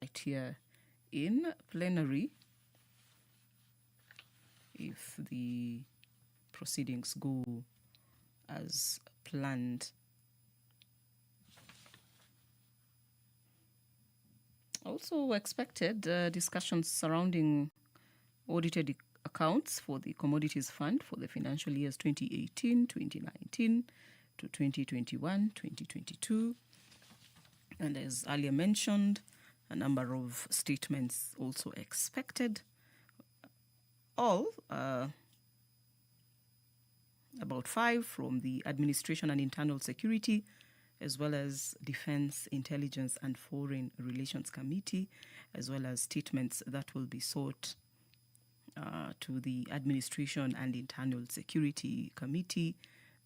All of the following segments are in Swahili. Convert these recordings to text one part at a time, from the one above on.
right here in plenary if the proceedings go as planned. Also expected discussions surrounding audited accounts for the Commodities Fund for the financial years 2018, 2019 to 2021, 2022. And as earlier mentioned, a number of statements also expected. All about 5 from the Administration and Internal Security, as well as Defense, Intelligence and Foreign Relations Committee, as well as statements that will be sought to the Administration and Internal Security Committee,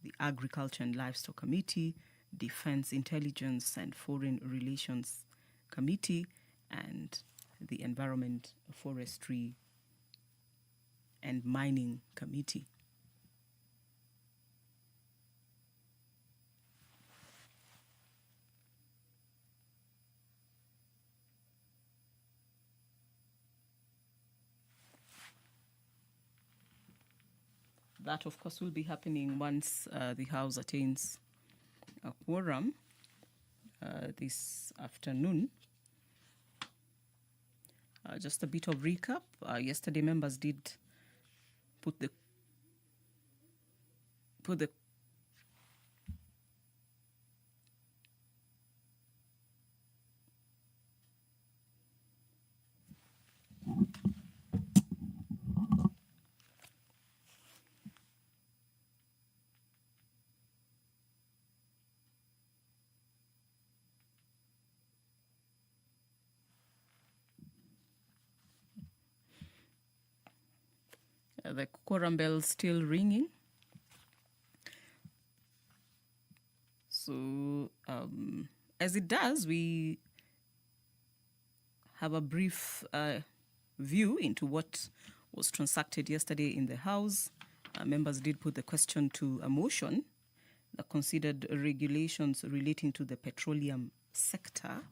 the Agriculture and Livestock Committee, Defense, Intelligence and Foreign Relations Committee, and the Environment, Forestry and Mining Committee. That, of course, will be happening once the House attains a quorum this afternoon. Just a bit of recap. Yesterday, members did put the quorum bell still ringing. So as it does, we have a brief view into what was transacted yesterday in the House. Members did put the question to a motion that considered regulations relating to the petroleum sector.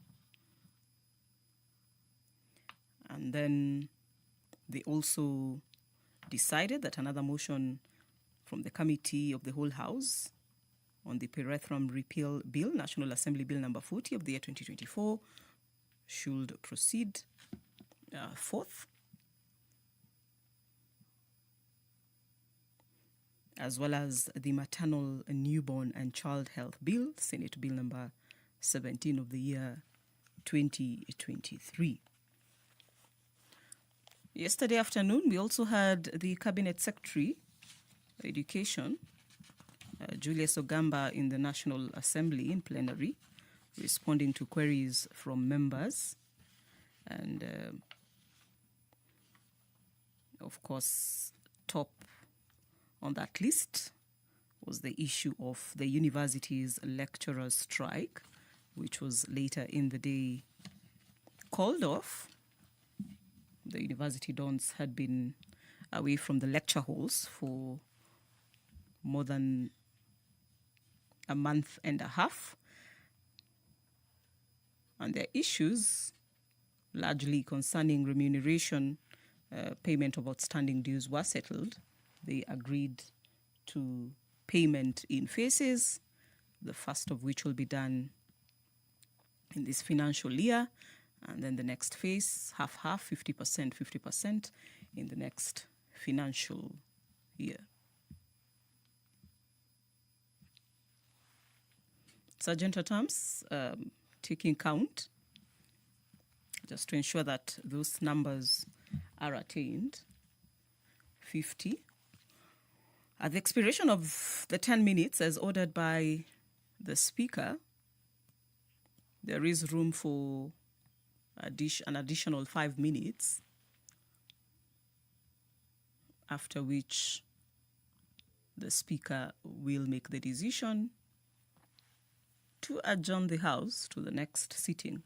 And then they also decided that another motion from the Committee of the Whole House on the Perethrum Repeal Bill, National Assembly Bill number 40 of the year 2024, should proceed forth, as well as the Maternal, Newborn and Child Health Bill, Senate Bill number 17 of the year 2023. Yesterday afternoon, we also had the Cabinet Secretary, Education, Julius Ogamba, in the National Assembly in plenary, responding to queries from members. And, of course, top on that list was the issue of the university's lecturers' strike, which was later in the day called off. The university dons had been away from the lecture halls for more than a month and a half. And their issues, largely concerning remuneration, payment of outstanding dues, were settled. They agreed to payment in phases, the first of which will be done in this financial year, and then the next phase, half-half, 50%, 50% in the next financial year. Sergeant at Arms, taking count, just to ensure that those numbers are attained, 50. At the expiration of the 10 minutes, as ordered by the Speaker, there is room for an additional 5 minutes, after which the Speaker will make the decision to adjourn the House to the next sitting,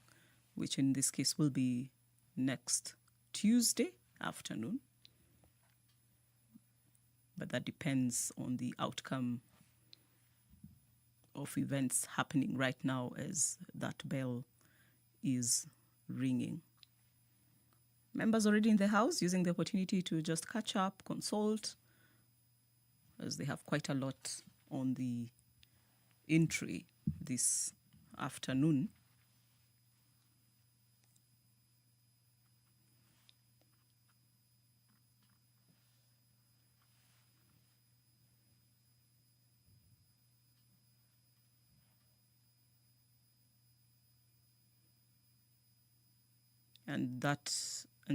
which in this case will be next Tuesday afternoon. But that depends on the outcome of events happening right now as that bell is ringing. members already in the House using the opportunity to just catch up, consult, as they have quite a lot on the in-tray this afternoon. And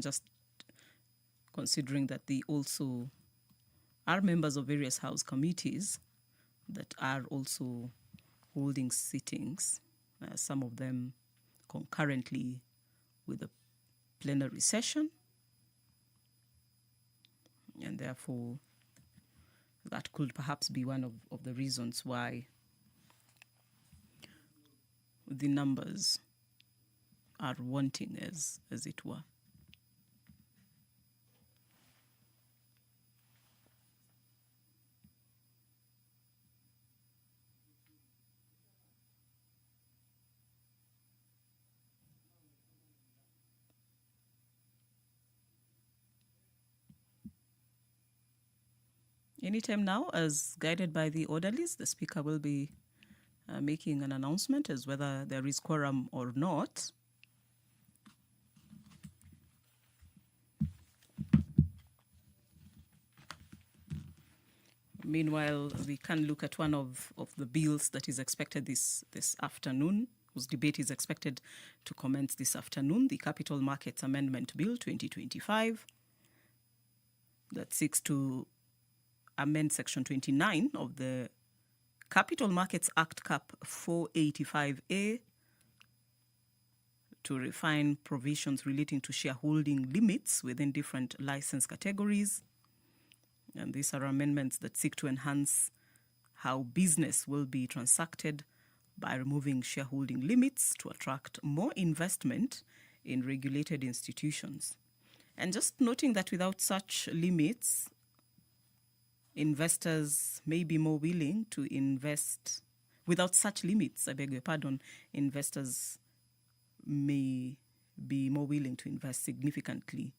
just considering that they also are members of various House committees that are also holding sittings, some of them concurrently with the plenary session. And therefore, that could perhaps be one of the reasons why the numbers are wanting, as it were. Anytime now, as guided by the orderlies, the Speaker will be making an announcement as whether there is quorum or not. Meanwhile, we can look at one of the bills that is expected this afternoon, whose debate is expected to commence this afternoon, the Capital Markets Amendment Bill 2025, that seeks to amend Section 29 of the Capital Markets Act Cap 485A to refine provisions relating to shareholding limits within different license categories. And these are amendments that seek to enhance how business will be transacted by removing shareholding limits to attract more investment in regulated institutions. And just noting that without such limits, investors may be more willing to invest. Without such limits, I beg your pardon, investors may be more willing to invest significantly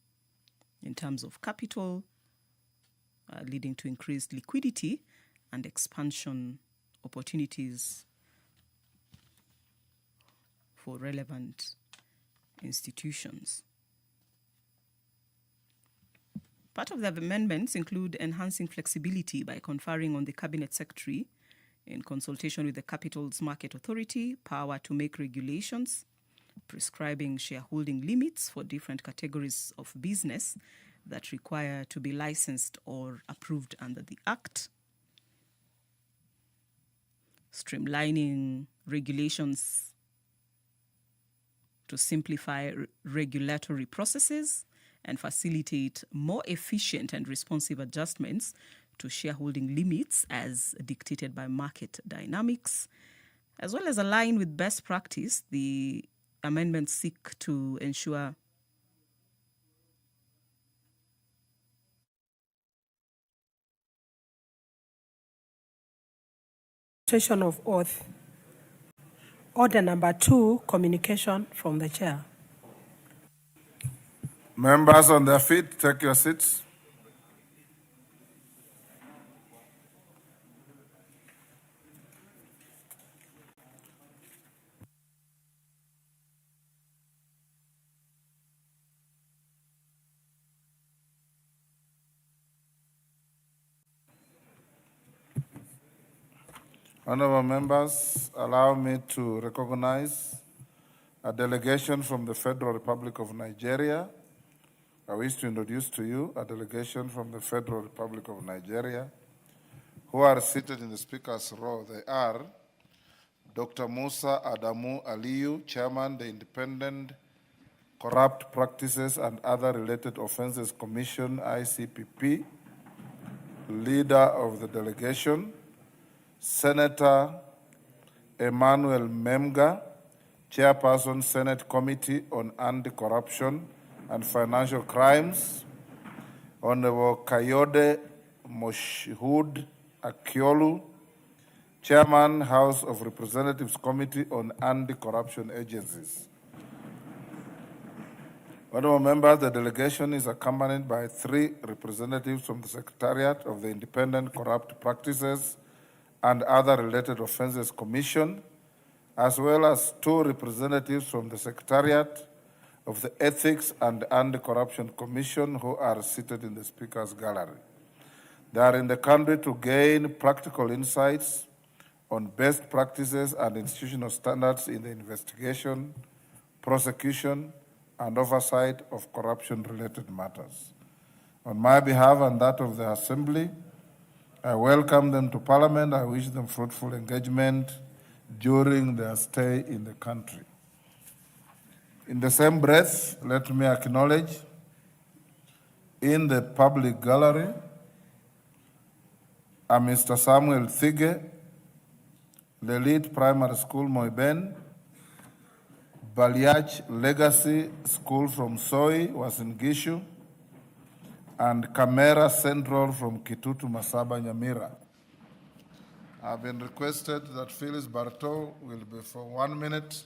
in terms of capital, leading to increased liquidity and expansion opportunities for relevant institutions. Part of the amendments include enhancing flexibility by conferring on the Cabinet Secretary, in consultation with the Capital's Market Authority, power to make regulations prescribing shareholding limits for different categories of business that require to be licensed or approved under the Act, streamlining regulations to simplify regulatory processes and facilitate more efficient and responsive adjustments to shareholding limits as dictated by market dynamics, as well as align with best practice. The amendments seek to ensure of oath. Order number 2, communication from the chair. Members on their feet, take your seats. Honorable members, allow me to recognize a delegation from the Federal Republic of Nigeria. I wish to introduce to you a delegation from the Federal Republic of Nigeria who are seated in the Speaker's row. They are Dr. Musa Adamu Aliyu, Chairman, the Independent Corrupt Practices and Other Related Offenses Commission, ICPP, leader of the delegation. Senator Emmanuel Memga, Chairperson, Senate Committee on Anti-Corruption and Financial Crimes. Honorable Kayode Moshhud Akiolu, Chairman, House of Representatives Committee on Anti-Corruption Agencies. Honorable members, the delegation is accompanied by 3 representatives from the Secretariat of the Independent Corrupt Practices and Other Related Offences Commission, as well as 2 representatives from the Secretariat of the Ethics and Anti-Corruption Commission, who are seated in the Speaker's Gallery. They are in the country to gain practical insights on best practices and institutional standards in the investigation, prosecution, and oversight of corruption-related matters. On my behalf and that of the Assembly, I welcome them to Parliament. I wish them fruitful engagement during their stay in the country. In the same breath, let me acknowledge in the public gallery Mr. Samuel Thige, Lelit Primary School, Moiben, Baliach Legacy School from Soi, Uasin Gishu, and Camera Central from Kitutu, Masaba, Nyamira. I've been requested that Phyllis Bartow will be for 1 minute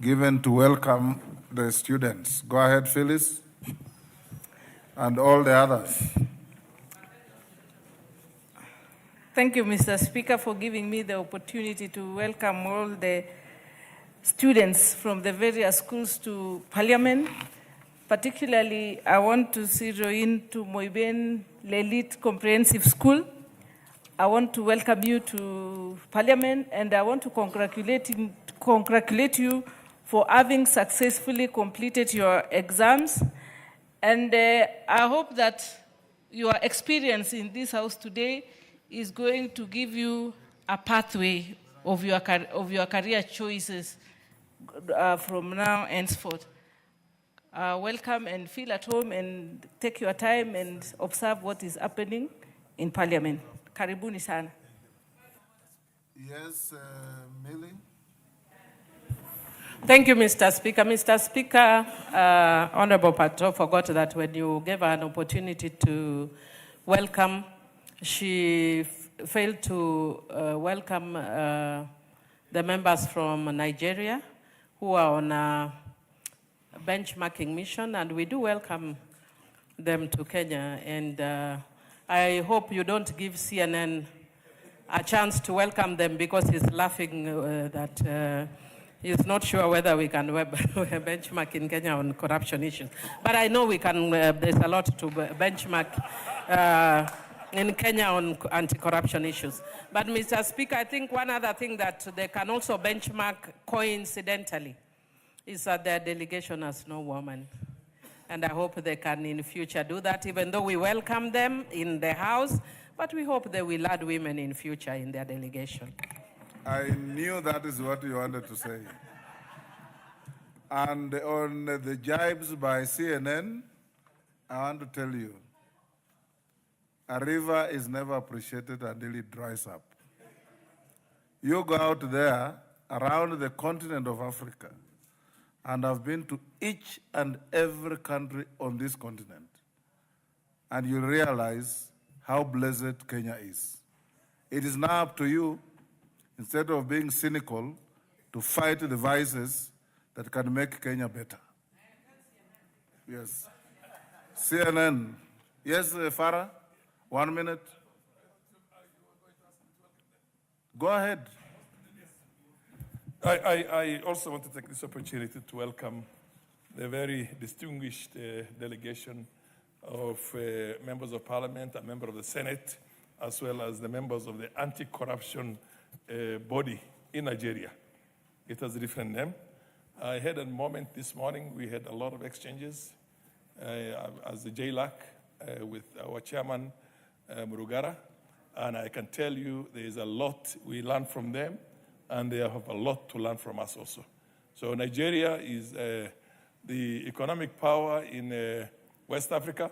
given to welcome the students. Go ahead, Phyllis, and all the others. Thank you, Mr. Speaker, for giving me the opportunity to welcome all the students from the various schools to Parliament. Particularly, I want to zero in to Moiben Lelit Comprehensive School. I want to welcome you to Parliament, and I want to congratulate you for having successfully completed your exams. And I hope that your experience in this house today is going to give you a pathway of your career choices from now henceforth. Welcome and feel at home and take your time and observe what is happening in Parliament. Karibuni sana. Yes, Millie. Thank you, Mr. Speaker. Mr. Speaker, Honorable Pato forgot that when you gave her an opportunity to welcome, she failed to welcome the members from Nigeria who are on a benchmarking mission, and we do welcome them to Kenya. And I hope you don't give CNN a chance to welcome them because he's laughing that he's not sure whether we can benchmark in Kenya on corruption issues. But I know we can, there's a lot to benchmark in Kenya on anti-corruption issues. But Mr. Speaker, I think one other thing that they can also benchmark coincidentally is that their delegation has no woman. And I hope they can in future do that, even though we welcome them in the House, but we hope they will add women in future in their delegation. I knew that is what you wanted to say. And on the jibes by CNN, I want to tell you, a river is never appreciated until it dries up. You go out there around the continent of Africa, and I've been to each and every country on this continent, and you realize how blessed Kenya is. It is now up to you, instead of being cynical, to fight the vices that can make Kenya better. Yes. CNN. Yes, Farah? 1 minute. Go ahead. I also want to take this opportunity to welcome the very distinguished delegation of members of Parliament, a member of the Senate, as well as the members of the anti-corruption body in Nigeria. It has a different name. I had a moment this morning, we had a lot of exchanges as the JLAC with our chairman, Murugara, and I can tell you there is a lot we learned from them, and they have a lot to learn from us also. So Nigeria is the economic power in West Africa.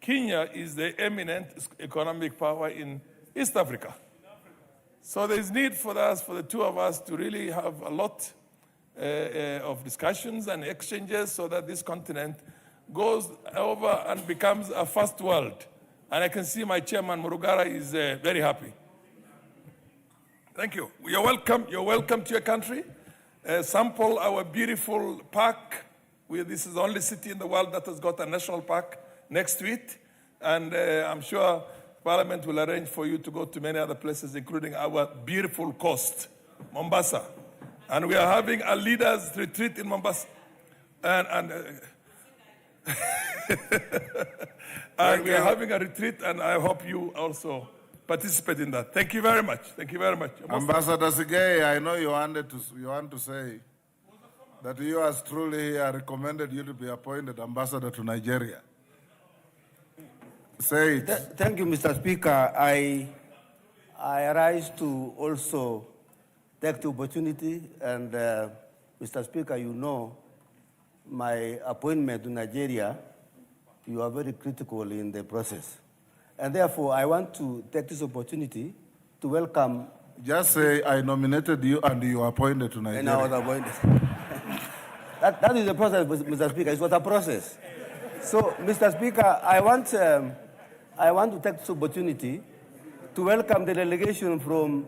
Kenya is the eminent economic power in East Africa. So there's need for us, for the two of us, to really have a lot of discussions and exchanges so that this continent goes over and becomes a first world. And I can see my chairman, Murugara, is very happy. Thank you. You're welcome. You're welcome to your country. Sample our beautiful park This is the only city in the world that has got a national park next to it. And I'm sure Parliament will arrange for you to go to many other places, including our beautiful coast, Mombasa. And we are having a leaders retreat in Mombasa. And we are having a retreat, and I hope you also participate in that. Thank you very much. Thank you very much. Ambassador Sigei, I know you want to say that you as truly recommended you to be appointed ambassador to Nigeria. Say it. Thank you, Mr. Speaker. I rise to also take the opportunity, and Mr. Speaker, you know my appointment to Nigeria, you are very critical in the process. And therefore, I want to take this opportunity to welcome. Just say, I nominated you and you appointed to Nigeria. And I was appointed. that is the process, Mr. Speaker. It was a process. So, Mr. Speaker, I want to take this opportunity to welcome the delegation from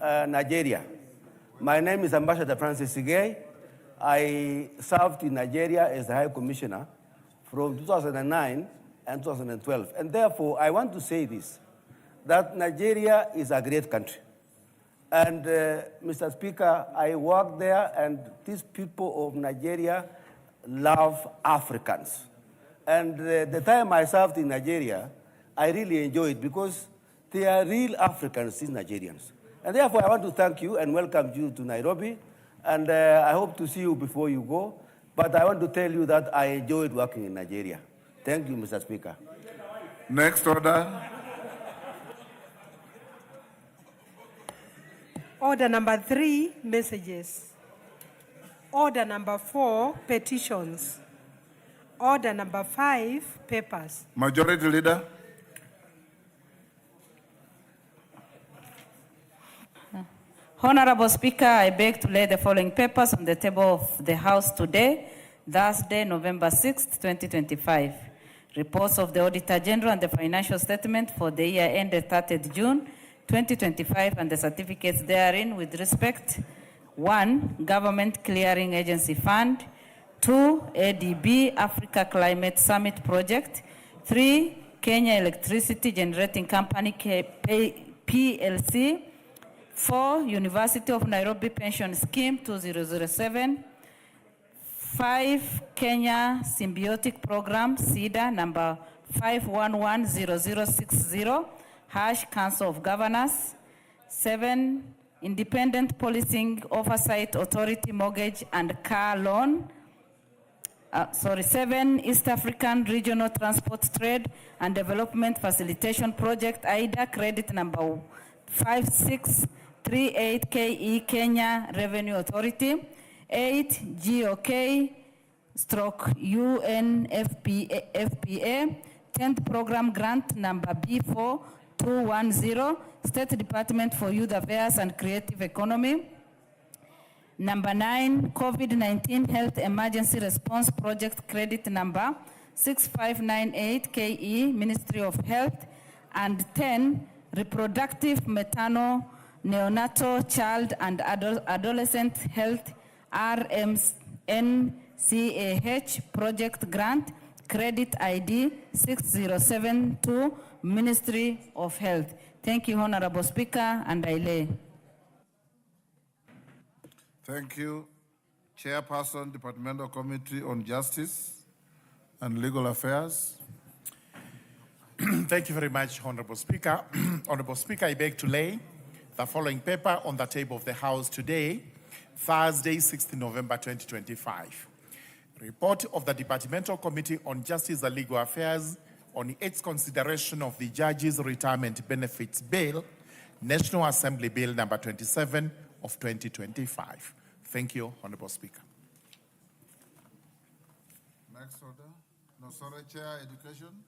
Nigeria. My name is Ambassador Francis Sigei. I served in Nigeria as the High Commissioner from 2009 and 2012. And therefore, I want to say this, that Nigeria is a great country. And Mr. Speaker, I work there, and these people of Nigeria love Africans. And the time I served in Nigeria, I really enjoyed it because they are real Africans, these Nigerians. And therefore, I want to thank you and welcome you to Nairobi. And I hope to see you before you go. But I want to tell you that I enjoyed working in Nigeria. Thank you, Mr. Speaker. Next order. Order number 3, messages. Order number 4, petitions. Order number 5, papers. Majority Leader. Honorable Speaker, I beg to lay the following papers on the table of the House today, Thursday, November 6, 2025. Reports of the Auditor General and the financial statement for the year ended 30th June 2025 and the certificates therein with respect. 1. Government Clearing Agency Fund. 2. ADB Africa Climate Summit Project. 3. Kenya Electricity Generating Company PLC. 4. University of Nairobi Pension Scheme 2007. 5. Kenya Symbiotic Program CEDA number 5110060 # Council of Governors. 7. Independent Policing Oversight Authority Mortgage and Car Loan. 7. East African Regional Transport Trade and Development Facilitation Project AIDA credit number 5638KE Kenya Revenue Authority. 8. GOK/UNFPA 10th Program Grant number B4210 State Department for Youth Affairs and Creative Economy. Number 9, COVID-19 Health Emergency Response Project credit number 6598KE Ministry of Health. And 10, Reproductive Maternal Neonatal Child and Adolescent Health RMNCAH Project Grant credit ID 6072 Ministry of Health. Thank you, Honorable Speaker, and I lay. Thank you. Chairperson, Departmental Committee on Justice and Legal Affairs. Thank you very much, Honorable Speaker. Honorable Speaker, I beg to lay the following paper on the table of the House today, Thursday, 16 November 2025. Report of the Departmental Committee on Justice and Legal Affairs on its consideration of the Judges' Retirement Benefits Bill, National Assembly Bill number 27 of 2025. Thank you, Honorable Speaker. Next order. No, sorry, Chair, Education.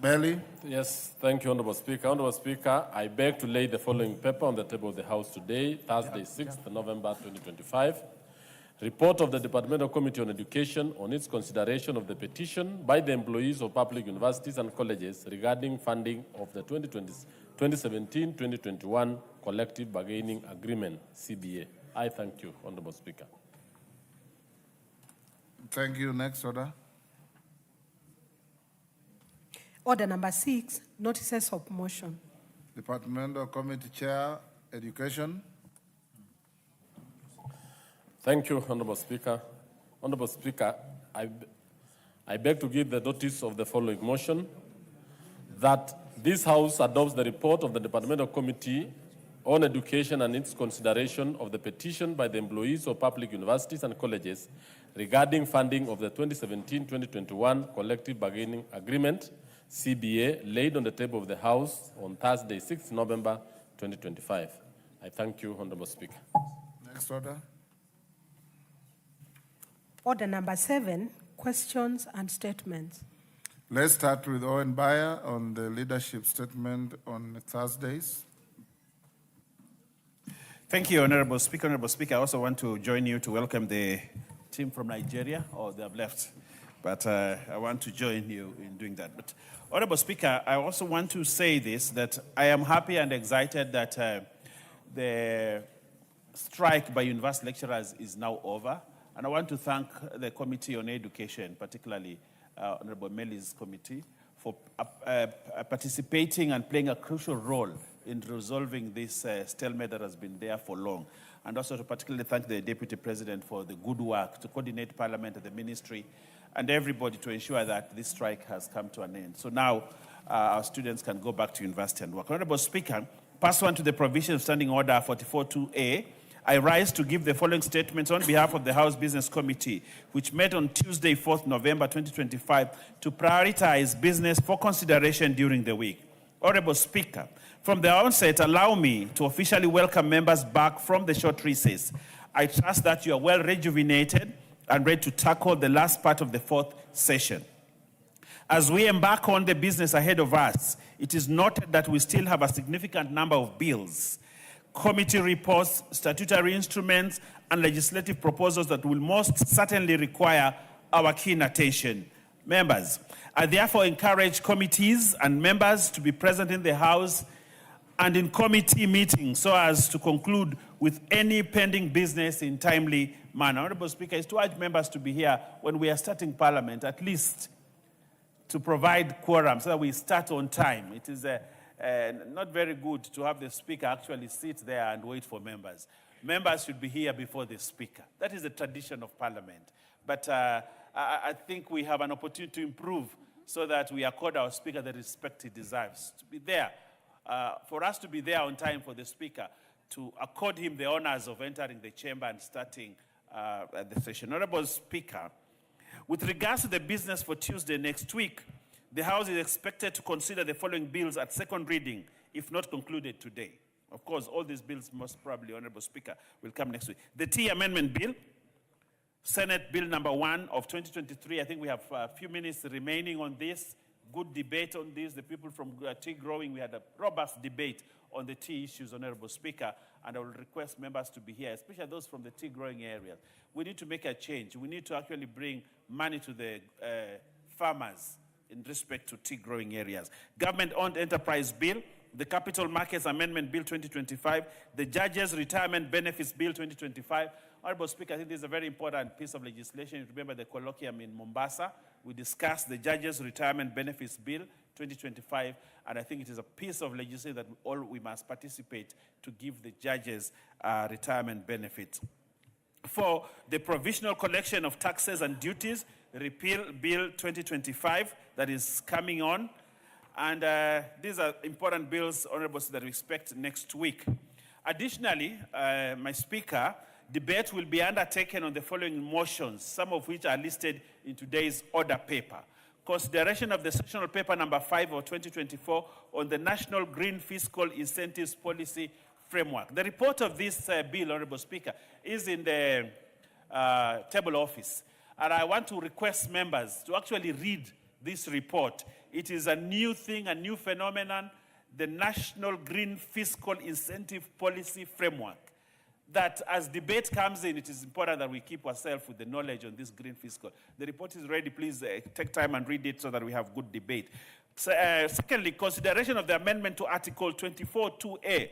Bailey. Yes, thank you, Honorable Speaker. Honorable Speaker, I beg to lay the following paper on the table of the House today, Thursday, 6th November 2025. Report of the Departmental Committee on Education on its consideration of the petition by the employees of public universities and colleges regarding funding of the 2017-2021 Collective Bargaining Agreement, CBA. I thank you, Honorable Speaker. Thank you. Next order. Order number 6, notices of motion. Departmental Committee Chair, Education. Thank you, Honorable Speaker. Honorable Speaker, I beg to give the notice of the following motion, that this House adopts the report of the Departmental Committee on Education and its consideration of the petition by the employees of public universities and colleges regarding funding of the 2017-2021 Collective Bargaining Agreement, CBA, laid on the table of the House on Thursday, 6th November 2025. I thank you, Honorable Speaker. Next order. Order number 7, questions and statements. Let's start with Owen Bayer on the leadership statement on Thursdays. Thank you, Honorable Speaker. Honorable Speaker, I also want to join you to welcome the team from Nigeria, or they have left, but I want to join you in doing that. But Honorable Speaker, I also want to say this, that I am happy and excited that the strike by university lecturers is now over. And I want to thank the Committee on Education, particularly Honorable Meli's committee, for participating and playing a crucial role in resolving this stalemate that has been there for long. And also to particularly thank the Deputy President for the good work to coordinate Parliament and the Ministry and everybody to ensure that this strike has come to an end. So now our students can go back to university and work. Honorable Speaker, pursuant to the provision of Standing Order 44.2a, I rise to give the following statements on behalf of the House Business Committee, which met on Tuesday, 4th November 2025, to prioritize business for consideration during the week. Honorable Speaker, from the onset, allow me to officially welcome members back from the short recess. I trust that you are well rejuvenated and ready to tackle the last part of the 4th session. As we embark on the business ahead of us, it is noted that we still have a significant number of bills, committee reports, statutory instruments, and legislative proposals that will most certainly require our keen attention. Members, I therefore encourage committees and members to be present in the House and in committee meetings so as to conclude with any pending business in timely manner. Honorable Speaker, is to urge members to be here when we are starting Parliament, at least to provide quorum so that we start on time. It is not very good to have the Speaker actually sit there and wait for members. Members should be here before the Speaker. That is the tradition of Parliament. But I think we have an opportunity to improve so that we accord our Speaker the respect he deserves. To be there, for us to be there on time for the Speaker, to accord him the honors of entering the chamber and starting the session. Honorable Speaker, with regards to the business for Tuesday next week, the House is expected to consider the following bills at second reading, if not concluded today. Of course, all these bills most probably, Honorable Speaker, will come next week. The Tea Amendment Bill, Senate Bill number 1 of 2023. I think we have a few minutes remaining on this. Good debate on this. The people from tea growing, we had a robust debate on the tea issues, Honorable Speaker, and I will request members to be here, especially those from the tea growing areas. We need to make a change. We need to actually bring money to the farmers in respect to tea growing areas. Government-owned enterprise bill, the Capital Markets Amendment Bill 2025, the Judges Retirement Benefits Bill 2025. Honorable Speaker, I think this is a very important piece of legislation. You remember the colloquium in Mombasa. We discussed the Judges Retirement Benefits Bill 2025, and I think it is a piece of legislation that we must participate to give the judges retirement benefits. For the provisional collection of taxes and duties, Repeal Bill 2025 that is coming on. And these are important bills, Honorable, that we expect next week. Additionally, my Speaker, debate will be undertaken on the following motions, some of which are listed in today's order paper. Consideration of the sessional paper number 5 of 2024 on the National Green Fiscal Incentives Policy Framework. The report of this bill, Honorable Speaker, is in the table office. And I want to request members to actually read this report. It is a new thing, a new phenomenon, the National Green Fiscal Incentive Policy Framework. That as debate comes in, it is important that we keep ourselves with the knowledge on this green fiscal. The report is ready. Please take time and read it so that we have good debate. Secondly, consideration of the amendment to Article 24.2a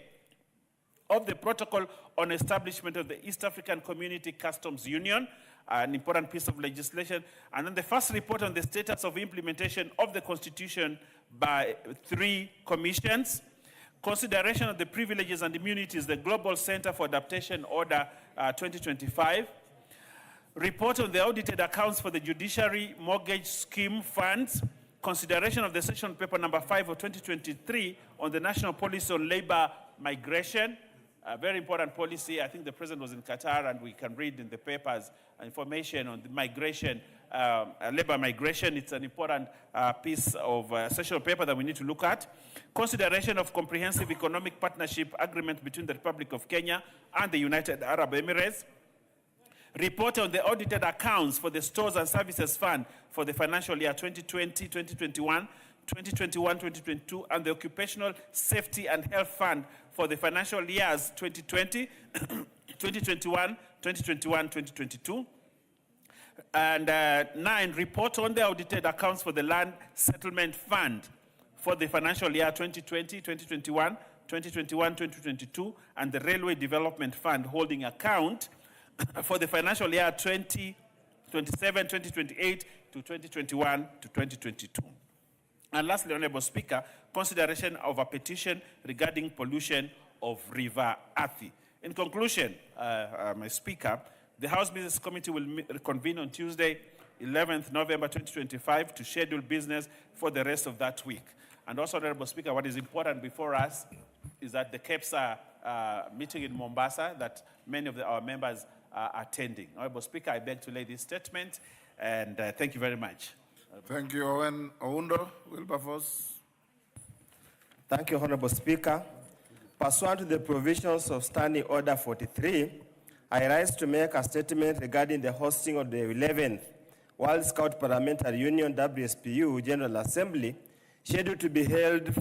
of the Protocol on Establishment of the East African Community Customs Union, an important piece of legislation. And then the first report on the status of implementation of the Constitution by 3 commissions. Consideration of the privileges and immunities, the Global Center for Adaptation Order 2025. Report on the audited accounts for the Judiciary Mortgage Scheme Funds. Consideration of the session paper number 5 of 2023 on the National Policy on Labor Migration. A very important policy. I think the president was in Qatar, and we can read in the papers information on the migration, labor migration. It's an important piece of sessional paper that we need to look at. Consideration of comprehensive economic partnership agreement between the Republic of Kenya and the United Arab Emirates. Report on the audited accounts for the Stores and Services Fund for the financial year 2020, 2021, 2021, 2022, and the Occupational Safety and Health Fund for the financial years 2020, 2021, 2021, 2022. And 9, report on the audited accounts for the Land Settlement Fund for the financial year 2020, 2021, 2021, 2022, and the Railway Development Fund holding account for the financial year 2027, 2028 to 2021 to 2022. And lastly, Honorable Speaker, consideration of a petition regarding pollution of River Athi. In conclusion, my Speaker, the House Business Committee will reconvene on Tuesday, 11th November 2025 to schedule business for the rest of that week. And also, Honorable Speaker, what is important before us is that the KEPS are meeting in Mombasa that many of our members are attending. Honorable Speaker, I beg to lay this statement, and thank you very much. Thank you, Owen Oundo. Wilberforce. Thank you, Honorable Speaker. Pursuant to the provisions of Standing Order 43, I rise to make a statement regarding the hosting of the 11th World Scout Parliamentary Union WSPU General Assembly, scheduled to be held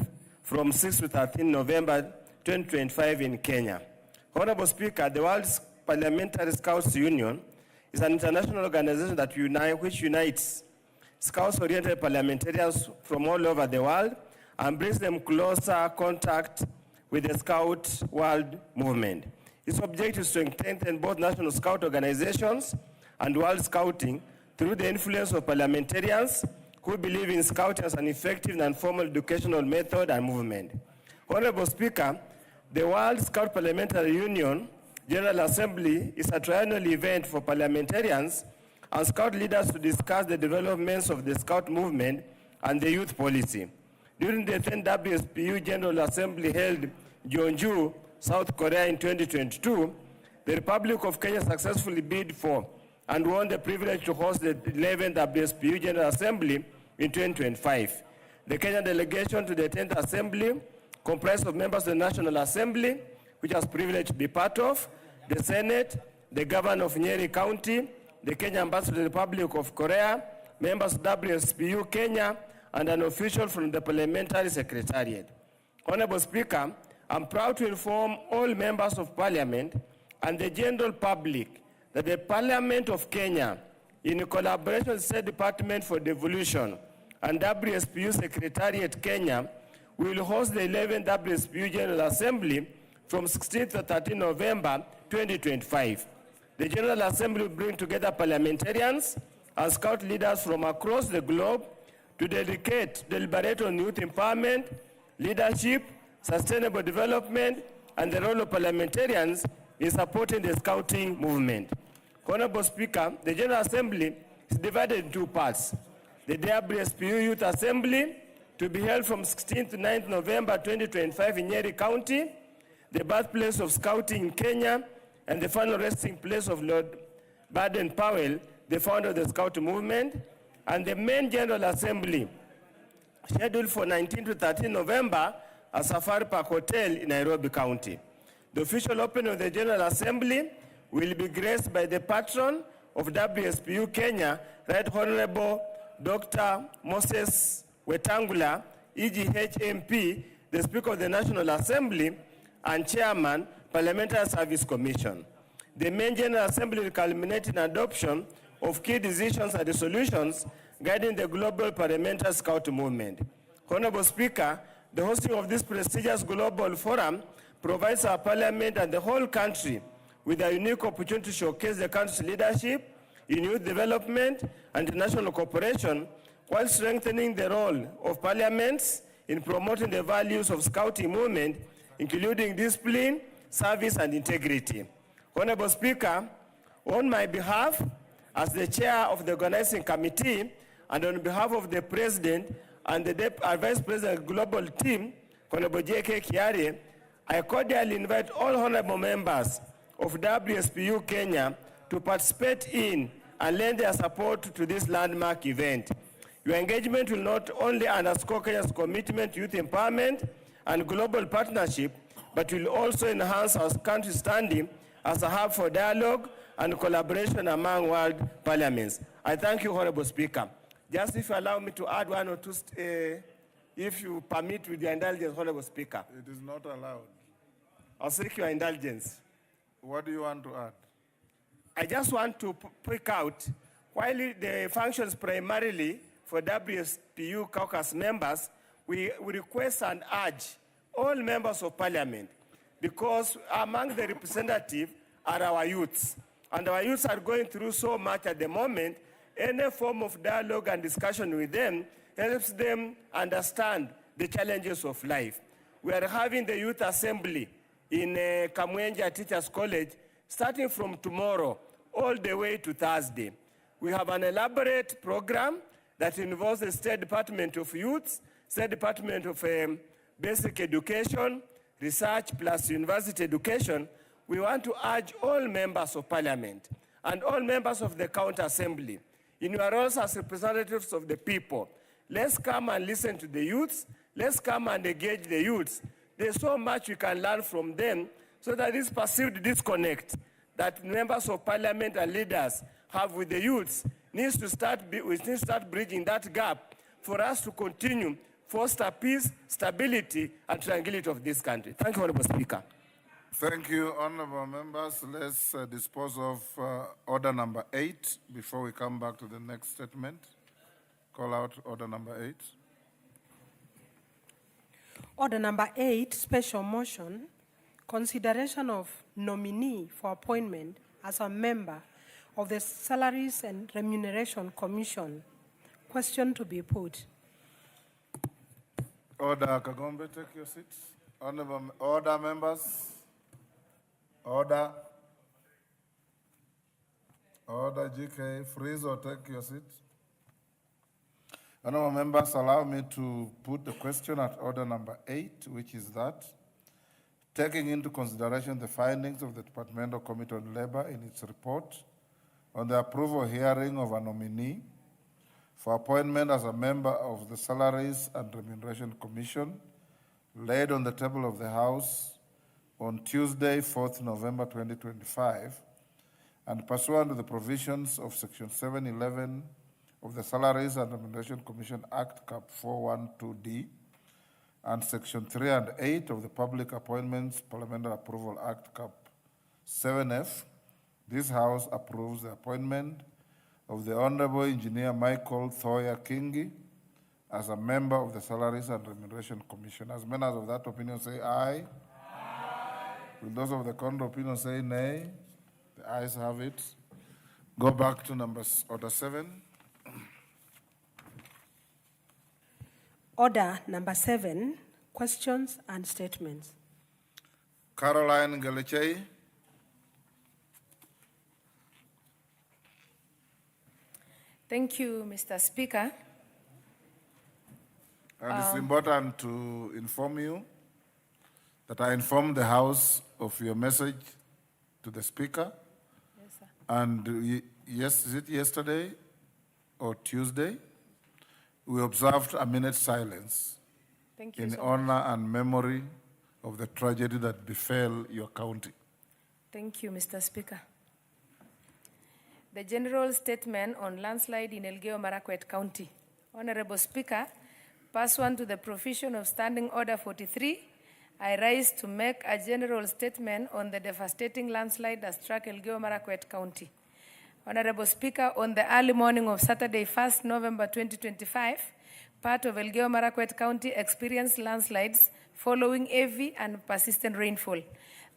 from 6 to 13 November 2025 in Kenya. Honorable Speaker, the World Parliamentary Scouts Union is an international organization that which unites Scouts-oriented parliamentarians from all over the world and brings them closer contact with the Scout world movement. Its objective is to strengthen both national Scout organizations and world Scouting through the influence of parliamentarians who believe in Scouting as an effective and formal educational method and movement. Honorable Speaker, the World Scout Parliamentary Union General Assembly is a triennial event for parliamentarians and Scout leaders to discuss the developments of the Scout movement and the youth policy. During the 10th WSPU General Assembly held in Jeonju, South Korea in 2022, the Republic of Kenya successfully bid for and won the privilege to host the 11th WSPU General Assembly in 2025. The Kenyan delegation to the 10th Assembly comprised of members of the National Assembly, which has privilege to be part of, the Senate, the Governor of Nyeri County, the Kenya Ambassador to the Republic of Korea, members of WSPU Kenya, and an official from the Parliamentary Secretariat. Honorable Speaker, I'm proud to inform all members of Parliament and the general public that the Parliament of Kenya, in collaboration with the State Department for Devolution and WSPU Secretariat Kenya, will host the 11th WSPU General Assembly from 16th to 13th November 2025. The General Assembly will bring together parliamentarians and Scout leaders from across the globe to deliberate on youth empowerment, leadership, sustainable development, and the role of parliamentarians in supporting the Scouting movement. Honorable Speaker, the General Assembly is divided in 2 parts. The WSPU Youth Assembly, to be held from 16th to 9th November 2025 in Nyeri County, the birthplace of Scouting in Kenya, and the final resting place of Lord Baden-Powell, the founder of the Scout movement, and the main General Assembly, scheduled for 19 to 13 November at Safari Park Hotel in Nairobi County. The official opening of the General Assembly will be graced by the patron of WSPU Kenya, Right Honorable Dr. Moses Wetangula, EGH MP, the Speaker of the National Assembly, and Chairman, Parliamentary Service Commission. The main General Assembly will culminate in adoption of key decisions and resolutions guiding the global parliamentary Scout movement. Honorable Speaker, the hosting of this prestigious global forum provides our Parliament and the whole country with a unique opportunity to showcase the country's leadership in youth development and international cooperation, while strengthening the role of parliaments in promoting the values of Scouting movement, including discipline, service, and integrity. Honorable Speaker, on my behalf, as the chair of the organizing committee, and on behalf of the President and the Vice President Global Team, Honorable J.K. Kiari, I cordially invite all honorable members of WSPU Kenya to participate in and lend their support to this landmark event. Your engagement will not only underscore Kenya's commitment to youth empowerment and global partnership, but will also enhance our country's standing as a hub for dialogue and collaboration among world parliaments. I thank you, Honorable Speaker. Just if you allow me to add one or two, if you permit with your indulgence, Honorable Speaker. It is not allowed. I'll seek your indulgence. What do you want to add? I just want to pick out, while the functions primarily for WSPU caucus members, we request and urge all members of parliament, because among the representatives are our youths, and our youths are going through so much at the moment. Any form of dialogue and discussion with them helps them understand the challenges of life. We are having the youth assembly in Kamwenja Teachers College, starting from tomorrow all the way to Thursday. We have an elaborate program that involves the State Department of Youth, State Department of Basic Education, Research plus University Education. We want to urge all members of Parliament and all members of the County Assembly, in your roles as representatives of the people, let's come and listen to the youths, let's come and engage the youths. There's so much we can learn from them, so that this perceived disconnect that members of parliament and leaders have with the youths we need to start bridging that gap for us to continue foster peace, stability, and tranquility of this country. Thank you, Honorable Speaker. Thank you, honorable members. Let's dispose of order number 8 before we come back to the next statement. Call out order number 8. Order number 8, special motion, consideration of nominee for appointment as a member of the Salaries and Remuneration Commission. Question to be put. Order, Kagombe, take your seats. Order, members. Order. Order, GK, freeze or take your seats. Honorable members, allow me to put the question at order number 8, which is that, taking into consideration the findings of the Departmental Committee on Labor in its report on the approval hearing of a nominee for appointment as a member of the Salaries and Remuneration Commission, laid on the table of the House on Tuesday, 4th November 2025, and pursuant to the provisions of Section 711 of the Salaries and Remuneration Commission Act, Cap 412D, and Section 3 and 8 of the Public Appointments Parliamentary Approval Act, Cap 7F, this House approves the appointment of the Honorable Engineer Michael Thoya Kingi as a member of the Salaries and Remuneration Commission. As members of that opinion say aye. Aye. Will those of the contrary opinion say nay? The ayes have it. Go back to order 7. Order number 7, questions and statements. Caroline Galechei. Thank you, Mr. Speaker. And it's important to inform you that I informed the House of your message to the Speaker. Yes, sir. And yes, is it yesterday or Tuesday? We observed a minute silence in honor and memory of the tragedy that befell your county. Thank you, Mr. Speaker. The general statement on landslide in Elgeyo Marakwet County. Honorable Speaker, pursuant to the provision of Standing Order 43, I rise to make a general statement on the devastating landslide that struck Elgeyo Marakwet County. Honorable Speaker, on the early morning of Saturday, 1st November 2025, part of Elgeyo Marakwet County experienced landslides following heavy and persistent rainfall.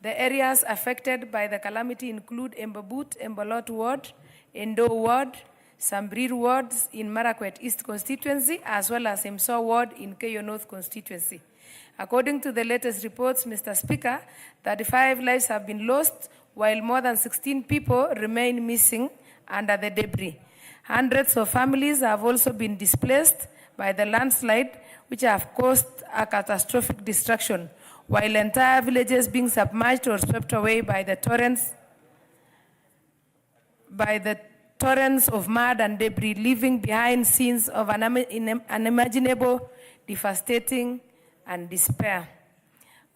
The areas affected by the calamity include Embabut, Embolot Ward, Endo Ward, Sambrir wards in Marakwet East constituency, as well as Imso ward in Keyo North constituency. According to the latest reports, Mr. Speaker, 35 lives have been lost, while more than 16 people remain missing under the debris. Hundreds of families have also been displaced by the landslide, which have caused a catastrophic destruction, while entire villages being submerged or swept away by the torrents of mud and debris, leaving behind scenes of unimaginable, devastating, and despair.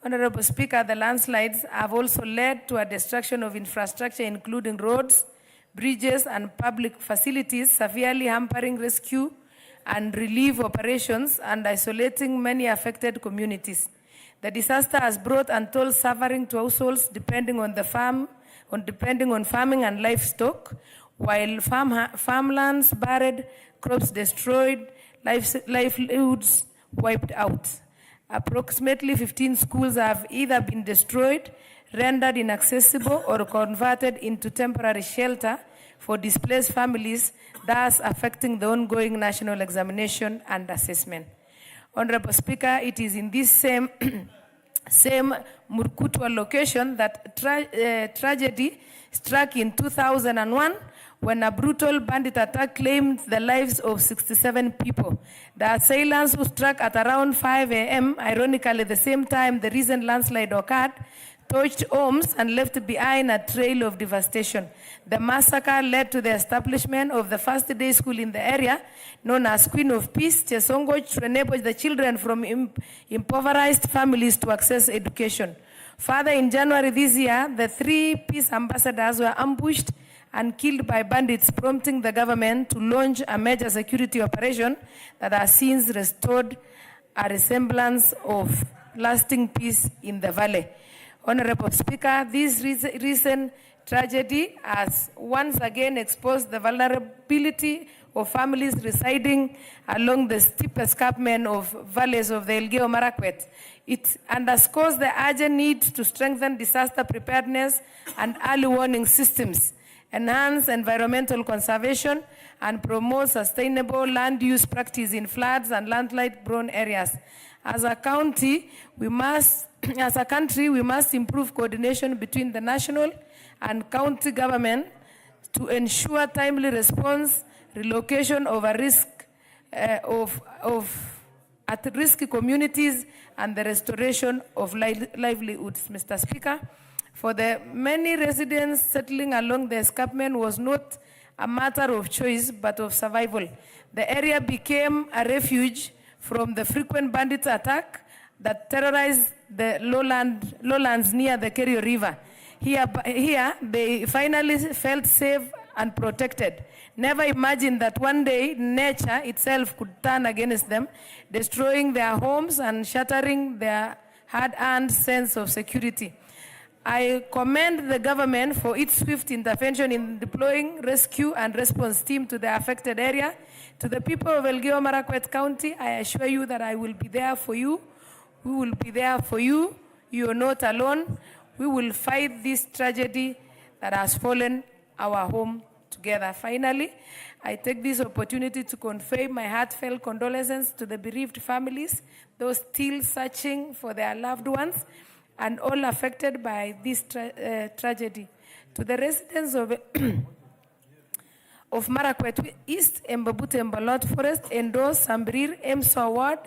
Honorable Speaker, the landslides have also led to a destruction of infrastructure, including roads, bridges, and public facilities, severely hampering rescue and relief operations and isolating many affected communities. The disaster has brought untold suffering to households depending on farming and livestock, while farmlands buried, crops destroyed, livelihoods wiped out. Approximately 15 schools have either been destroyed, rendered inaccessible, or converted into temporary shelter for displaced families, thus affecting the ongoing national examination and assessment. Honorable Speaker, it is in this same Murkutwa location that tragedy struck in 2001 when a brutal bandit attack claimed the lives of 67 people. The assailants, who struck at around 5 a.m., ironically the same time the recent landslide occurred, torched homes and left behind a trail of devastation. The massacre led to the establishment of the first day school in the area, known as Queen of Peace, Chesongoch, to enable the children from impoverished families to access education. Further, in January this year, the 3 peace ambassadors were ambushed and killed by bandits, prompting the government to launch a major security operation that has since restored a resemblance of lasting peace in the valley. Honorable Speaker, this recent tragedy has once again exposed the vulnerability of families residing along the steep escarpment of valleys of the Elgeyo Marakwet. It underscores the urgent need to strengthen disaster preparedness and early warning systems, enhance environmental conservation, and promote sustainable land use practice in floods and landslide-prone areas. As a country, we must improve coordination between the national and county government to ensure timely response, relocation of at-risk communities, and the restoration of livelihoods. Mr. Speaker, for the many residents settling along the escarpment was not a matter of choice, but of survival. The area became a refuge from the frequent bandit attack that terrorized the lowlands near the Kerio River. Here, they finally felt safe and protected. Never imagined that one day nature itself could turn against them, destroying their homes and shattering their hard-earned sense of security. I commend the government for its swift intervention in deploying rescue and response team to the affected area. To the people of Elgeyo Marakwet County, I assure you that I will be there for you. We will be there for you. You are not alone. We will fight this tragedy that has fallen our home together. Finally, I take this opportunity to convey my heartfelt condolences to the bereaved families, those still searching for their loved ones, and all affected by this tragedy. To the residents of Marakwet East, Mbabute, Mbalot Forest, Endo, Sambrir, Emso Ward,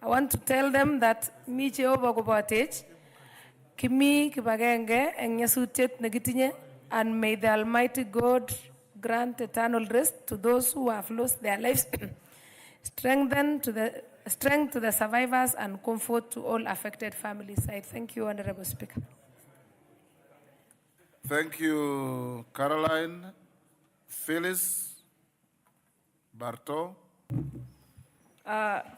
I want to tell them that mi Jehovah Gobatech, Kimi Kibagenge, and Yasutet Negitinye, and may the Almighty God grant eternal rest to those who have lost their lives, strength to the survivors, and comfort to all affected families. I thank you, Honorable Speaker. Thank you, Caroline. Phyllis Barto.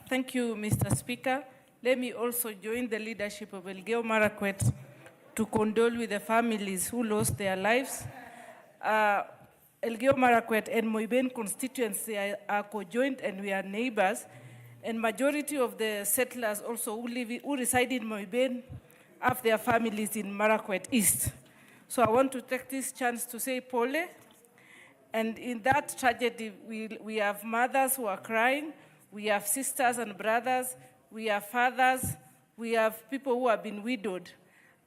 Thank you, Mr. Speaker. Let me also join the leadership of Elgeyo Marakwet to condole with the families who lost their lives. Elgeyo Marakwet and Moiben constituency are co-joined, and we are neighbors. And majority of the settlers also who reside in Moiben have their families in Marakwet East. So I want to take this chance to say, Pole, And in that tragedy, we have mothers who are crying, we have sisters and brothers, we have fathers, we have people who have been widowed.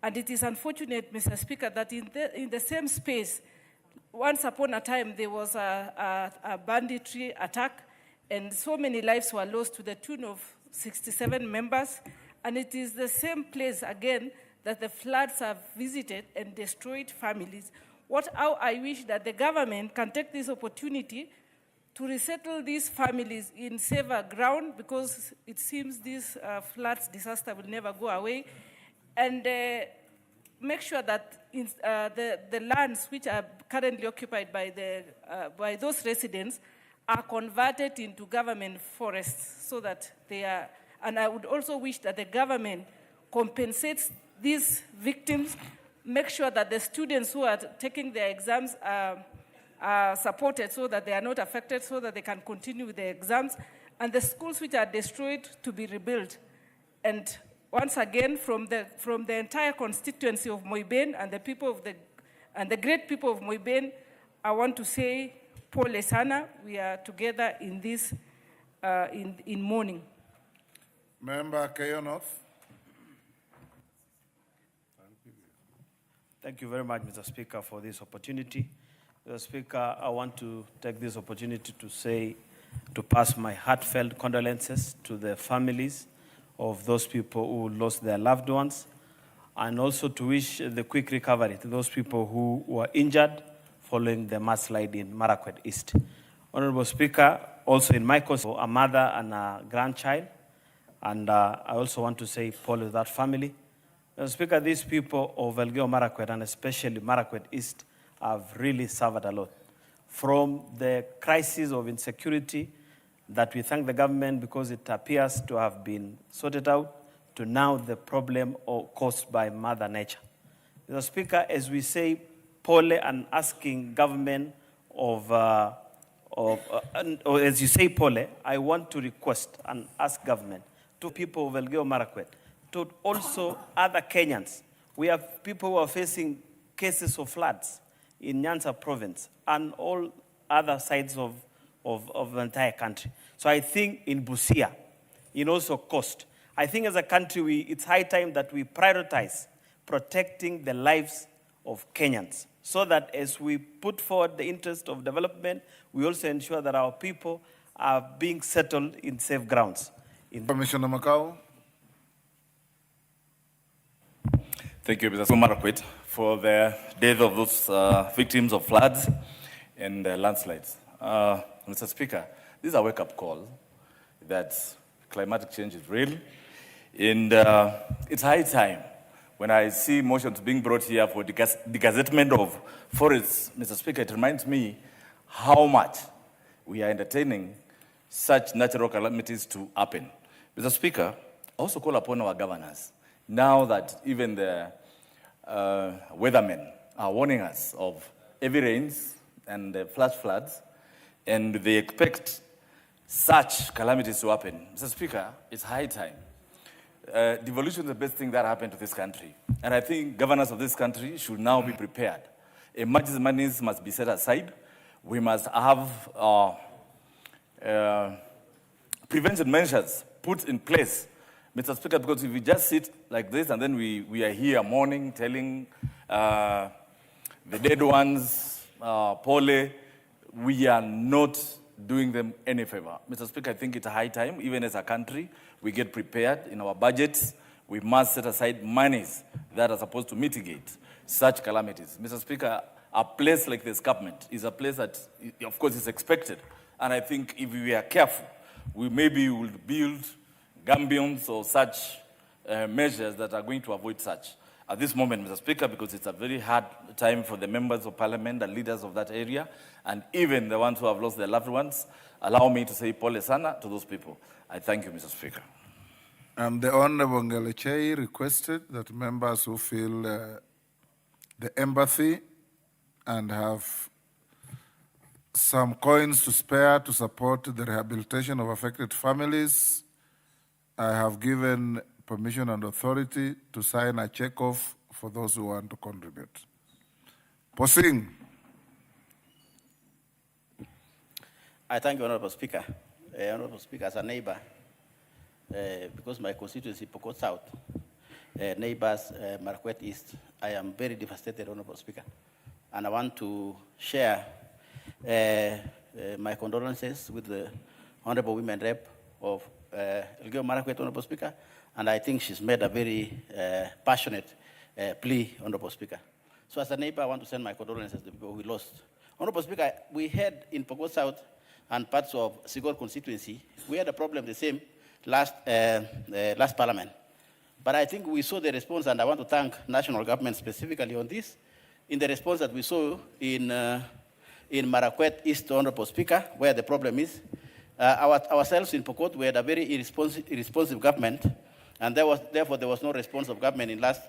And it is unfortunate, Mr. Speaker, that in the same space, once upon a time, there was a banditry attack, and so many lives were lost to the tune of 67 members. And it is the same place again that the floods have visited and destroyed families. How I wish that the government can take this opportunity to resettle these families in safer ground, because it seems this floods disaster will never go away, and make sure that the lands which are currently occupied by those residents are converted into government forests, so that they are. And I would also wish that the government compensates these victims, make sure that the students who are taking their exams are supported so that they are not affected, so that they can continue with their exams, and the schools which are destroyed to be rebuilt. And once again, from the entire constituency of Moiben and the people of the great people of Moiben, I want to say, Pole sana, we are together in this, in mourning. Member Keyo North. Thank you very much, Mr. Speaker, for this opportunity. Mr. Speaker, I want to take this opportunity to pass my heartfelt condolences to the families of those people who lost their loved ones, and also to wish the quick recovery to those people who were injured following the mudslide in Marakwet East. Honorable Speaker, also in my constituency, a mother and a grandchild, and I also want to say Paul to that family. Mr. Speaker, these people of Elgeyo Marakwet, and especially Marakwet East, have really suffered a lot. From the crisis of insecurity that we thank the government because it appears to have been sorted out, to now the problem caused by Mother Nature. Mr. Speaker, as we say, Pole, and asking government or as you say, Pole, I want to request and ask government to people of Elgeyo Marakwet, to also other Kenyans. We have people who are facing cases of floods in Nyanza province and all other sides of the entire country. So I think in Busia, in also Coast, I think as a country, it's high time that we prioritize protecting the lives of Kenyans, so that as we put forward the interest of development, we also ensure that our people are being settled in safe grounds. Commissioner Makau. Thank you, Mr. Marakwet, for the death of those victims of floods and landslides. Mr. Speaker, this is a wake-up call that climatic change is real, and it's high time. When I see motions being brought here for degazettement of forests, Mr. Speaker, it reminds me how much we are entertaining such natural calamities to happen. Mr. Speaker, I also call upon our governors, now that even the weathermen are warning us of heavy rains and flash floods, and they expect such calamities to happen. Mr. Speaker, it's high time. Devolution is the best thing that happened to this country. And I think governors of this country should now be prepared. Emergency monies must be set aside. We must have prevention measures put in place, Mr. Speaker, because if we just sit like this and then we are here mourning, telling the dead ones, Pole, we are not doing them any favor. Mr. Speaker, I think it's high time, even as a country, we get prepared in our budgets. We must set aside monies that are supposed to mitigate such calamities. Mr. Speaker, a place like the escarpment is a place that, of course, is expected. And I think if we are careful, we maybe will build gambions or such measures that are going to avoid such. At this moment, Mr. Speaker, because it's a very hard time for the members of parliament, the leaders of that area, and even the ones who have lost their loved ones, allow me to say Pole sana to those people. I thank you, Mr. Speaker. The Honorable Ngelechei requested that members who feel the empathy and have some coins to spare to support the rehabilitation of affected families, I have given permission and authority to sign a check-off for those who want to contribute. Posing. I thank you, Honorable Speaker. Honorable Speaker, as a neighbor, because my constituency, Pokot South, neighbors, Marakwet East, I am very devastated, Honorable Speaker. And I want to share my condolences with the Honorable Women Rep of Elgeyo Marakwet, Honorable Speaker, and I think she's made a very passionate plea, Honorable Speaker. So as a neighbor, I want to send my condolences to the people we lost. Honorable Speaker, we had in Pokot South and parts of Sigor constituency, we had a problem the same last Parliament. But I think we saw the response, and I want to thank national government specifically on this, in the response that we saw in Marakwet East, Honorable Speaker, where the problem is. Ourselves in Pokot, we had a very irresponsive government, and therefore there was no response of government in last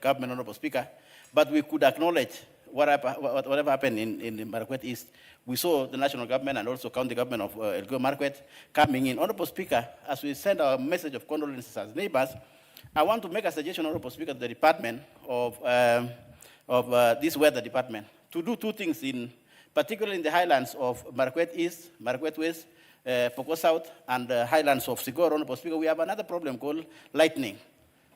government, Honorable Speaker. But we could acknowledge whatever happened in Marakwet East. We saw the national government and also county government of Elgeyo Marakwet coming in. Honorable Speaker, as we send our message of condolences as neighbors, I want to make a suggestion, Honorable Speaker, to the department of this weather department to do two things, particularly in the highlands of Marakwet East, Marakwet West, Pokot South, and the highlands of Sigor. Honorable Speaker, we have another problem called lightning,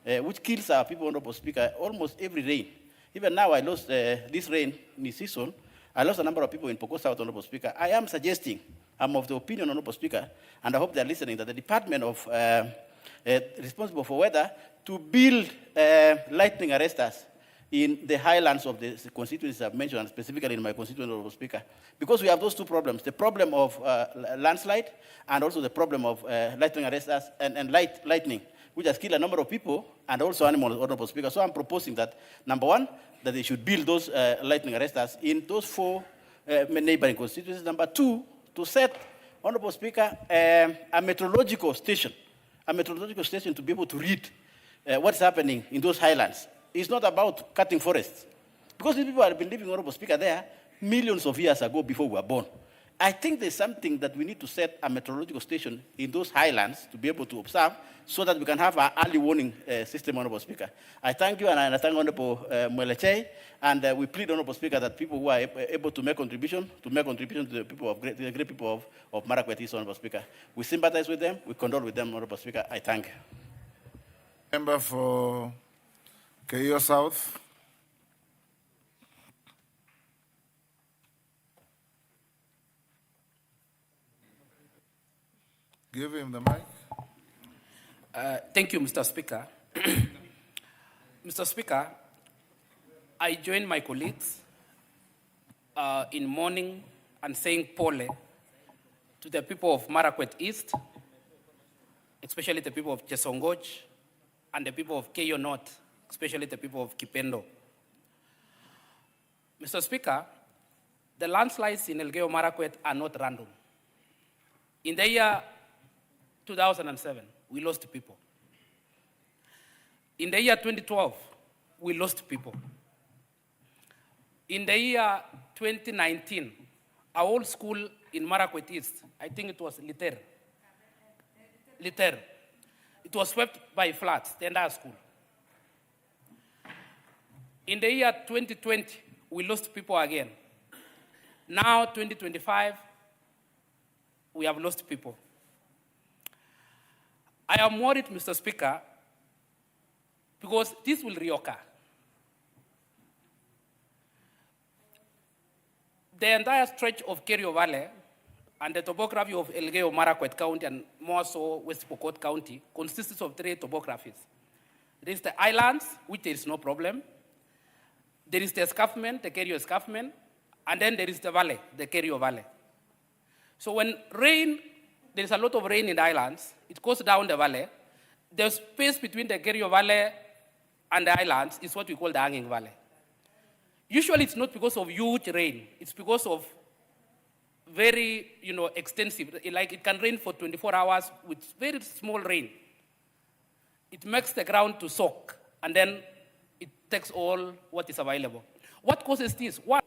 which kills our people, Honorable Speaker, almost every rain. Even now, I lost this rain in this season. I lost a number of people in Pokot South, Honorable Speaker. I am suggesting, I'm of the opinion, Honorable Speaker, and I hope they're listening, that the Department of responsible for weather to build lightning arresters in the highlands of the constituencies I've mentioned, and specifically in my constituency, Honorable Speaker, because we have those two problems, the problem of landslide and also the problem of lightning arresters and lightning, which has killed a number of people and also animals, Honorable Speaker. So I'm proposing that, number one, that they should build those lightning arresters in those 4 neighboring constituencies. Number two, to set, Honorable Speaker, a meteorological station to be able to read what's happening in those highlands. It's not about cutting forests. Because these people have been living, Honorable Speaker, there millions of years ago before we were born. I think there's something that we need to set a meteorological station in those highlands to be able to observe so that we can have an early warning system, Honorable Speaker. I thank you, and I thank Honorable Mweleche, and we plead, Honorable Speaker, that people who are able to make contribution to the people of the great people of Marakwet East, Honorable Speaker. We sympathize with them, we condole with them, Honorable Speaker. I thank you. Member for Keio South. Give him the mic. Thank you, Mr. Speaker. Mr. Speaker, I join my colleagues in mourning and saying pole to the people of Marakwet East, especially the people of Chesongoj, and the people of Keio North, especially the people of Kipendo. Mr. Speaker, the landslides in Elgeyo Marakwet are not random. In the year 2007, we lost people. In the year 2012, we lost people. In the year 2019, our old school in Marakwet East, I think it was Liter. It was swept by floods, the entire school. In the year 2020, we lost people again. Now, 2025, we have lost people. I am worried, Mr. Speaker, because this will reoccur. The entire stretch of Kerio Valley and the topography of Elgeyo Marakwet County and more so West Pokot County consists of 3 topographies. There is the islands, which there is no problem. There is the escarpment, the Kerio escarpment, and then there is the valley, the Kerio Valley. So when rain, there is a lot of rain in the islands, it goes down the valley. The space between the Kerio Valley and the islands is what we call the hanging valley. Usually it's not because of huge rain, it's because of very, extensive, like it can rain for 24 hours with very small rain. It makes the ground to soak, and then it takes all what is available. What causes this? What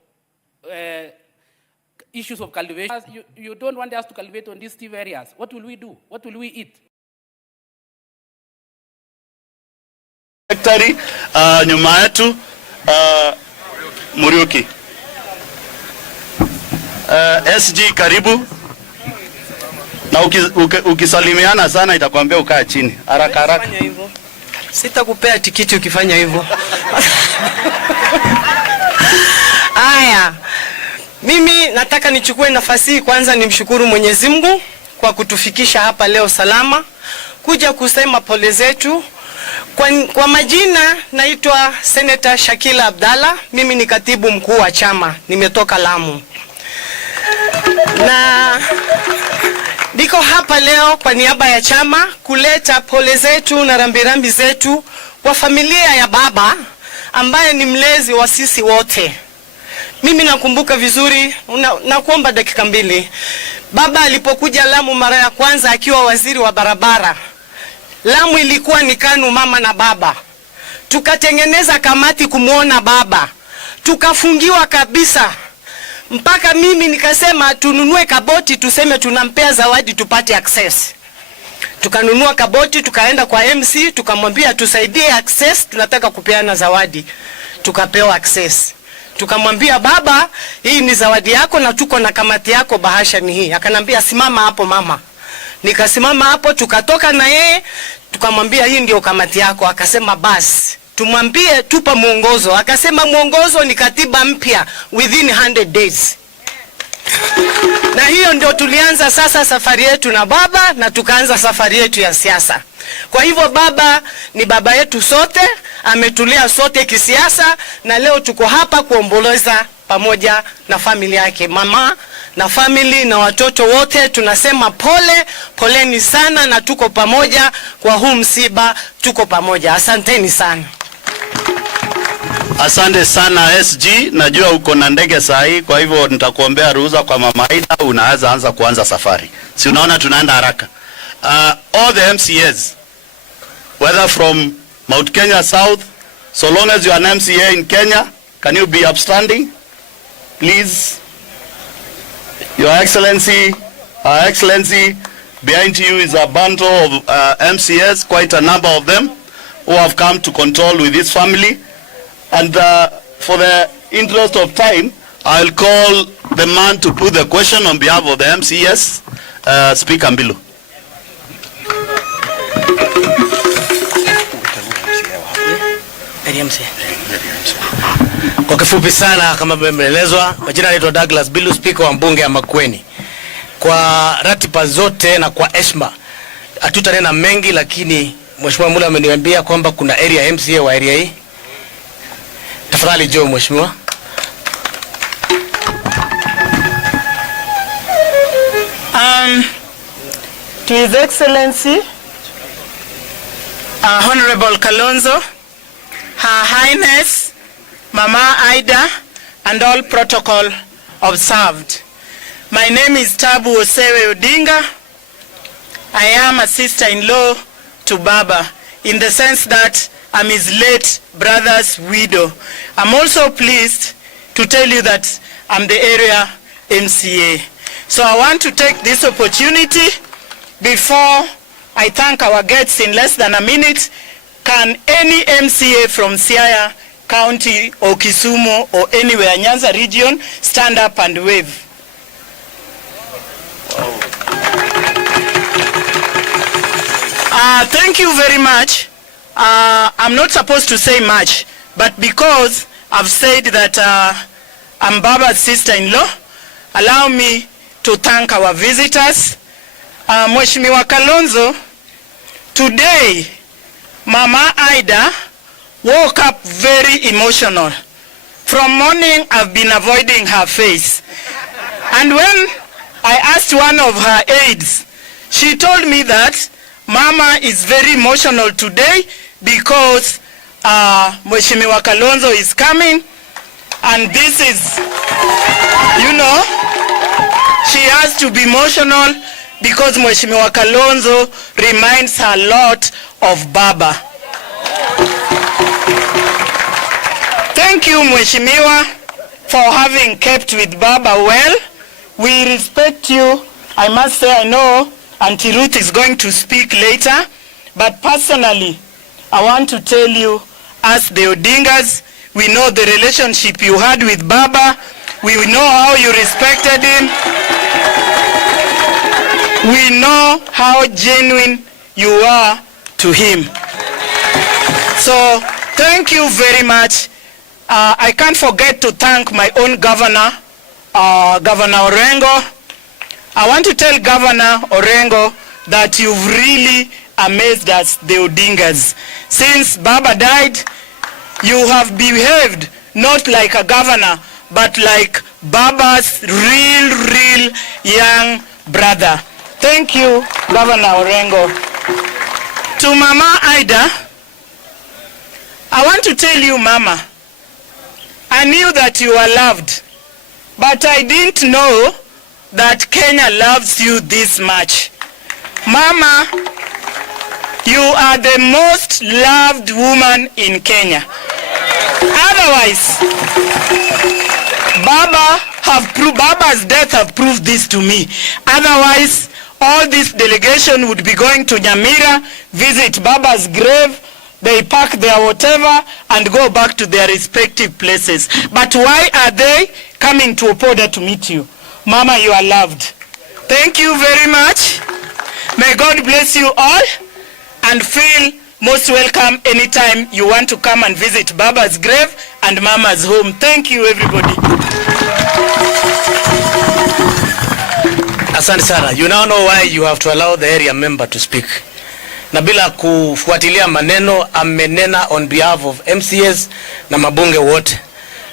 issues of cultivation? You don't want us to cultivate on these steep areas. What will we do? What will we eat? Daktari nyuma yetu Musyoka. SG karibu. Na ukisalimiana sana itakwambia ukaa chini. Haraka haraka. Sitakupea tikiti ukifanya hivyo. Aya. Mimi nataka nichukue nafasi hii kwanza nimshukuru Mwenyezi Mungu kwa kutufikisha hapa leo salama, kuja kusema pole zetu. Kwa majina naitwa Senator Shakila Abdalla, mimi ni katibu mkuu wa chama, nimetoka Lamu. Na niko hapa leo kwa niaba ya chama kuleta pole zetu na rambirambi zetu kwa familia ya baba ambaye ni mlezi wa sisi wote. Mimi nakumbuka vizuri, nakuomba dakika mbili. Baba alipokuja Lamu mara ya kwanza akiwa waziri wa barabara, Lamu ilikuwa ni KANU mama na baba. Tukatengeneza kamati kumuona baba. Tukafungiwa kabisa. Mpaka mimi nikasema tununue kaboti tuseme tunampea zawadi tupate access. Tukanunua kaboti, tukaenda kwa MC, tukamwambia tusaidie access, tunataka kupeana zawadi. Tukapewa access. Tukamwambia baba, hii ni zawadi yako na tuko na kamati yako, bahasha ni hii. Akanambia simama hapo mama. Nikasimama hapo, tukatoka na yeye, tukamwambia hii ndio kamati yako. Akasema basi tumwambie tupa mwongozo. Akasema mwongozo ni katiba mpya within 100 days. Na hiyo ndio tulianza sasa safari yetu na baba, na tukaanza safari yetu ya siasa. Kwa hivyo baba ni baba yetu sote, ametulea sote kisiasa, na leo tuko hapa kuomboleza pamoja na familia yake, mama na family na watoto wote. Tunasema poleni sana, na tuko pamoja kwa huu msiba, tuko pamoja. Asanteni sana. Asante sana SG, najua uko na ndege saa hii, kwa hivyo nitakuombea ruhusa kwa mama Aida, unaweza kuanza safari. Si unaona tunaenda haraka. All the MCAs, whether from Mount Kenya South, so long as you are an MCA in Kenya, can you be upstanding? Please. Your Excellency, Our Excellency, behind you is a bundle of MCAs, quite a number of them, who have come to condole with this family. And for the interest of time, I'll call the man to put the question on behalf of the MCAs, Speaker Mbilu. Kwa kifupi sana kama mmeelezwa, majina naitwa Douglas Bilu, Speaker wa mbunge ya Makueni. Kwa ratiba zote na kwa heshima, hatutanena mengi, lakini Mheshimiwa Mula ameniambia kwamba kuna area MCA wa area hii. Tafadhali Joe Mheshimiwa. To His Excellency, Honorable Kalonzo, Her Highness, Mama Aida, and all protocol observed. My name is Tabu Osewe Odinga. I am a sister-in-law to Baba, in the sense that I'm his late brother's widow. I'm also pleased to tell you that I'm the area MCA. So I want to take this opportunity before I thank our guests in less than a minute. Can any MCA from Siaya County or Kisumu or anywhere, Nyanza region, stand up and wave? Thank you very much. I'm not supposed to say much, but because I've said that I'm Baba's sister-in-law, allow me to thank our visitors. Mheshimiwa Kalonzo, today Mama Aida woke up very emotional. From morning I've been avoiding her face. And when I asked one of her aides, she told me that Mama is very emotional today because Mheshimiwa Kalonzo is coming, and this is, you know, she has to be emotional because Mheshimiwa Kalonzo reminds her a lot of Baba. Thank you, Mheshimiwa, for having kept with Baba well. We respect you. I must say, I know Auntie Ruth is going to speak later, but personally, I want to tell you, as the Odingas, we know the relationship you had with Baba. We know how you respected him. We know how genuine you are to him. So thank you very much. I can't forget to thank my own governor, Governor Orengo. I want to tell Governor Orengo that you've really amazed us, the Odingas. Since Baba died, you have behaved not like a governor, but like Baba's real young brother. Thank you, Governor Orengo. To Mama Ida, I want to tell you, Mama, I knew that you are loved, but I didn't know that Kenya loves you this much. Mama, you are the most loved woman in Kenya. Otherwise, Baba's death have proved this to me. Otherwise, all this delegation would be going to Nyamira, visit Baba's grave, they pack their whatever and go back to their respective places. But why are they coming to Opoda to meet you? Mama, you are loved. Thank you very much. May God bless you all, and feel most welcome anytime you want to come and visit Baba's grave and Mama's home. Thank you, everybody. Asante sana. You now know why you have to allow the area member to speak. Na bila kufuatilia maneno, amenena on behalf of MCS na mabunge wote.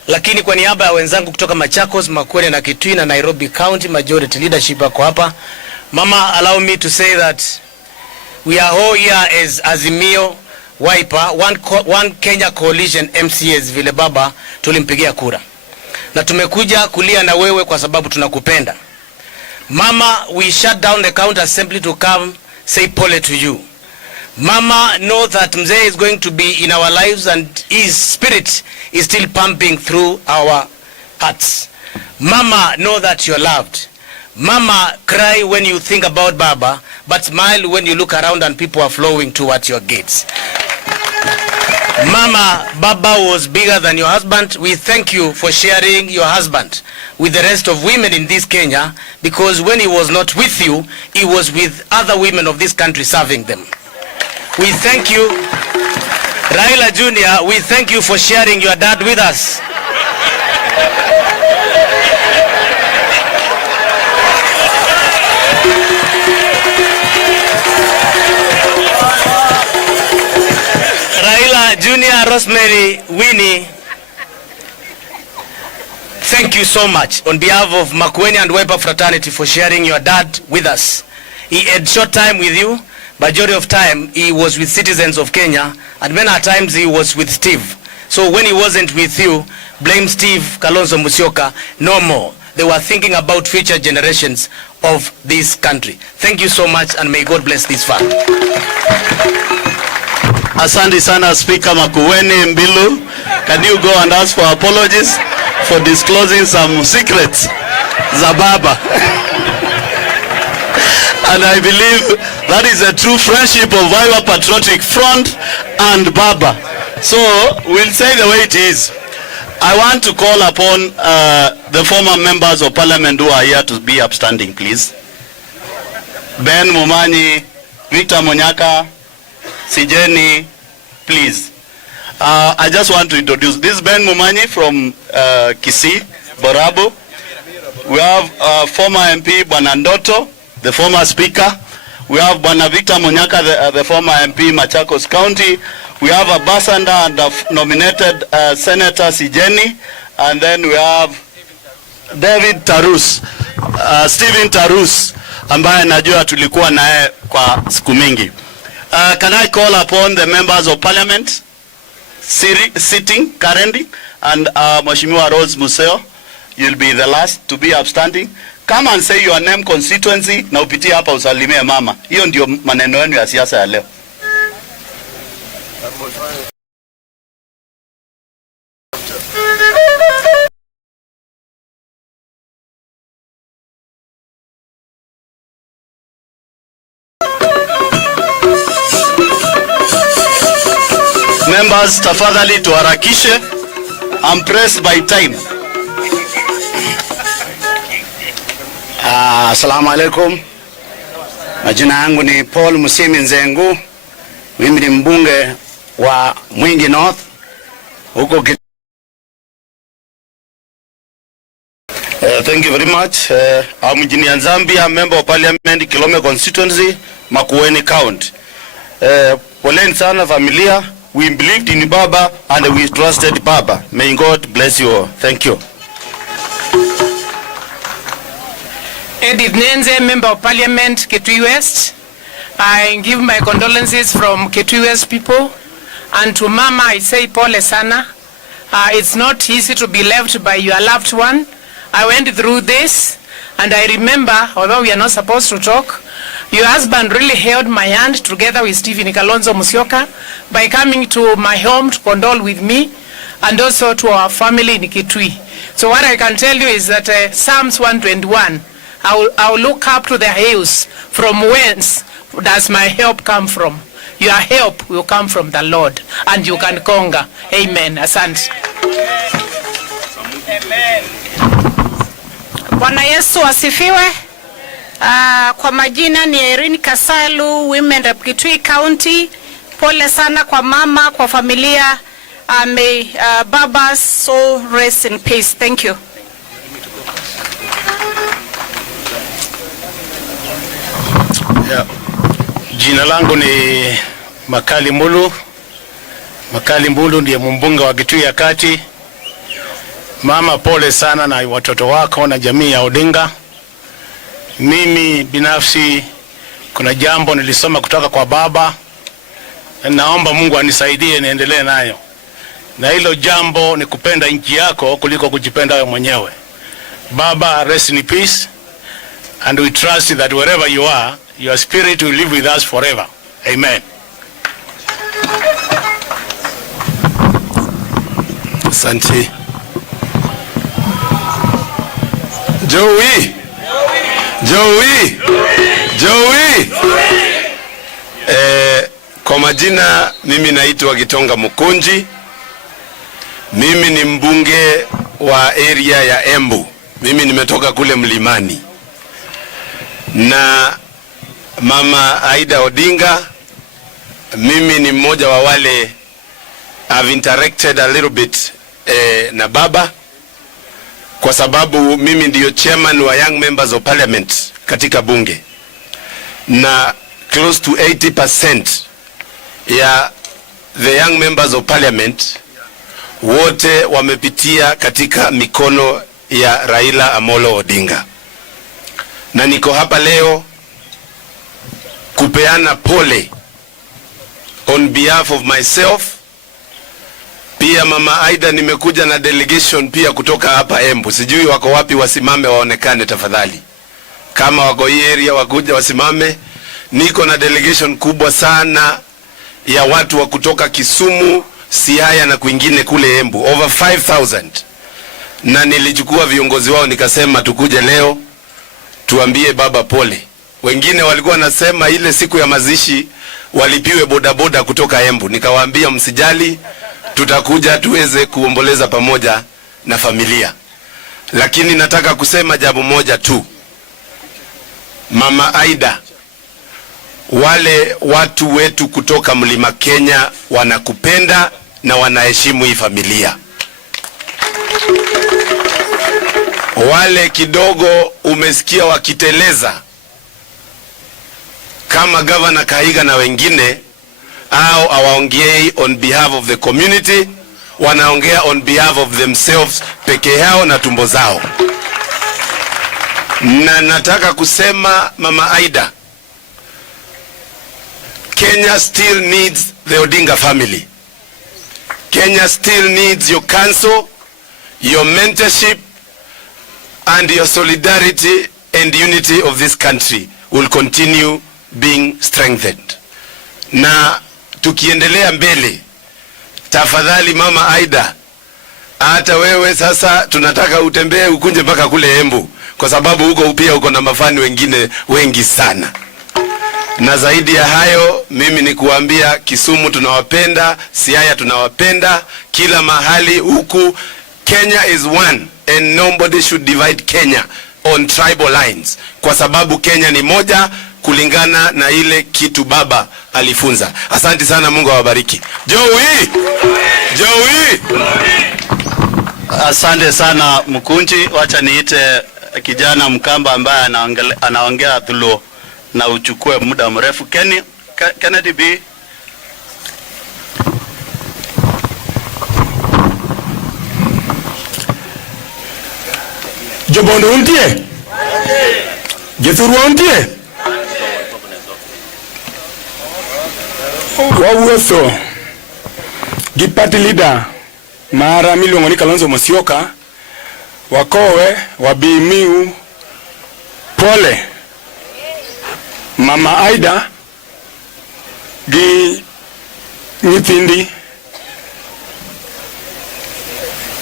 Lakini kwa niaba ya wenzangu kutoka Machakos, Makueni na Kitui na Nairobi County majority leadership wako hapa. Mama, allow me to say that we are all here as Azimio Wiper, one Kenya coalition MCS vile Baba tulimpigia kura. Na tumekuja kulia na wewe kwa sababu tunakupenda. Mama, we shut down the counter simply to come say pole to you. Mama, know that Mzee is going to be in our lives and his spirit is still pumping through our hearts. Mama, know that you're loved. Mama, cry when you think about Baba, but smile when you look around and people are flowing towards your gates. Mama, Baba was bigger than your husband. We thank you for sharing your husband with the rest of women in this Kenya, because when he was not with you, he was with other women of this country serving them. We thank you, Raila Jr., we thank you for sharing your dad with us. Raila Jr., Rosemary, Winnie, thank you so much on behalf of Makueni and Wiper fraternity for sharing your dad with us. He had short time with you. Majority of time he was with citizens of Kenya, and many times he was with Steve. So when he wasn't with you, blame Steve, Kalonzo, Musyoka, no more. They were thinking about future generations of this country. Thank you so much, and may God bless this family. Asante sana Speaker Makueni Mbilu. Can you go and ask for apologies for disclosing some secrets? Zababa. And I believe that is a true friendship of our Patriotic Front and Baba. So we'll say the way it is. I want to call upon the former members of parliament who are here to be upstanding, please. Ben Mumanyi, Victor Monyaka, Sijeni, please. I just want to introduce this Ben Mumanyi from Kisii, Borabo. We have former MP Bwana Ndoto, the former speaker. We have Bwana Victor Monyaka, the former MP Machakos County. We have Ambassador and nominated Senator Sijeni, and then we have David Tarus, Stephen Tarus, ambaye najua tulikuwa naye kwa siku mingi. Can I call upon the members of parliament sitting currently, and Mheshimiwa Rose Museo, you'll be the last to be upstanding. Come and say your name, constituency, na upitie hapa usalimie mama. Hiyo ndio maneno yenu ya siasa ya leo. Members, tafadhali tuharakishe. I'm pressed by time. Assalamu alaikum. Majina yangu ni Paul Musimi Nzengu. Mimi ni mbunge wa Mwingi North huko thank you very much. I'm Engineer Zambia, member of Parliament, Kilome constituency, Makueni County. Poleni sana familia. We believed in Baba and we trusted Baba. May God bless you all. Thank you. Edith Nenze, member of Parliament, Kitui West. I give my condolences from Kitui West people. And to Mama, I say pole sana. It's not easy to be left by your loved one. I went through this, and I remember, although we are not supposed to talk, your husband really held my hand together with Stephen Kalonzo Musyoka by coming to my home to condole with me and also to our family in Kitui. So what I can tell you is that Psalms 121, I will look up to the hills, from whence does my help come from? Your help will come from the Lord, and you can conquer. Amen. Asante. Amen. Bwana Yesu asifiwe. Kwa majina ni Irene Kasalu, Women Rep Kitui County. Pole sana kwa mama, kwa familia. May Baba's soul rest in peace. Thank you. Yeah. Jina langu ni Makali Mbulu. Makali Mbulu ndiye mbunge wa Kitui ya Kati. Mama, pole sana na watoto wako na jamii ya Odinga. Mimi binafsi kuna jambo nilisoma kutoka kwa Baba. Naomba Mungu anisaidie niendelee nayo. Na hilo jambo ni kupenda nchi yako kuliko kujipenda wewe mwenyewe. Baba, rest in peace, and we trust that wherever you are, your spirit will live with us forever. Amen. Asante. Joey. Kwa majina mimi naitwa Gitonga Mukunji. Mimi ni mbunge wa area ya Embu. Mimi nimetoka kule mlimani. Na Mama Aida Odinga, mimi ni mmoja wa wale I've interacted a little bit na Baba, kwa sababu mimi ndiyo chairman wa Young Members of Parliament katika bunge, na close to 80% ya the Young Members of Parliament wote wamepitia katika mikono ya Raila Amolo Odinga. Na niko hapa leo kupeana pole on behalf of myself. Pia Mama Aida, nimekuja na delegation pia kutoka hapa Embu. Sijui wako wapi, wasimame waonekane tafadhali. Kama wako hii area wakuja wasimame. Niko na delegation kubwa sana ya watu wa kutoka Kisumu, Siaya na kwingine kule Embu, over 5,000. Na nilichukua viongozi wao nikasema tukuje leo tuambie Baba pole. Wengine walikuwa nasema ile siku ya mazishi walipiwe bodaboda kutoka Embu. Nikawaambia msijali, tutakuja tuweze kuomboleza pamoja na familia. Lakini nataka kusema jambo moja tu. Mama Aida, wale watu wetu kutoka Mlima Kenya wanakupenda na wanaheshimu hii familia. Wale kidogo umesikia wakiteleza kama Governor Kahiga na wengine, au hawaongei on behalf of the community, wanaongea on behalf of themselves peke yao na tumbo zao. Na nataka kusema Mama Aida, Kenya still needs the Odinga family. Kenya still needs your counsel, your mentorship, and your solidarity and unity of this country will continue being strengthened. Na tukiendelea mbele, tafadhali Mama Aida, hata wewe sasa tunataka utembee ukunje mpaka kule Embu, kwa sababu huko pia uko na mafani wengine wengi sana. Na zaidi ya hayo, mimi ni kuambia Kisumu tunawapenda, Siaya tunawapenda, kila mahali huku. Kenya is one and nobody should divide Kenya on tribal lines, kwa sababu Kenya ni moja, kulingana na ile kitu baba alifunza. Asante sana, Mungu awabariki. Joey! Asante sana Mkunji, wacha niite kijana Mkamba ambaye anaongea Dhuluo na uchukue muda mrefu. Kennedy B. Bondo untie? Jethuru untie? Wawuotho gi party leader mara miluongo ni Kalonzo Musyoka, wakowe wabimiu pole Mama Aida gi nyithindi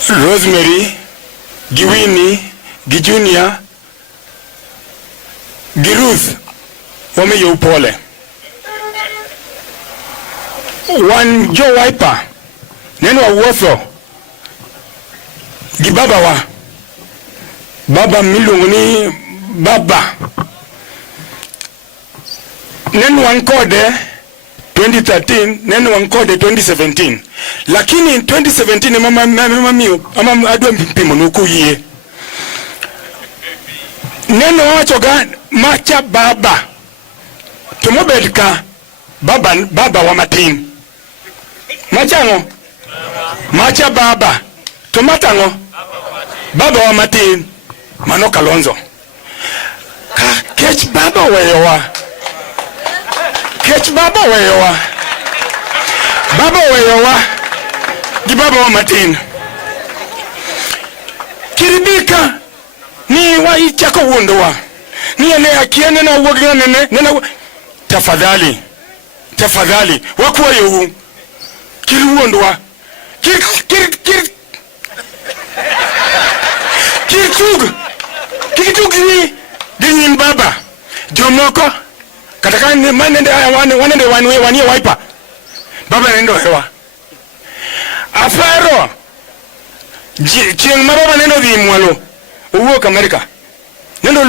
Rosemary gi Winnie gi Junior gi Ruth wameyo pole. Wan jo wiper neno wawuotho gi baba miluongo ni baba neno wan kode 2013 neno wan kode 2017, lakini 2017 mama adwa mpimo nukuyie neno wachoga macha baba tumobedka baba wa matin machango macha baba tomatango baba wa matin mano Kalonzo kech baba weyowa di baba wa matin kiribika ni wa ichako wondowa ni ene akiene na uwoga nene tafadhali wakwayo kiruondwa kitug ni baba jomoko kataka ni manende wanende wanie wiper baba nendo hewa afaro chieng mababa nendo dhi mwalo owuok Amerika nendo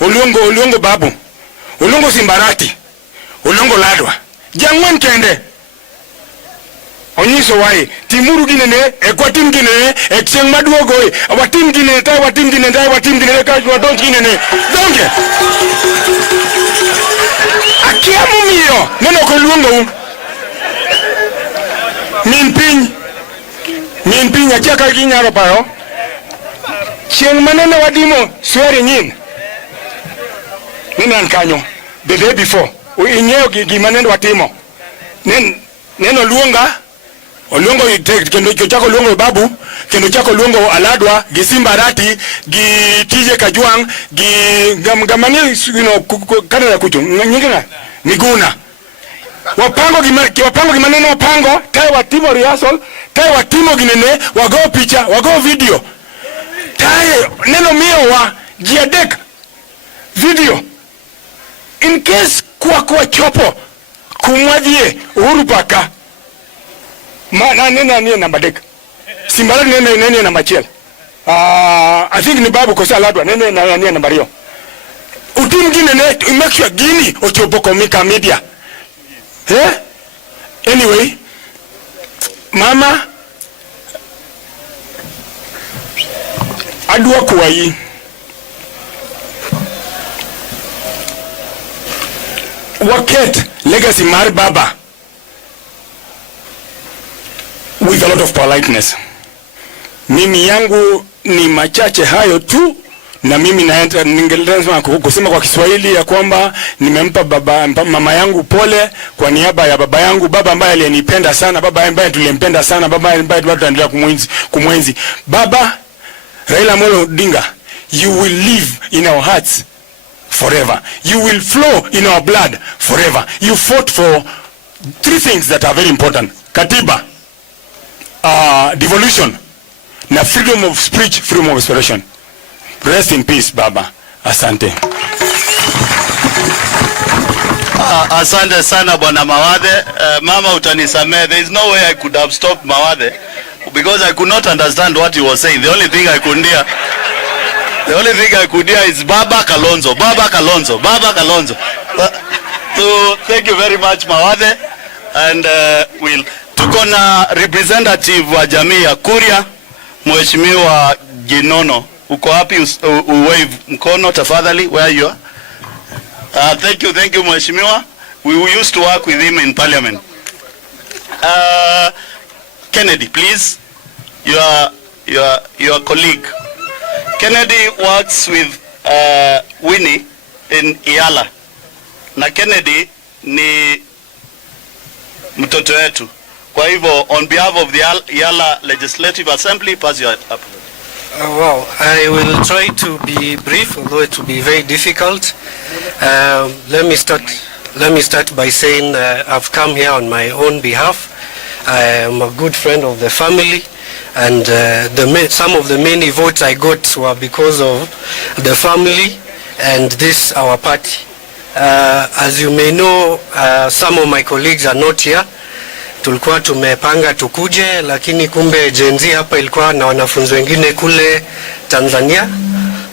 oluongo babu, oluongo Simbarati, oluongo Ladwa, jang'wen kende onyiso wae timuru ginene ekwatim ginene chieng maduogoe watim ginene tai watim ginene ka wadonj ginene donge akiamu miyo neno koluongo min piny achaka ginyalo paro chieng manene wadimo swere nyin nene kanyo the day before inyeo gima nende watimo neno oluongo kendo chako luongo babu kendo chako luongo Aladwa gi Simbarati gi Tije Kajwang gi gamani Canada kucho nyingine Miguna wapango gimaneno wapango tai watimo rehearsal tai watimo ginene wago picha wago video tai neno miyo wa jiadek video in case kwa chopo kumwadhie Uhuru Paka nene namba dek Simbarati nene namba chiel I think ni babu kosa Aladwa nene namba rio utim ginene make sure gini ochopo komika media anyway mama adwa kwayi waket legacy mar baba with a lot of politeness. Mimi yangu ni machache hayo tu, na mimi naenda ningeleza kusema kwa Kiswahili ya kwamba nimempa mama yangu pole kwa niaba ya baba yangu, baba ambaye alinipenda sana, baba ambaye tulimpenda sana, baba ambaye tutaendelea kumwenzi. Baba Raila Amolo Odinga, you will live in our hearts forever. You will flow in our blood forever. You fought for three things that are very important: Katiba, devolution, na freedom of speech, freedom of expression. Rest in peace, Baba. Asante. Asante sana Bwana Mawadhe. Mama utanisamee. There is no way I could have stopped Mawadhe because I could not understand what he was saying. The only thing I could hear The only thing I could hear is Baba Kalonzo, Baba Kalonzo, Baba Kalonzo. So thank you very much Mawathe, and tuko na representative wa jamii ya Kuria, Mheshimiwa Ginono. Uko wapi? Wave mkono tafadhali, where you are? Thank you Mheshimiwa. We used to work with him in parliament. Kennedy, please. Your colleague. Kennedy works with Winnie in Iala. Na Kennedy ni mtoto wetu. Kwa hivyo, on behalf of the Iala Legislative Assembly, pass your up. Well, I will try to be brief, although it will be very difficult. Let me start by saying I've come here on my own behalf. I am a good friend of the family, and some of the many votes I got were because of the family and this our party. As you may know, some of my colleagues are not here. Tulikuwa tumepanga tukuje, lakini kumbe Gen Z hapa ilikuwa na wanafunzi wengine kule Tanzania,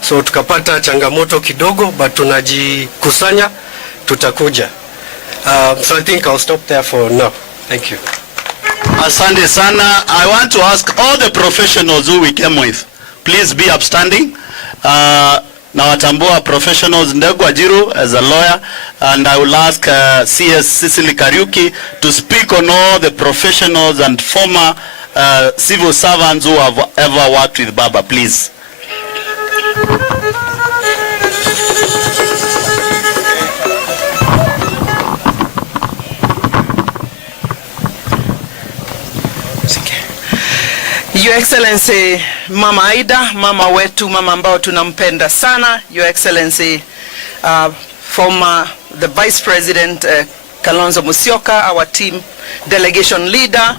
so tukapata changamoto kidogo, but tunajikusanya, tutakuja. So I think I'll stop there for now. Thank you. Asante sana. I want to ask all the professionals who we came with, please be upstanding. Na watambua professionals, Ndegu Ajiru as a lawyer, and I will ask CS Cicely Kariuki to speak on all the professionals and former civil servants who have ever worked with Baba, please. Your Excellency Mama Aida, mama wetu, mama ambao tunampenda sana. Your Excellency former the Vice President Kalonzo Musyoka, our team delegation leader,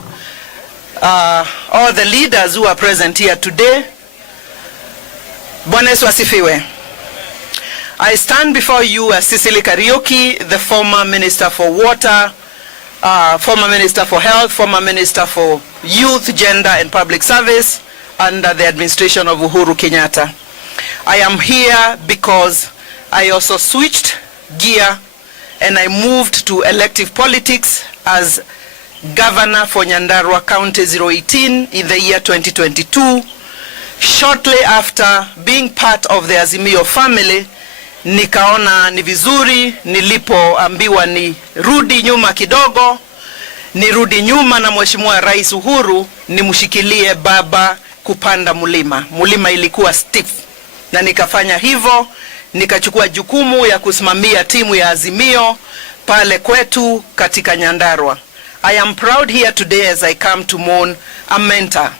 all the leaders who are present here today. Bwana Yesu asifiwe. I stand before you as Cicely Kariuki, the former Minister for Water, former Minister for Health, former Minister for Youth, Gender and Public Service under the administration of Uhuru Kenyatta. I am here because I also switched gear and I moved to elective politics as Governor for Nyandarua County 018 in the year 2022. Shortly after being part of the Azimio family, nikaona ni vizuri nilipoambiwa ni rudi nyuma kidogo, nirudi nyuma na Mheshimiwa Rais Uhuru nimshikilie Baba kupanda mulima. Mulima ilikuwa stiff na nikafanya hivyo, nikachukua jukumu ya kusimamia timu ya Azimio pale kwetu katika Nyandarua. I am proud here today as I come to mourn a mentor,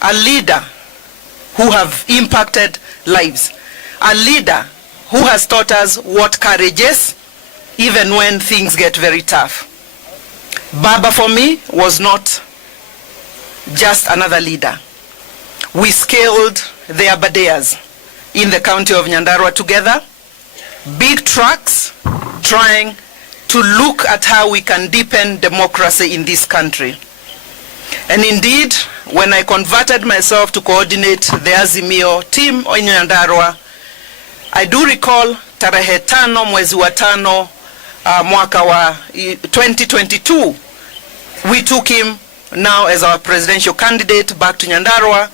a leader who have impacted lives, a leader who has taught us what courage is, even when things get very tough. Baba for me was not just another leader. We scaled the Abadeas in the county of Nyandarua together, big trucks trying to look at how we can deepen democracy in this country. And indeed, when I converted myself to coordinate the Azimio team in Nyandarua, I do recall tarehe 5 mwezi wa 5 mwaka wa 2022, we took him now as our presidential candidate back to Nyandarua,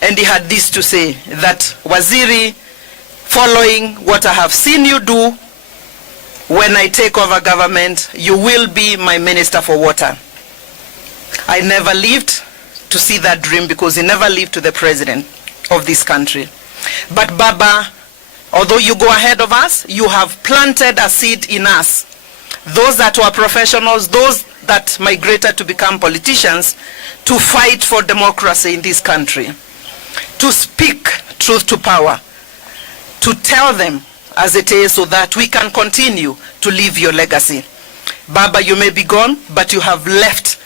and he had this to say, that Waziri, following what I have seen you do, when I take over government, you will be my Minister for Water. I never lived to see that dream because he never lived to the president of this country. But Baba, although you go ahead of us, you have planted a seed in us. Those that were professionals, those that migrated to become politicians, to fight for democracy in this country, to speak truth to power, to tell them as it is so that we can continue to live your legacy. Baba, you may be gone, but you have left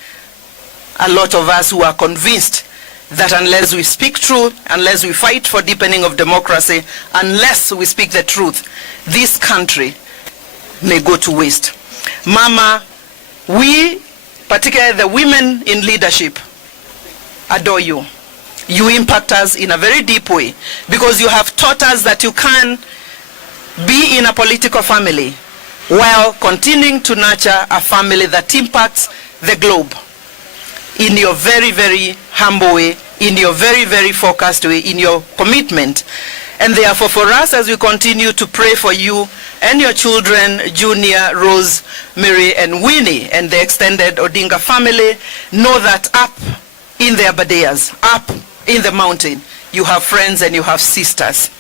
a lot of us who are convinced that unless we speak truth, unless we fight for deepening of democracy, unless we speak the truth, this country may go to waste. Mama, we, particularly the women in leadership, adore you. You impact us in a very deep way because you have taught us that you can be in a political family while continuing to nurture a family that impacts the globe in your very, very humble way, in your very, very focused way, in your commitment. And therefore for us, as we continue to pray for you and your children, Junior, Rose, Mary, and Winnie, and the extended Odinga family, know that up in the Abadeas, up in the mountain, you have friends and you have sisters.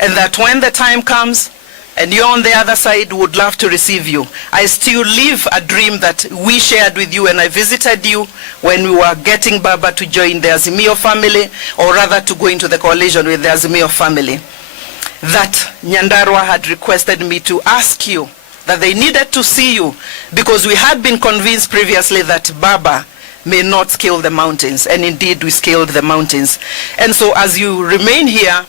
And that when the time comes, and you're on the other side, would love to receive you. I still live a dream that we shared with you when I visited you when we were getting Baba to join the Azimio family, or rather to go into the coalition with the Azimio family. That Nyandarua had requested me to ask you that they needed to see you because we had been convinced previously that Baba may not scale the mountains, and indeed we scaled the mountains. And so as you remain here,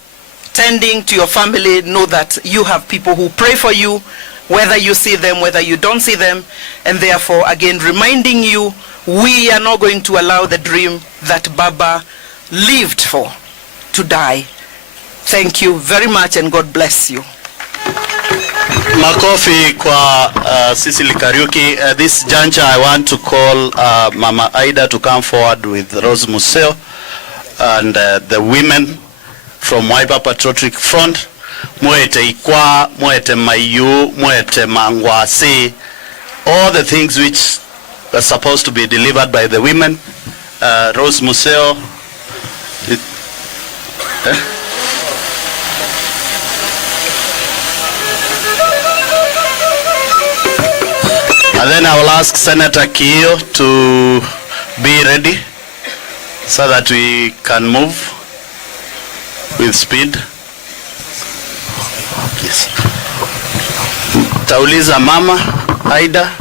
tending to your family, know that you have people who pray for you, whether you see them, whether you don't see them, and therefore, again, reminding you, we are not going to allow the dream that Baba lived for to die. Thank you very much, and God bless you. Makofi kwa Cecily Kariuki. At this juncture, I want to call Mama Aida to come forward with Rose Museo and the women from Wiper Patriotic Front. Mwete Ikwa, Mwete Mayu, Mwete Mangwasi, all the things which are supposed to be delivered by the women. Rose Museo. And then I will ask Senator Kio to be ready so that we can move with speed. Yes. Tauliza Mama Aida,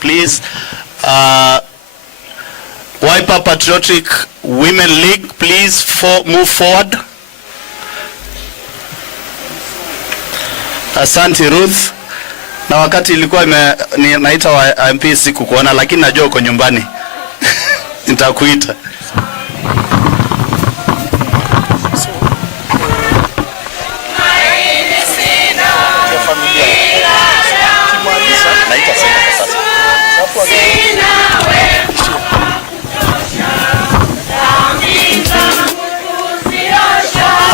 please. Wiper Patriotic Women League, please move forward. Asante Ruth. Na wakati ilikuwa naita wa MP siku kuona, lakini najua uko nyumbani. Nitakuita.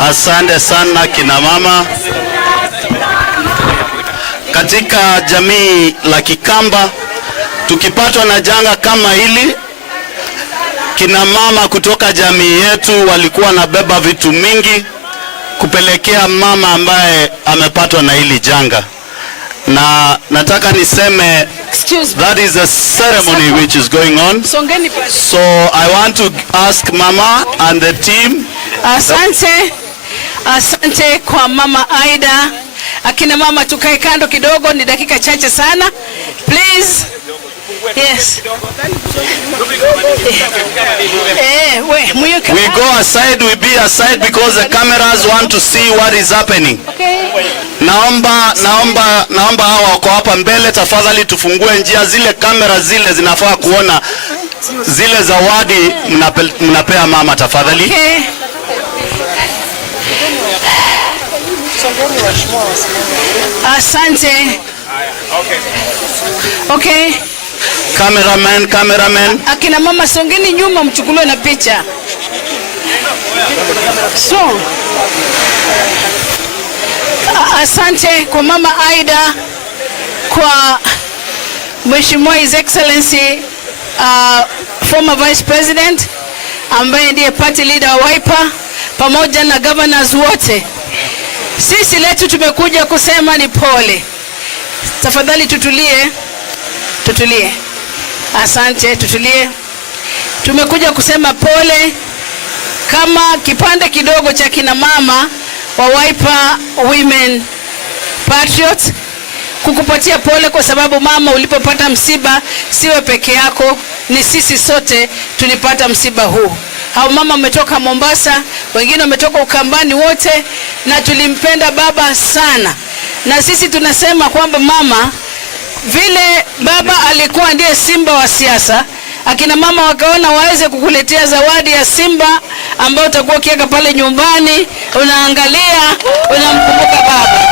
Asante sana kina mama. Katika jamii la Kikamba, tukipatwa na janga kama hili, kina mama kutoka jamii yetu walikuwa nabeba vitu mingi kupelekea mama ambaye amepatwa na hili janga. Na nataka niseme, that is a ceremony which is going on. So I want to ask Mama and the team. Asante kwa Mama Aida. Akina mama tukae kando kidogo, ni dakika chache sana. Please. Yes. We go aside, we be aside because the cameras want to see what is happening. Okay. Naomba hawa wako hapa mbele, tafadhali tufungue njia, zile kamera zile zinafaa kuona zile zawadi mnapea mama tafadhali. Okay. Asante. Okay. Cameraman. Akina mama songeni nyuma mchukuliwe na picha. So. Asante kwa Mama Aida, kwa Mheshimiwa His Excellency former Vice President ambaye ndiye party leader wa Wiper, pamoja na governors wote. Sisi letu tumekuja kusema ni pole. Tafadhali tutulie. Tutulie. Asante, tutulie. Tumekuja kusema pole kama kipande kidogo cha kina mama wa Wiper Women Patriots, kukupatia pole kwa sababu mama, ulipopata msiba siwe peke yako, ni sisi sote tulipata msiba huu. Hao mama wametoka Mombasa, wengine wametoka Ukambani, wote, na tulimpenda baba sana. Na sisi tunasema kwamba mama, vile baba alikuwa ndiye simba wa siasa, akina mama wakaona waweze kukuletea zawadi ya simba ambao utakuwa ukiweka pale nyumbani, unaangalia, unamkumbuka baba.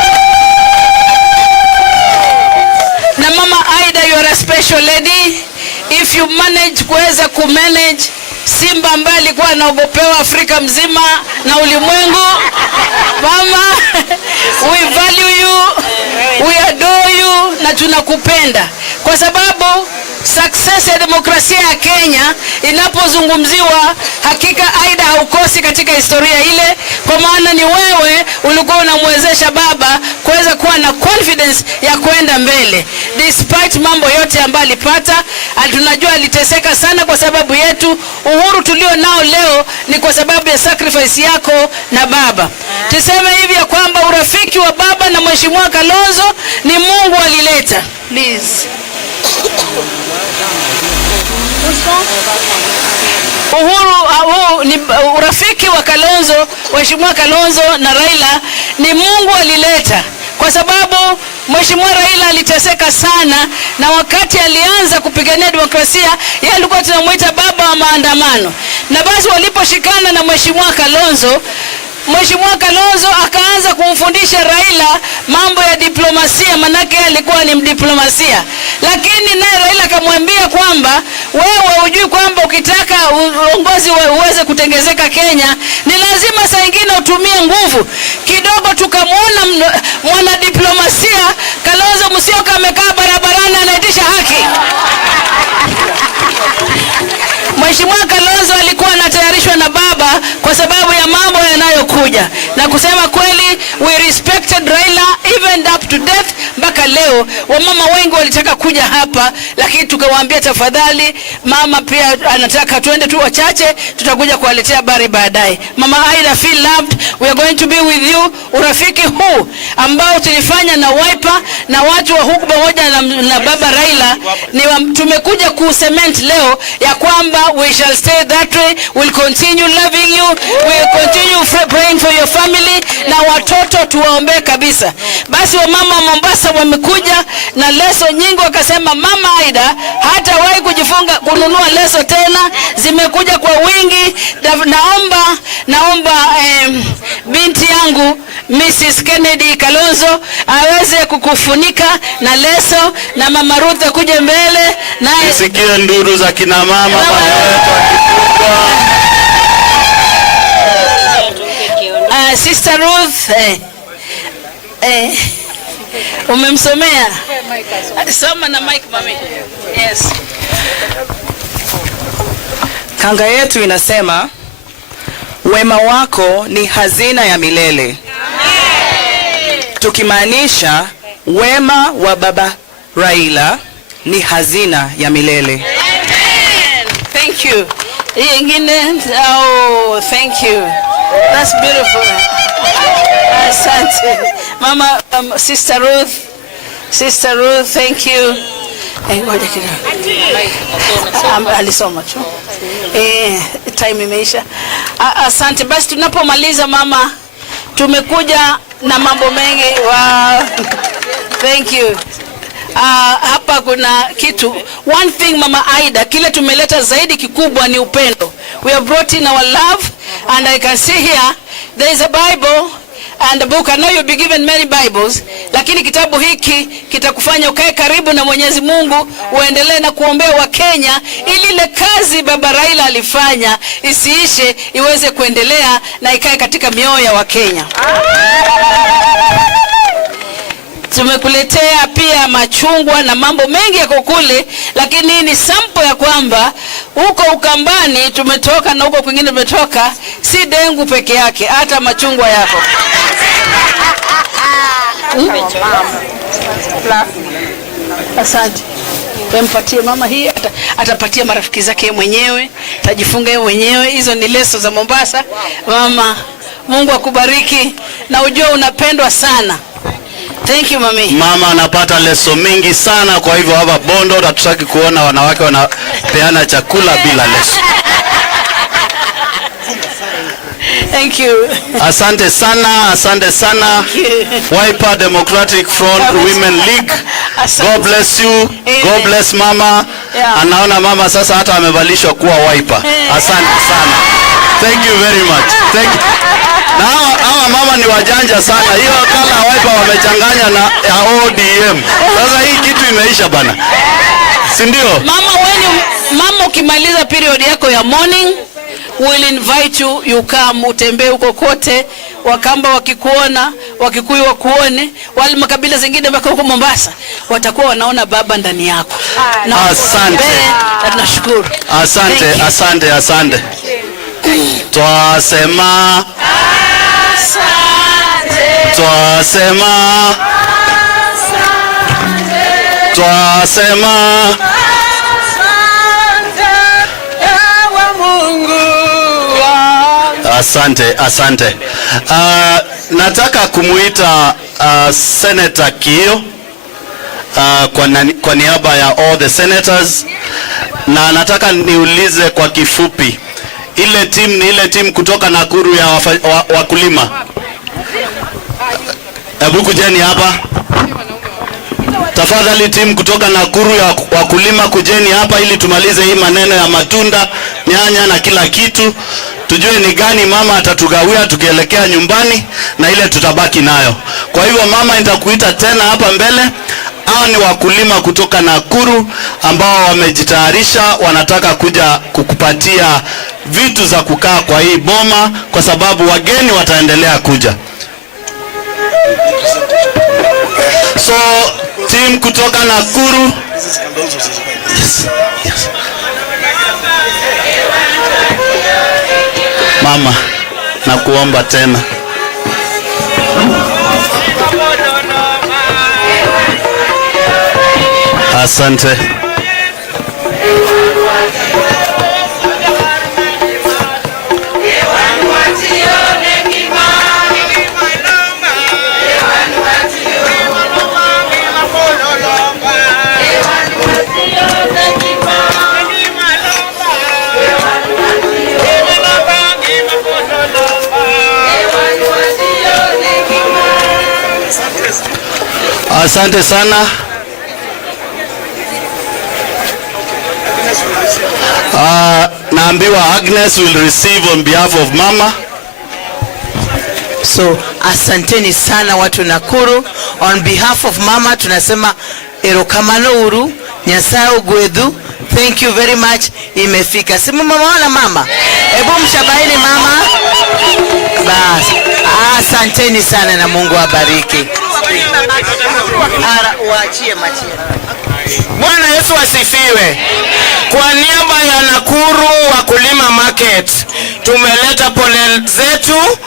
Na Mama Aida, you are a special lady. If you manage kuweza kumanage simba ambaye alikuwa anaogopewa Afrika mzima na ulimwengu, mama, we value you, we adore you, na tunakupenda kwa sababu success ya demokrasia ya Kenya inapozungumziwa, hakika Aida haukosi katika historia ile, kwa maana ni wewe ulikuwa unamwezesha baba kuweza kuwa na confidence ya kwenda mbele despite mambo yote ambayo alipata. Tunajua aliteseka sana kwa sababu yetu. Uhuru tulio nao leo ni kwa sababu ya sacrifice yako na baba. Tuseme hivi ya kwamba urafiki wa baba na Mheshimiwa Kalonzo ni Mungu alileta. Please. Urafiki wa Kalonzo, Mheshimiwa Kalonzo na Raila ni Mungu alileta, kwa sababu Mheshimiwa Raila aliteseka sana, na wakati alianza kupigania demokrasia yeye alikuwa tunamuita baba wa maandamano. Na basi waliposhikana na Mheshimiwa Kalonzo, Mheshimiwa Kalonzo akaanza kumfundisha Raila mambo ya diplomasia, manake alikuwa ni mdiplomasia. Lakini naye Raila akamwambia kwamba wewe hujui kwamba ukitaka uongozi uweze kutengezeka Kenya ni lazima saa nyingine utumie nguvu kidogo. Tukamwona mwana diplomasia Kalonzo Musyoka amekaa barabarani anaitisha haki. Mheshimiwa Kalonzo alikuwa anatayarishwa na baba kwa sababu ya mambo yanayokuja, na kusema kweli we respected Raila even up to death. Mpaka leo wamama wengi walitaka kuja hapa, lakini tukawaambia tafadhali, mama pia anataka tuende tu wachache, tutakuja kuwaletea habari baadaye. Mama Aida, feel loved, we are going to be with you. Urafiki huu ambao tulifanya na Wiper na watu wa huku pamoja na baba Raila ni tumekuja kucement leo ya kwamba we shall stay that way, we'll continue loving you, we'll continue praying for your family, na watoto tuwaombee kabisa. Basi wamama wa Mombasa wamekuja na leso nyingi, wakasema Mama Aida hatawahi kununua leso tena, zimekuja kwa wingi. Naomba binti yangu Mrs. Kennedy Kalonzo aweze kukufunika na leso, na Mama Ruth kuja mbele na nisikie nduru za kina mama. Sister Ruth, umemsomea? Soma na mic mami. Yes. Kanga yetu inasema wema wako ni hazina ya milele. Amen. Tukimaanisha wema wa baba Raila ni hazina ya milele. Amen. Thank you. Oh, thank you. That's beautiful. Asante. Mama, Sister Ruth, thank you. Ngoja kidogo. Alisoma tu. Time imeisha. Asante. Basi tunapomaliza mama, tumekuja na mambo mengi. Wow. Thank you. Hapa kuna kitu. One thing Mama Aida, kile tumeleta zaidi kikubwa ni upendo. We have brought in our love, and I can see here there is a Bible and a book. I know you'll be given many Bibles, lakini kitabu hiki kitakufanya ukae karibu na Mwenyezi Mungu, uendelee na kuombea wa Kenya ili ile kazi baba Raila alifanya isiishe, iweze kuendelea na ikae katika mioyo ya wa Kenya. Tumekuletea pia machungwa na mambo mengi yako kule, lakini ni sample ya kwamba huko Ukambani tumetoka na huko kwingine tumetoka, si dengu peke yake, hata machungwa yako. Asante. Empatie mama hii, atapatia marafiki zake mwenyewe, atajifunga yeye mwenyewe. Hizo ni leso za Mombasa. Mama, Mungu akubariki na ujue unapendwa sana. Thank you mami. Mama anapata leso mingi sana, kwa hivyo hapa Bondo hatutaki kuona wanawake wanapeana chakula bila leso. Thank you. Asante sana. Wiper Democratic Front Women League. God bless you. God bless mama. Anaona mama sasa hata amevalishwa kuwa Wiper. Asante sana. Thank you very much. Thank you. Na hawa mama ni wajanja sana. Hiyo kala wiper wamechanganya na ya ODM. Sasa hii kitu imeisha bana. Si ndio? Mama ukimaliza period yako ya morning, we'll invite you come utembee huko kote, Wakamba wakikuona, Wakikuyu wakuone, wale makabila zingine mpaka huko Mombasa watakuwa wanaona baba ndani yako. Asante. Tunashukuru. Asante. Twasema Asante. Nataka kumuita Senator Kio kwa niaba ya all the senators, na nataka niulize kwa kifupi, ile team kutoka Nakuru ya wakulima. Hebu kujeni hapa. Tafadhali team kutoka Nakuru ya wakulima kujeni hapa ili tumalize hii maneno ya matunda, nyanya na kila kitu. Tujue ni gani mama atatugawia tukielekea nyumbani na ile tutabaki nayo. Kwa hivyo mama, nitakuita tena hapa mbele. Hao ni wakulima kutoka Nakuru ambao wamejitayarisha, wanataka kuja kukupatia vitu za kukaa kwa hii boma kwa sababu wageni wataendelea kuja. So team kutoka Nakuru. Yes. Mama, nakuomba tena. Asante. Asante sana. Naambiwa Agnes will receive on behalf of mama. So asanteni sana watu Nakuru. On behalf of mama tunasema erokamano uru, Nyasaye ugwedhu. Thank you very much. Imefika. Si mama wana mama? Hebu mshabaini mama. Bas. Asanteni sana na Mungu abariki. Bwana Yesu asifiwe. Kwa niaba ya Nakuru Wakulima Market tumeleta pole zetu,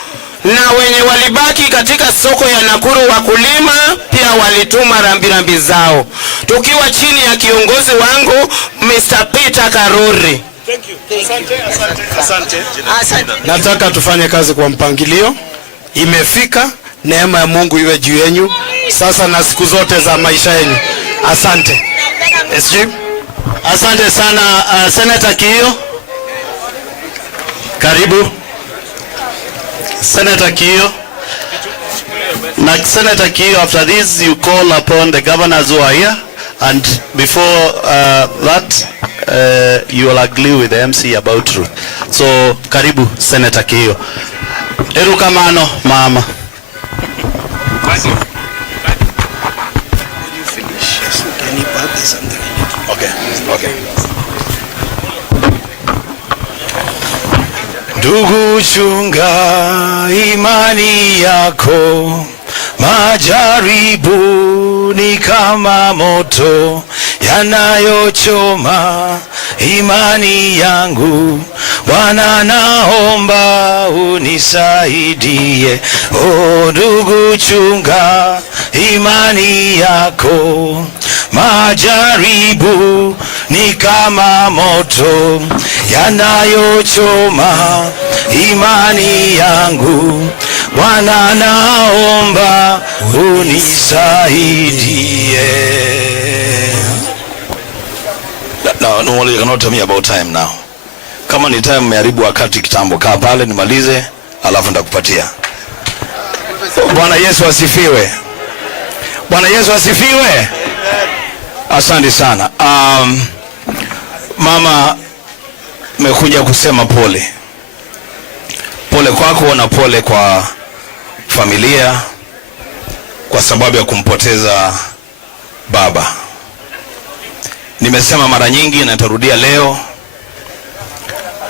na wenye walibaki katika soko ya Nakuru wakulima pia walituma rambirambi zao, tukiwa chini ya kiongozi wangu Mr. Peter Karuri. Thank you. Asante. Nataka tufanye kazi kwa mpangilio. Imefika, neema ya Mungu iwe juu yenu sasa na siku zote za maisha yenu. Asante. SG. Asante sana Senator Kio. Karibu. Senator Kio. Now, Senator Kio, after this you call upon the governors who are here, and before that you will agree with the MC about truth. So karibu Senator Kio. Erukamano mama. Okay. Ndugu, chunga imani yako, majaribu ni kama moto yanayochoma imani yangu. Bwana, naomba unisaidie. O ndugu, chunga imani yako, majaribu ni kama moto yanayochoma imani yangu. Bwana, naomba unisaidie. No, you cannot tell me about time now. Kama ni time meharibu wakati kitambo, kaa pale nimalize alafu ndakupatia. Bwana Yesu asifiwe. Bwana Yesu asifiwe. Asante sana. Mama, mekuja kusema pole. Pole kwako na pole kwa familia kwa sababu ya kumpoteza baba. Nimesema mara nyingi na nitarudia leo,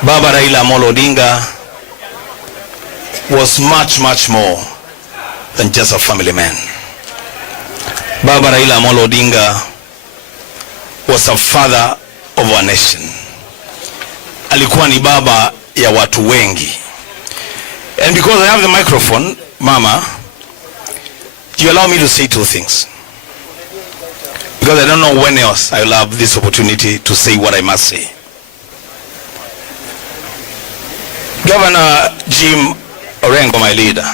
Baba Raila Amolo Odinga was much more than just a family man. Baba Raila Amolo Odinga was a father of our nation. Alikuwa ni baba ya watu wengi. And because I have the microphone, Mama, you allow me to say two things. Because I don't know when else I will have this opportunity to say what I must say. Governor Jim Orengo, my leader,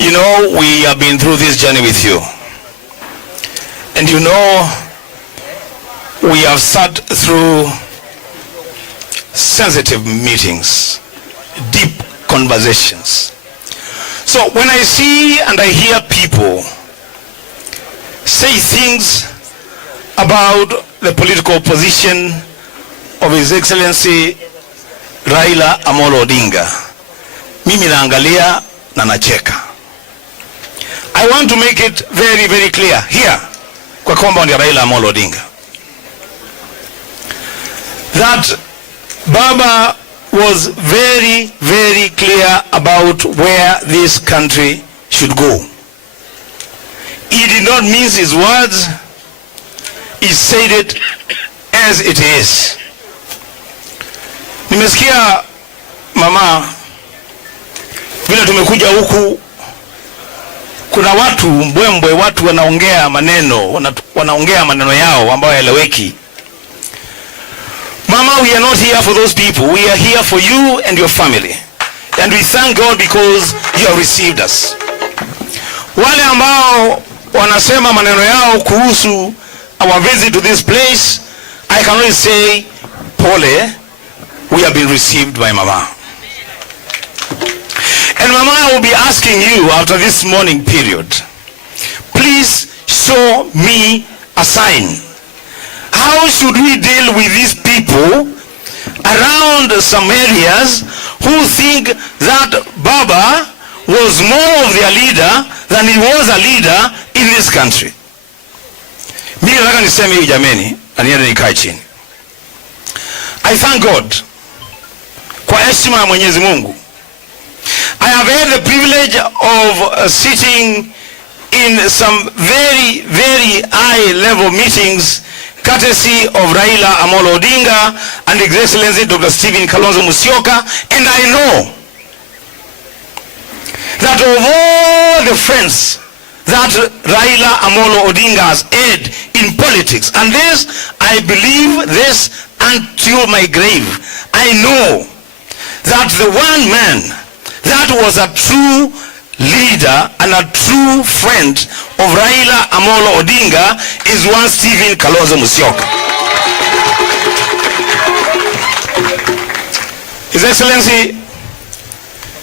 you know, we have been through this journey with you. And you know, we have sat through sensitive meetings, deep conversations. So when I see and I hear people say things about the political position of His Excellency Raila Amolo Odinga, mimi naangalia na nacheka. I want to make it very clear here kwa compound ya Raila Amolo Odinga that Baba was very clear about where this country should go. He did not mince his words. He said it as it is. Nimesikia mama vile tumekuja huku, kuna watu mbwembwe, watu wanaongea maneno yao ambayo haeleweki. Mama, we are not here for those people. We are here for you and your family. And we thank God because you have received us. Wale ambao wanasema maneno yao kuhusu our visit to this place, I can only say, pole, we have been received by Mama. And Mama, I will be asking you after this morning period, please show me a sign. How should we deal with these people around some areas who think that Baba was more of their leader than he was a leader in this country? Mimi nataka niseme hivi jameni, aniende nikae chini. I thank God kwa heshima ya Mwenyezi Mungu. I have had the privilege of sitting in some very high level meetings courtesy of Raila Amolo Odinga and His Excellency Dr. Kalonzo Musyoka, and I know that of all the friends that Raila Amolo Odinga has had in politics, and this, I believe this until my grave, I know that the one man that was a true leader and a true friend of Raila Amolo Odinga is one Kalonzo Musyoka. His Excellency,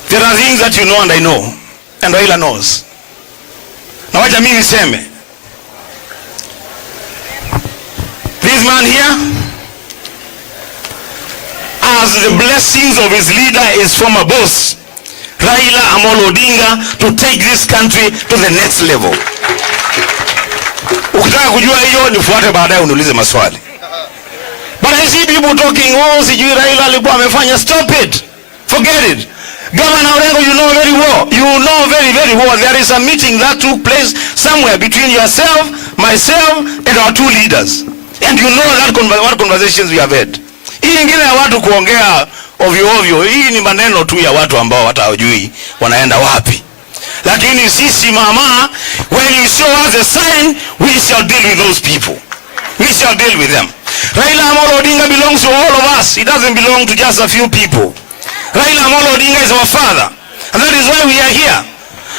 there are things that you know and I know, and Raila knows. Na wacha mimi niseme, this man here, as the blessings of his leader, his former boss, Raila Amolo Odinga, to take this country to the next level. Ukitaka kujua hiyo nifuate baadaye uniulize maswali. But I see people talking, oh, sijui Raila alikuwa amefanya. Stop it. Forget it. Governor Orengo, you know very well. You know very well there is a meeting that took place somewhere between yourself, myself, and our two leaders. And you know that what conversations we have had. Hii ingine ya watu kuongea ovyo, hii ni maneno tu ya watu ambao hata hawajui wanaenda wapi. Lakini sisi Mama, when you show us a sign, we shall deal with those people. We shall deal with them. Raila Amolo Odinga belongs to all of us. It doesn't belong to just a few people. Raila Amolo Odinga is our father. And that is why we are here.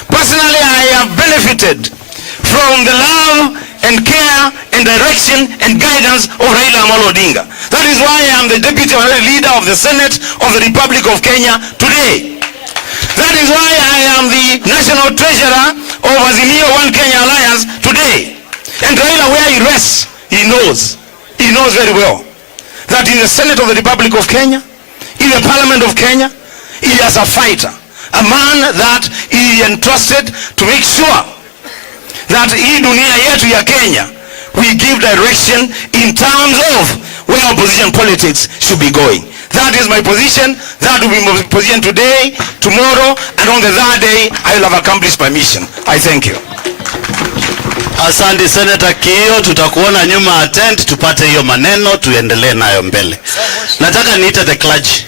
Personally, I have benefited from the love and care and direction and guidance of Raila Amolo Odinga. That is why I am the deputy leader of the Senate of the Republic of Kenya today. That is why I am the national treasurer of Azimio One Kenya Alliance today. And Raila, where he rests, he knows very well that in the Senate of the Republic of Kenya, in the Parliament of Kenya. He is a fighter, a man that he entrusted to make sure that hii dunia yetu ya Kenya, we give direction in terms of where opposition politics should be going. That is my position. That will be my position today, tomorrow, and on the third day, I will have accomplished my mission. I thank you. Asante Senator Kio, tutakuona nyuma ya tent tupate hiyo maneno tuendelee nayo mbele. Nataka niite the clergy.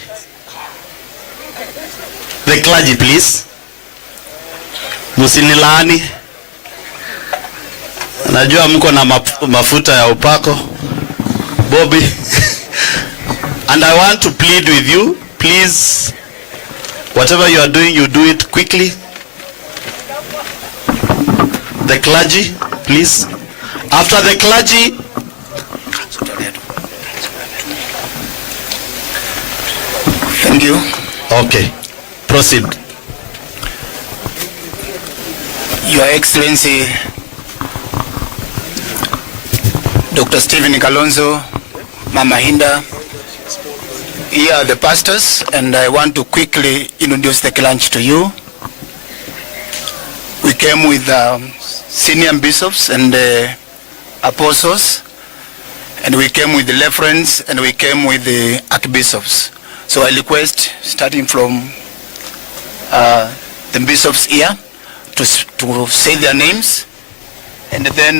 The clergy please. Musinilani. Najua mko na mafuta ya upako. Bobby. And I want to plead with you, please, whatever you are doing, you do it quickly. The clergy, please. After the clergy, thank you. Okay, proceed. Your Excellency, Dr. Stephen Kalonzo, Mama Hinda, here are the pastors, and I want to quickly introduce the clergy to you. We came with senior bishops and apostles, and we came with the referents, and we came with the archbishops. So I request, starting from the bishops here, to say their names, and then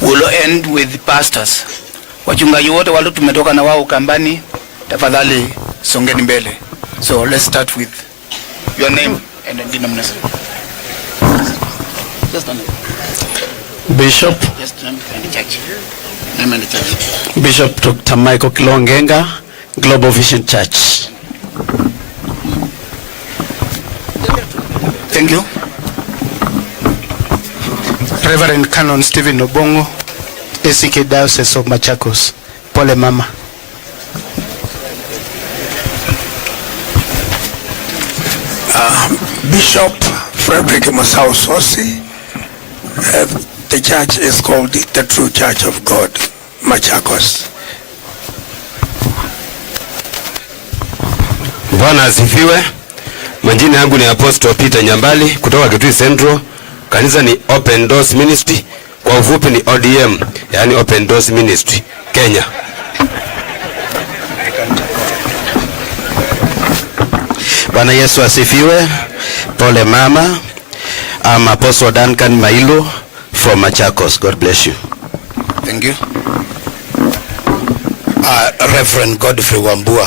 we'll end with the pastors. Wachungaji wote wale tumetoka na wao kambani, tafadhali songeni mbele. So let's start with your name and the denomination. Bishop. Just name and the church. Name and the church. Bishop Dr. Michael Kilongenga, Global Vision Church. Thank you. Reverend Canon Stephen Obongo, ACK Diocese of Machakos. Pole mama. Bishop Frederick Masao Sosi. The church is called the True Church of God, Machakos. Bwana asifiwe. Majina yangu ni Apostle Peter Nyambali kutoka Kitui Central. Kanisa ni Open Doors Ministry, kwa ufupi ni ODM, yani Open Doors Ministry, Kenya. Bwana Yesu asifiwe. Pole mama. I'm Apostle Duncan Mailo from Machakos. God bless you. Thank you. Reverend Godfrey Wambua,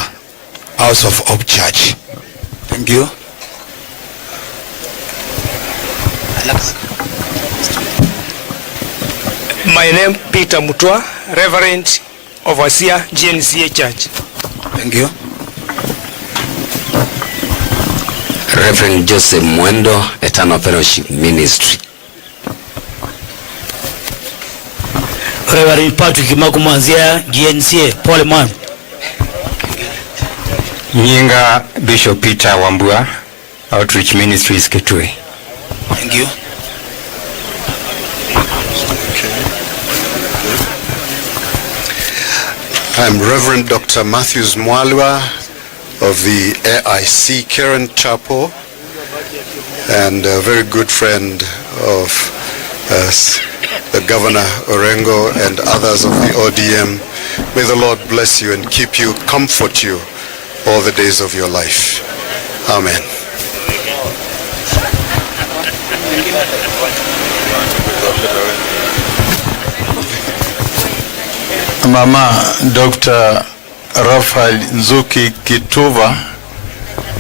House of Hope Church. Thank you. My name Peter Mutwa, Reverend Overseer GNCA Church. Thank you. Reverend Joseph Mwendo, Eternal Fellowship Ministry. Reverend Patrick Makumanzia, GNCA, Pole man. Nyinga Bishop Peter Wambua, Outreach Ministries, Kitui. Thank you. I'm Reverend Dr. Matthews Mwalwa of the AIC Karen Chapel and a very good friend of the Governor Orengo and others of the ODM. May the Lord bless you and keep you, comfort you all the days of your life. Amen. Mama Dr. Raphael Nzuki Kituva,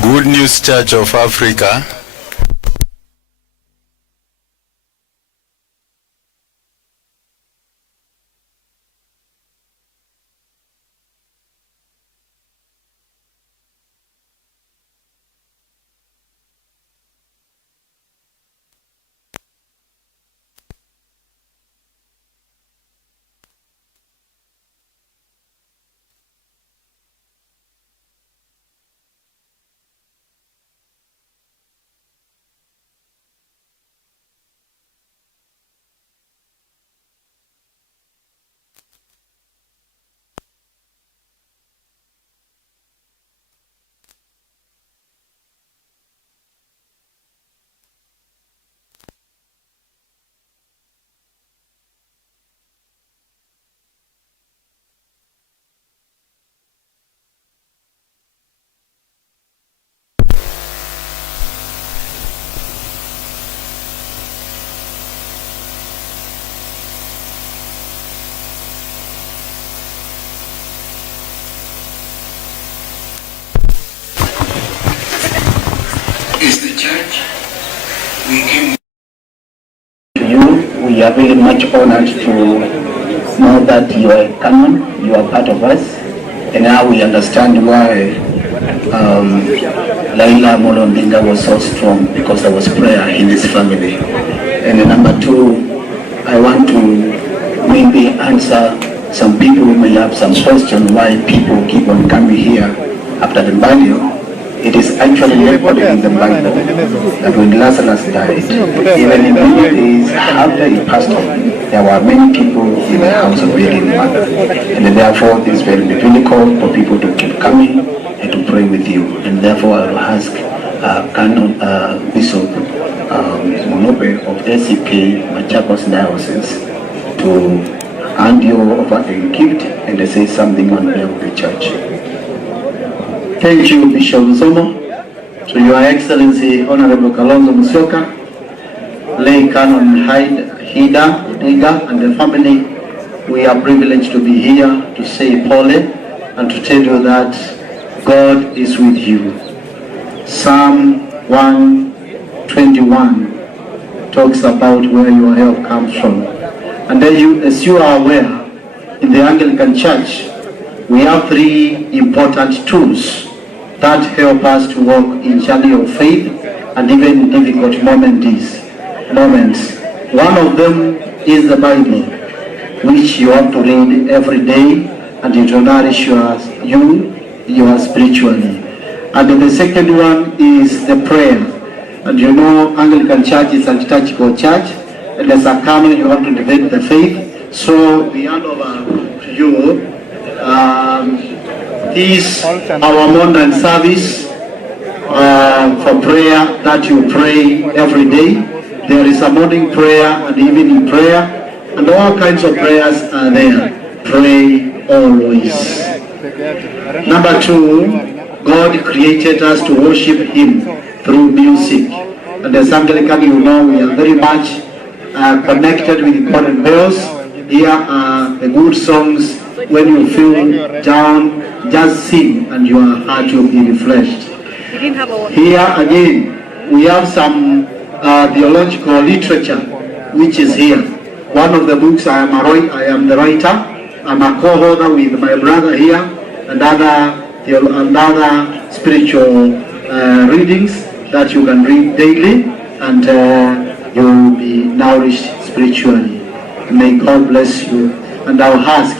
Good News Church of Africa. church. We came to you. We are really much honored to know that you are a canon, you are part of us, and now we understand why Laila Molondinga was so strong, because there was prayer in this family. And number two, I want to maybe answer some people who may have some question why people keep on coming here after the burial. It is actually recorded in the Bible that when Lazarus died, even in many days after he passed on, there were many people in the house of burying mother. And therefore it is very biblical for people to keep coming and to pray with you. And therefore I will ask Canon Bishop Monope of ACK Machakos Diocese to hand you over a gift and say something on behalf of the church. Thank you, Bishop Zomo. To Your Excellency, Honorable Kalonzo Musyoka, Lay Canon Hida, and the family, we are privileged to be here to say Pole and to tell you that God is with you. Psalm 121 talks about where your help comes from. And as you are aware, in the Anglican Church, we have three important tools that help us to walk in journey of faith and even in difficult moments. One of them is the Bible, which you have to read every day and it will nourish you spiritually. And the second one is the prayer. And you know, Anglican Church is a liturgical church, and as a canon you have to defend the faith. So we hand over to you this our morning service for prayer that you pray every day. There is a morning prayer and evening prayer, and all kinds of prayers are there. Pray always. Number two, God created us to worship Him through music. And as Anglican, you know, we are very much connected with current bells. Here are the good songs. When you feel down, just sing and your heart will be refreshed. Here again, we have some theological literature which is here. One of the books, I am the writer. I'm a co-author with my brother here, and other spiritual readings that you can read daily, and you will be nourished spiritually. May God bless you. And I'll ask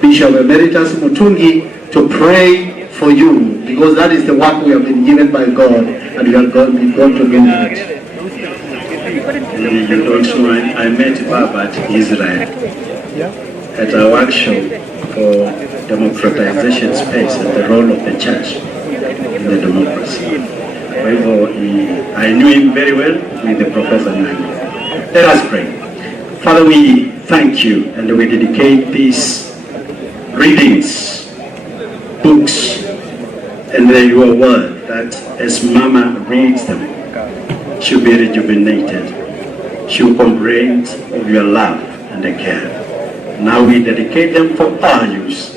Bishop Emeritus Mutungi to pray for you, because that is the work we have been given by God, and we are going to do that. You don't know, I met Baba at Israel at a workshop for democratization space and the role of the church in the democracy. However, I knew him very well with the Professor Nangi. Let us pray. Father, we thank you and we dedicate these readings, books, and your word, that as Mama reads them, she'll be rejuvenated. She'll comprehend of your love and care. Now we dedicate them for our use,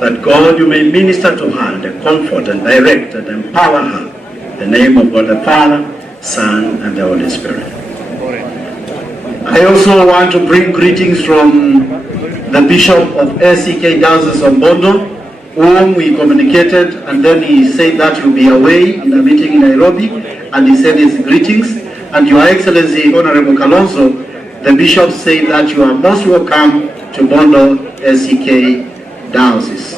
that God, you may minister to her and comfort and direct and empower her. In the name of God the Father, Son, and the Holy Spirit. I also want to bring greetings from the Bishop of ACK Diocese of Bondo, whom we communicated, and then he said that he'll be away in a meeting in Nairobi, and he said his greetings. And Your Excellency, Honorable Kalonzo, the Bishop said that you are most welcome to Bondo ACK Diocese.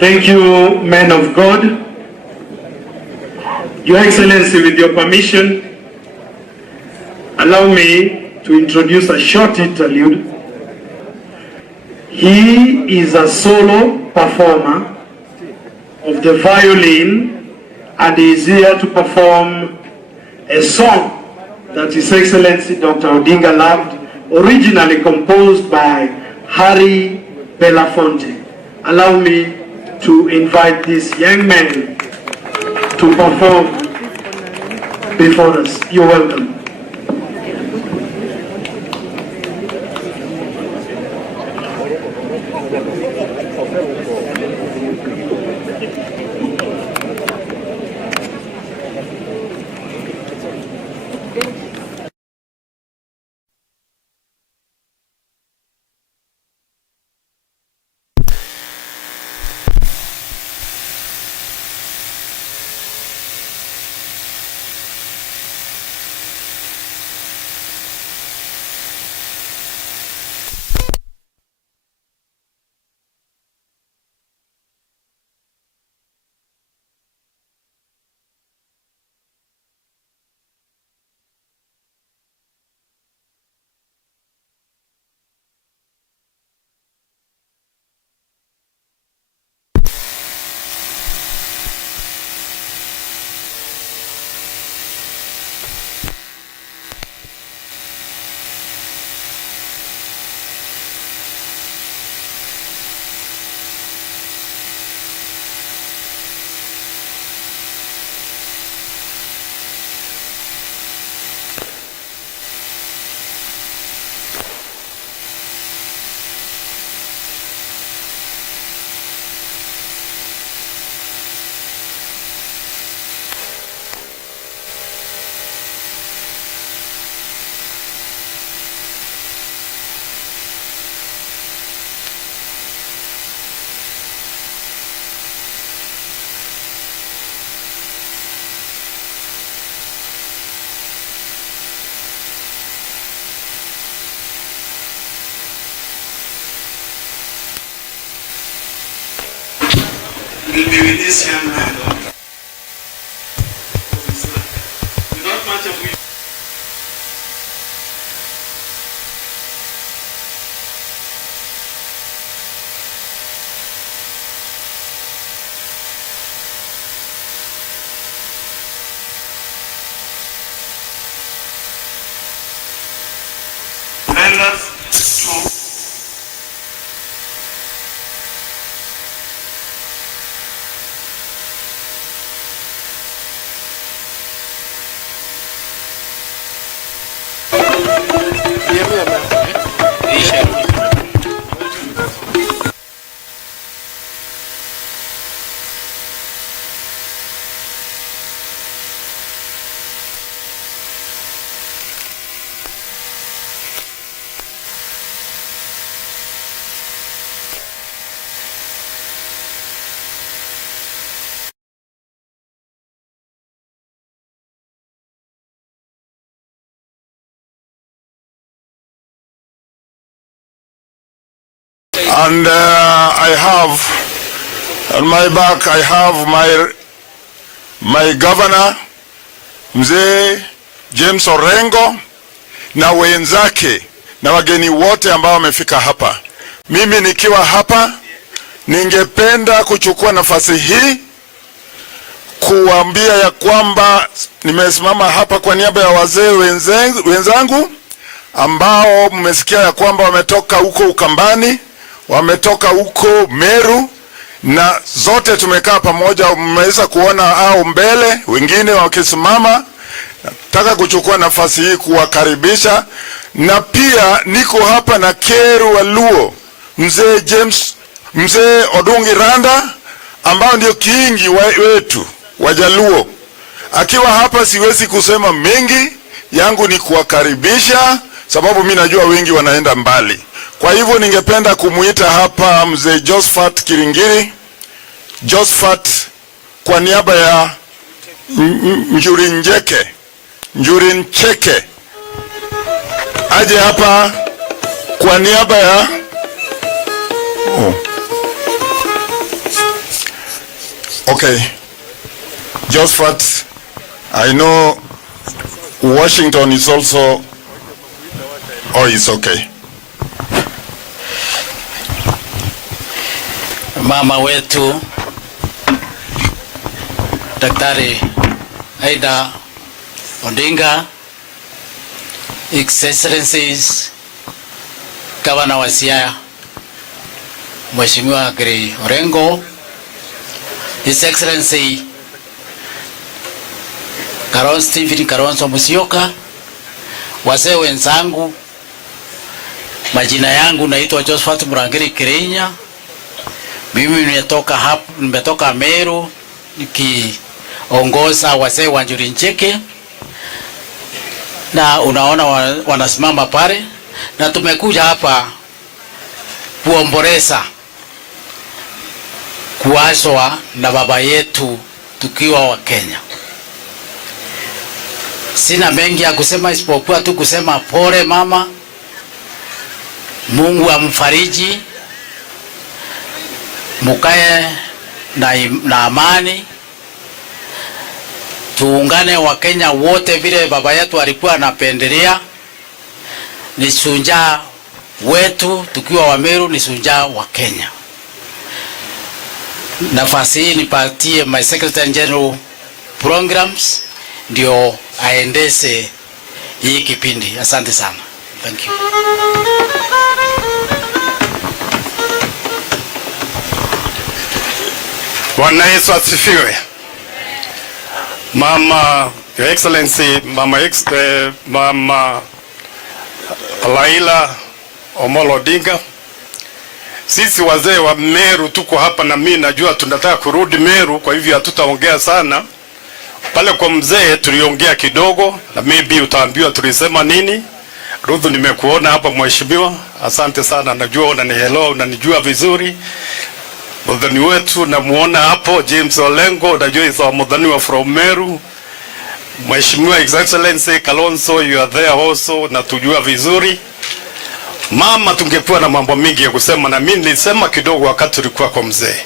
Thank you, men of God. Your Excellency, with your permission, allow me to introduce a short interlude. He is a solo performer of the violin, and he is here to perform a song that His Excellency Dr. Odinga loved originally composed by Harry Belafonte. Allow me to invite this young man to perform before us. You're welcome. Will be with this young man. Without much of which lend us to and I have on my back, I have my governor Mzee James Orengo na wenzake na wageni wote ambao wamefika hapa. Mimi nikiwa hapa ningependa kuchukua nafasi hii kuambia ya kwamba nimesimama hapa kwa niaba ya wazee wenzangu ambao mmesikia ya kwamba wametoka huko Ukambani, wametoka huko Meru, na zote tumekaa pamoja. Mmeweza kuona hao mbele, wengine wakisimama. Nataka kuchukua nafasi hii kuwakaribisha, na pia niko hapa na Keru wa Luo, Mzee Odungi Randa, ambao ndio kiingi wetu Wajaluo. Akiwa hapa siwezi kusema mengi, yangu ni kuwakaribisha sababu mimi najua wengi wanaenda mbali. Kwa hivyo ningependa kumuita hapa Mzee Josephat Kiringiri. Josephat kwa niaba ya Njuri Ncheke aje hapa kwa niaba ya Okay. Josephat, I know Washington is also it's okay. Mama wetu Daktari Aida Odinga, Excellencies, Gavana wa Siaya Mheshimiwa Gray Orengo, His Excellency Kalonzo Musyoka, wazee wenzangu, majina yangu naitwa Josephat Murangiri Kirinya. Mimi nimetoka Meru nikiongoza wazee wa Njuri Ncheke, na unaona wanasimama pale, na tumekuja hapa kuomboleza kuachwa na baba yetu tukiwa wa Kenya. Sina mengi ya kusema isipokuwa tu kusema pole mama, Mungu amfariji, mukae na amani, tuungane wa Kenya wote vile baba yetu alikuwa anapendelea. Ni shujaa wetu tukiwa wa Meru, ni shujaa wa Kenya. Nafasi hii nipatie my Secretary General Programs ndio aendese hii kipindi. Asante sana. Thank you. Bwana Yesu asifiwe. Mama, Your Excellency, Mama Raila Omolo Odinga, sisi wazee wa Meru tuko hapa, na mimi najua tunataka kurudi Meru, kwa hivyo hatutaongea sana. Pale kwa mzee tuliongea kidogo, na maybe utaambiwa tulisema nini. Ruth, nimekuona hapa mheshimiwa, asante sana, najua unanijua vizuri. Mudhani wetu namuona hapo James Olengo, najua is our mudhani from Meru. Mheshimiwa Excellency Kalonzo, you are there also, na tujua vizuri. Mama, tungekuwa na mambo mingi ya kusema, na mimi nilisema kidogo wakati tulikuwa kwa mzee.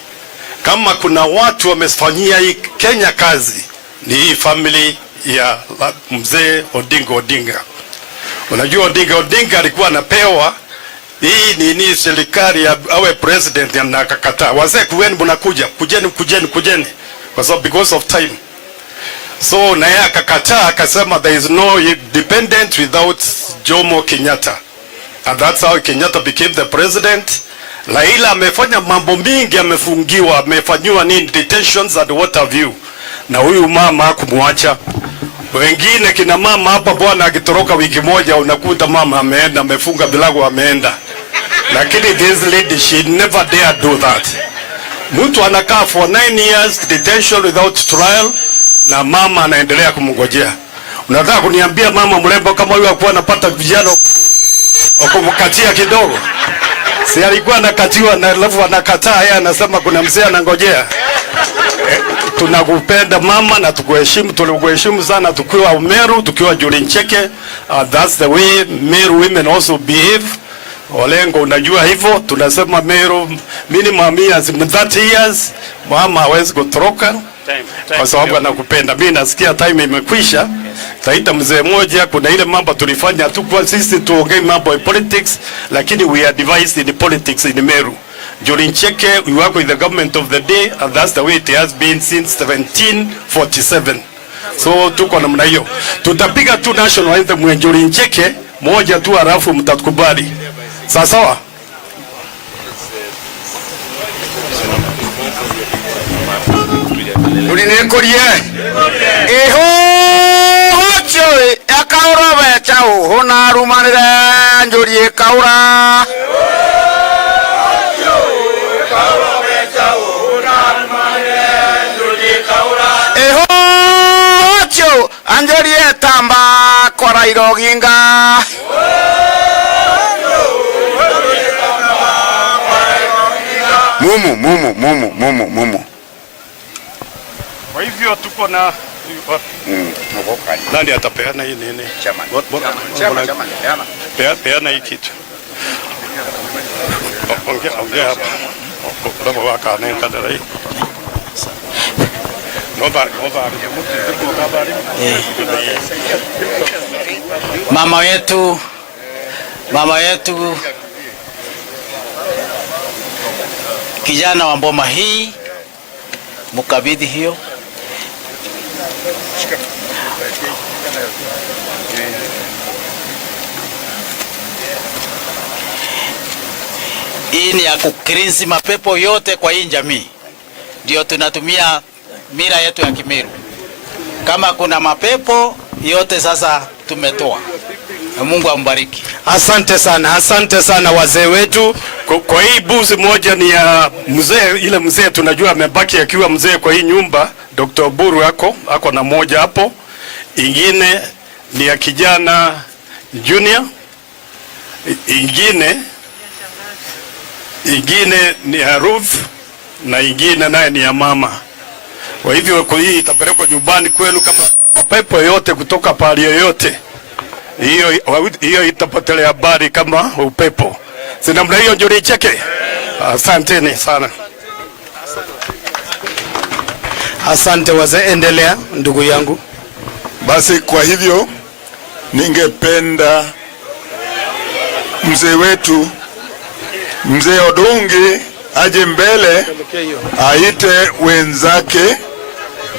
Kama kuna watu wamefanyia hii Kenya kazi, ni hii family ya mzee Odinga. Unajua Odinga alikuwa anapewa hii nini serikali awe president, na akakataa. Wazee kuweni mnakuja, kujeni kwa sababu because of time. So na yeye akakataa, akasema there is no independent without Jomo Kenyatta, and that's how Kenyatta became the president. Raila amefanya mambo mingi, amefungiwa, amefanywa nini detentions and what have you, na huyu mama hakumwacha. Wengine kina mama hapa bwana, akitoroka wiki moja unakuta mama ameenda, amefunga bilago ameenda. Lakini this lady, she never dare do that. Mtu anakaa for 9 years detention without trial, na mama anaendelea kumngojea. Unataka kuniambia mama mrembo kama huyu hakuwa anapata vijana wakumkatia kidogo? Si alikuwa anakatiwa, na alafu anakataa, yeye anasema kuna mzee anangojea. Tunakupenda mama na tukuheshimu, tulikuheshimu sana tukiwa Meru, tukiwa Njuri Ncheke. That's the way Meru women also behave. Olengo, unajua hivyo, tunasema Meru minimum years 30 years, mama hawezi kutoroka kwa sababu anakupenda. Mimi nasikia time imekwisha. Taita mzee mmoja, kuna ile mambo tulifanya tu kwa sisi tuongee mambo ya politics, lakini we are divided in politics in Meru. Njuri Ncheke, we work with the government of the day, and that's the way it has been since 1747. So tuko namna hiyo. Tutapiga tu national anthem ya Njuri Ncheke moja tu, halafu mtatukubali. Sawa? Ulinekorie eho hocho akaura bechao hona rumanira Njuri ekaura eho hocho Njuri etamba kora iroginga mumu. Kwa hivyo tuko na nani atapeana hii nini? Peana hii kitu. Ongea hapa. Baba waka nenda ndani. Mama yetu kijana wa mboma hii, mukabidhi hiyo. Hii ni ya kukirizi mapepo yote kwa hii jamii. Ndio tunatumia mira yetu ya Kimeru. Kama kuna mapepo yote sasa tumetoa. Na Mungu ambariki. Asante sana wazee wetu. Kwa hii buzi moja ni ya mzee, ile mzee tunajua amebaki akiwa mzee kwa hii nyumba. Dr. Buru ako na moja hapo. Ingine ni ya kijana Junior. Ingine ni ya Ruth na ingine naye ni ya mama. Kwa hivyo kwa hii itapelekwa nyumbani kwenu kama pepo yote kutoka pahali yoyote. Hiyo itapotelea habari kama upepo. Si namna hiyo ndio nicheke. Asanteni sana. Asante wazee, endelea ndugu yangu. Basi kwa hivyo ningependa mzee wetu mzee Odonge aje mbele aite wenzake.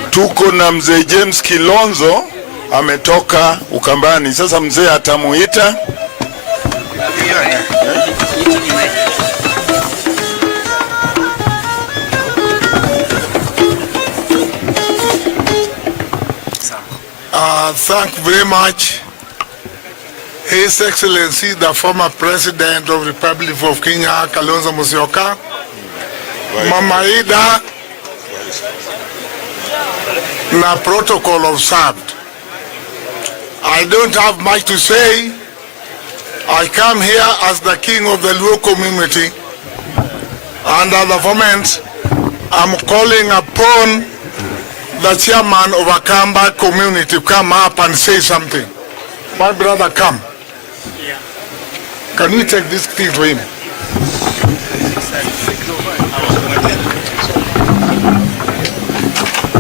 Tuko na mzee James Kalonzo ametoka Ukambani. Sasa mzee atamuita. Thank you very much, His Excellency, the former President of the Republic of Kenya, Kalonzo Musyoka, Mama Ida, na protocol observed. I don't have much to say. I come here as the king of the Luo community, and at the moment, I'm calling upon the chairman of Akamba community to come up and say something. My brother, come. Can we take this thing to him?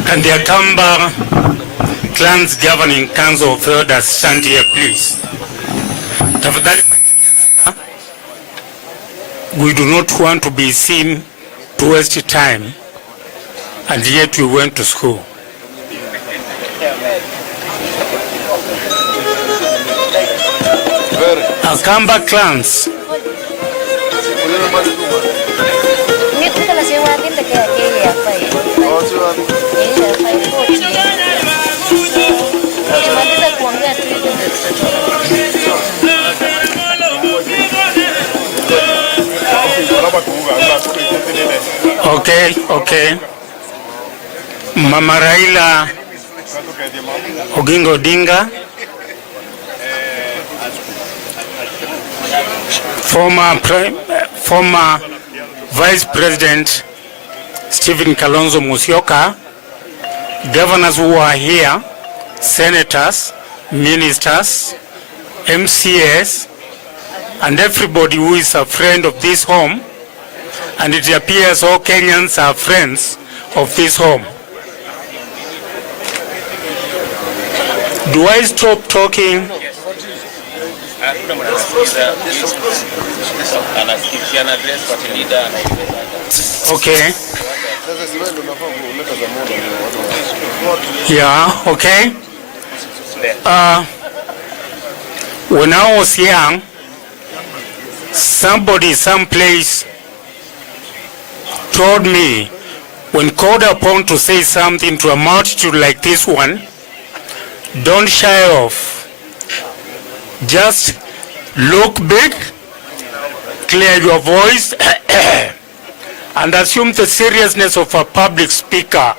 Can the Akamba Clans Governing Council of Elders stand here, please? Tafadhali, we do not want to be seen to waste time, and yet we went to school. Akamba Clans. Okay. Mama Raila Oginga Odinga, former Vice President Stephen Kalonzo Musyoka, governors who are here, senators, ministers, MCAs, and everybody who is a friend of this home, and it appears all Kenyans are friends of this home. Do I stop talking? Okay. Yeah, okay. When I was young, somebody someplace told me, when called upon to say something to a multitude like this one, don't shy off. Just look big, clear your voice, and assume the seriousness of a public speaker.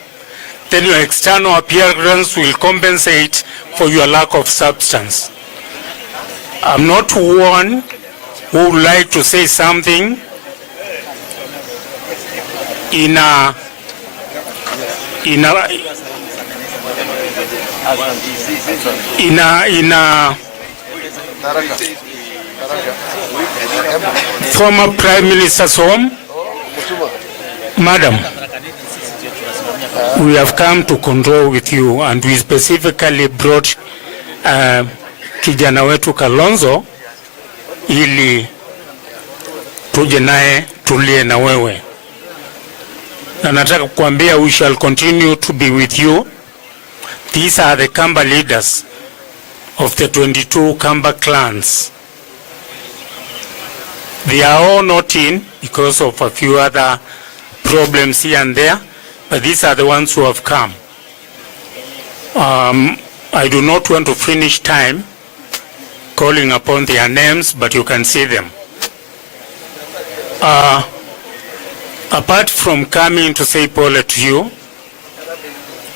Then your external appearance will compensate for your lack of substance. I'm not one who would like to say something in a former Prime Minister's home. Madam, we have come to condole with you, and we specifically brought kijana wetu Kalonzo ili tuje naye tulie na wewe, na nataka kukuambia we shall continue to be with you. These are the Kamba leaders of the 22 Kamba clans. They are all not in because of a few other problems here and there, but these are the ones who have come. I do not want to finish time calling upon their names, but you can see them. Apart from coming to say pole to you,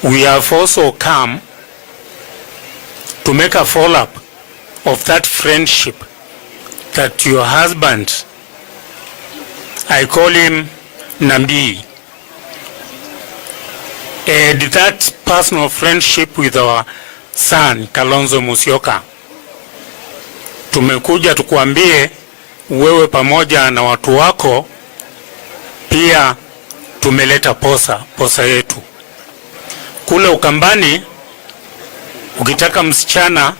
we have also come to make a follow-up of that friendship that your husband, I call him Nambi, and that personal friendship with our son Kalonzo Musyoka. Tumekuja tukuambie wewe pamoja na watu wako pia tumeleta posa yetu. Kule Ukambani ukitaka msichana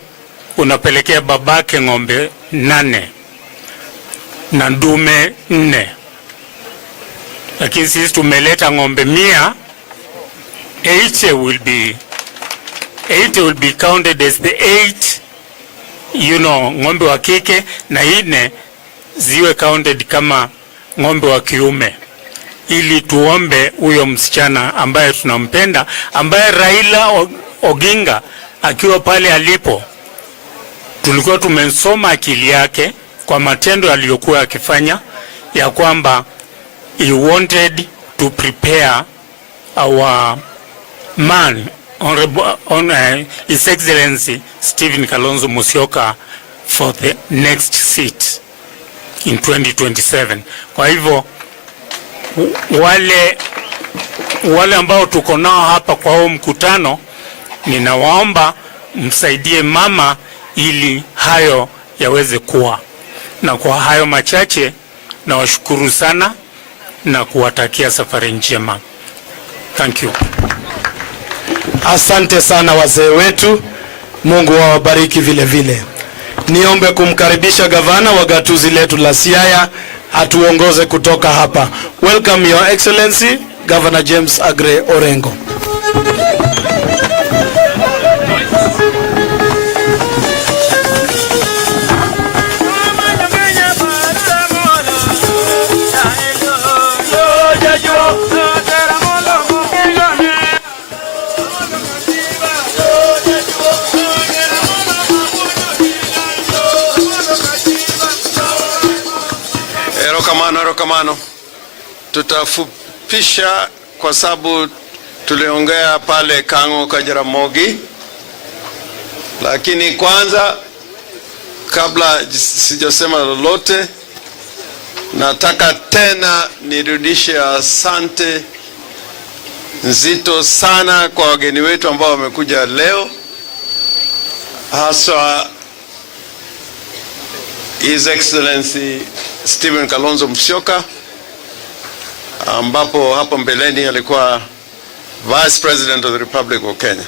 unapelekea babake ng'ombe 8 na ndume 4. Lakini sisi tumeleta ng'ombe 100. 80 will be counted as the 8 ng'ombe wa kike na 4 ziwe counted kama ng'ombe wa kiume, ili tuombe huyo msichana ambaye tunampenda, ambaye Raila Oginga akiwa pale alipo tulikuwa tumesoma akili yake kwa matendo aliyokuwa akifanya, ya kwamba he wanted to prepare our man His Excellency Stephen Kalonzo Musyoka for the next seat in 2027. Kwa hivyo wale ambao tuko nao hapa kwa huo mkutano, ninawaomba msaidie mama ili hayo yaweze kuwa. Na kwa hayo machache na washukuru sana na kuwatakia safari njema. Thank you. Asante sana wazee wetu, Mungu awabariki vile vile. Niombe kumkaribisha gavana wa gatuzi letu la Siaya atuongoze kutoka hapa. Welcome Your Excellency Governor James Agre Orengo. Kamano, tutafupisha kwa sababu tuliongea pale Kango Kajaramogi, lakini kwanza kabla sijasema lolote, nataka tena nirudishe asante nzito sana kwa wageni wetu ambao wamekuja leo, haswa His Excellency Stephen Kalonzo Musyoka, ambapo hapo mbeleni alikuwa Vice President of the Republic of Kenya.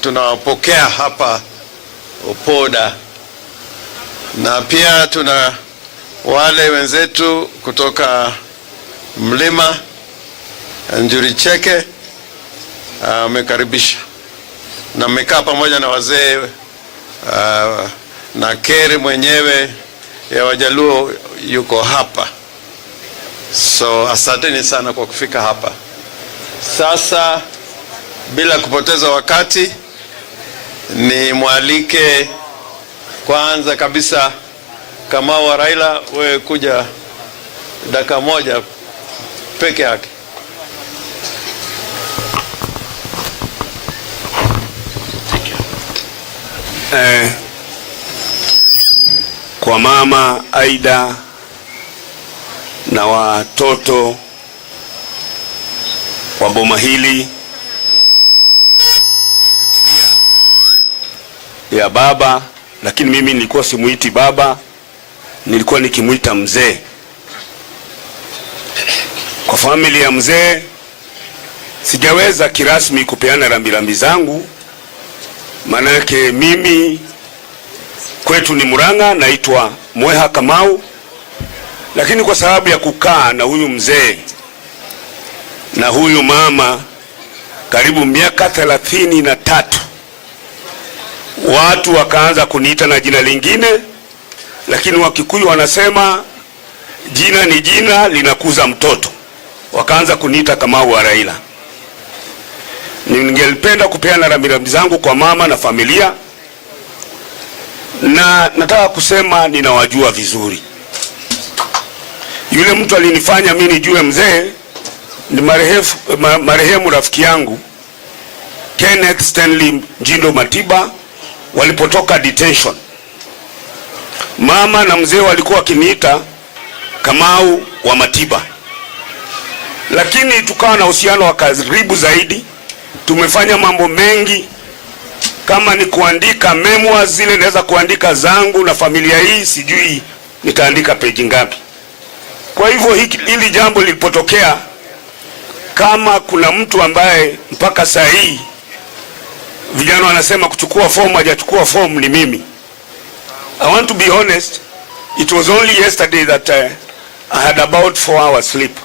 Tunawapokea hapa Opoda, na pia tuna wale wenzetu kutoka Mlima Njuri Cheke amekaribisha, na mmekaa pamoja na wazee na Keri mwenyewe ya Wajaluo yuko hapa. So asanteni sana kwa kufika hapa. Sasa bila kupoteza wakati, ni mwalike kwanza kabisa kama wa Raila, wewe kuja dakika moja peke yake. Kwa mama Aida na watoto wa boma hili ya baba, lakini mimi nilikuwa simuiti baba, nilikuwa nikimuita mzee. Kwa familia ya mzee sijaweza kirasmi kupeana rambirambi zangu, manake mimi kwetu ni Murang'a, naitwa Mweha Kamau, lakini kwa sababu ya kukaa na huyu mzee na huyu mama karibu miaka 33, watu wakaanza kuniita na jina lingine, lakini Wakikuyu wanasema jina ni jina, linakuza mtoto. Wakaanza kuniita Kamau wa Raila. Ningelipenda kupeana rambirambi zangu kwa mama na familia, na nataka kusema ninawajua vizuri. Yule mtu alinifanya mimi nijue mzee ni marehemu rafiki yangu Kenneth Stanley Njindo Matiba. Walipotoka detention, mama na mzee walikuwa wakiniita Kamau wa Matiba, lakini tukawa na uhusiano wa karibu zaidi. Tumefanya mambo mengi, kama ni kuandika memoirs zile naweza kuandika zangu na familia hii, sijui nitaandika peji ngapi. Kwa hivyo hili jambo lilipotokea, kama kuna mtu ambaye mpaka saa hii vijana wanasema kuchukua fomu hajachukua fomu, ni mimi. I want to be honest, it was only yesterday that I had about 4 hours sleep.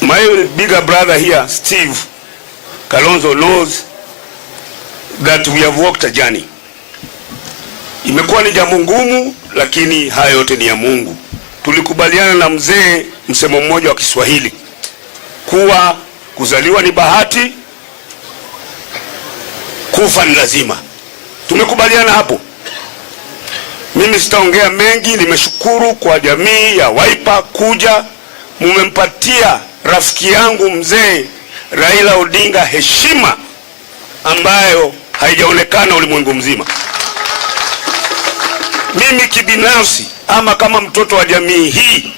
My bigger brother here, Steve Kalonzo, knows that we have walked a journey. Imekuwa ni jambo ngumu, lakini haya yote ni ya Mungu. Tulikubaliana na mzee msemo mmoja wa Kiswahili kuwa kuzaliwa ni bahati, kufa ni lazima. Tumekubaliana hapo. Mimi sitaongea mengi. Nimeshukuru kwa jamii ya Wiper kuja, mumempatia rafiki yangu mzee Raila Odinga heshima ambayo haijaonekana ulimwengu mzima. Mimi kibinafsi ama kama mtoto wa jamii hii,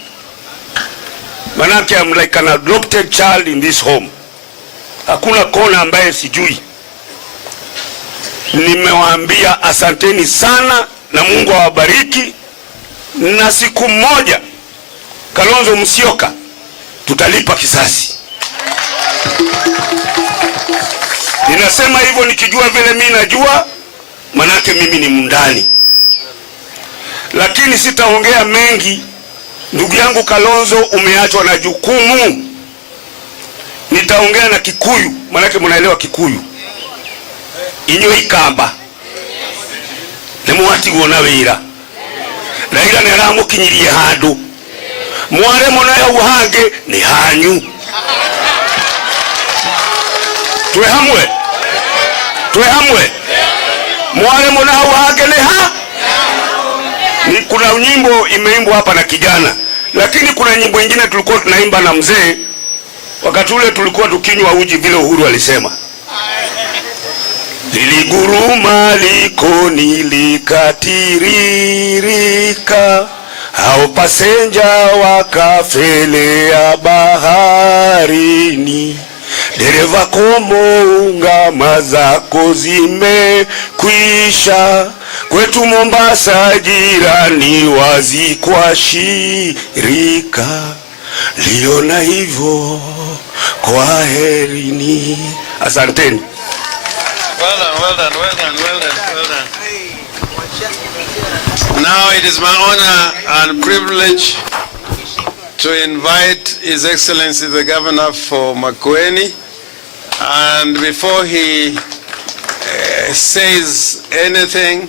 manake I'm like an adopted child in this home. Hakuna kona ambaye sijui. Nimewaambia asanteni sana na Mungu awabariki, na siku moja Kalonzo Musyoka tutalipa kisasi. Ninasema hivyo nikijua vile mimi najua, manake mimi ni mundani. Lakini sitaongea mengi. Ndugu yangu Kalonzo, umeachwa na jukumu. Nitaongea na Kikuyu, manake mnaelewa Kikuyu. Inyo ikamba nemuwati gona wira Raila neramu kinyirie handu mware mona ya uhange ni hanyu. Tuwe hamwe mware mona ya uhange ni ha. Kuna nyimbo imeimbwa hapa na kijana, lakini kuna nyimbo nyingine tulikuwa tunaimba na mzee wakati ule tulikuwa tukinywa uji vile Uhuru alisema. Liliguruma likoni likatiririka, hao pasenja wakafelea baharini. Dereva komo ungama zako zimekwisha, kwetu Mombasa jirani wazikwa shirika. Liona hivyo kwa herini. Asanteni. Well done. Now it is my honor and privilege to invite His Excellency the Governor for Makueni, and before he says anything,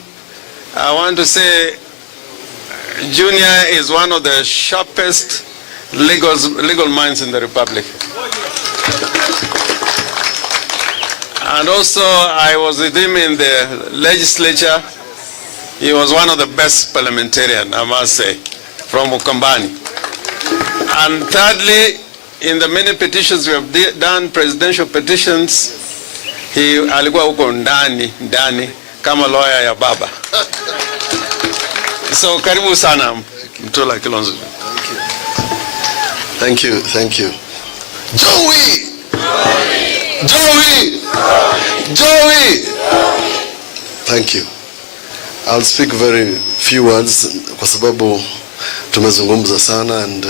I want to say Junior is one of the sharpest legal minds in the Republic. And also, I was with him in the legislature. He was one of the best parliamentarians, I must say, from Ukambani. And thirdly, in the many petitions we have done, presidential petitions, alikuwa huko ndani kama lawyer ya baba. So karibu sana Mtula Kalonzo. Thank you. Joey! Thank you. I'll speak very few words kwa sababu tumezungumza sana, and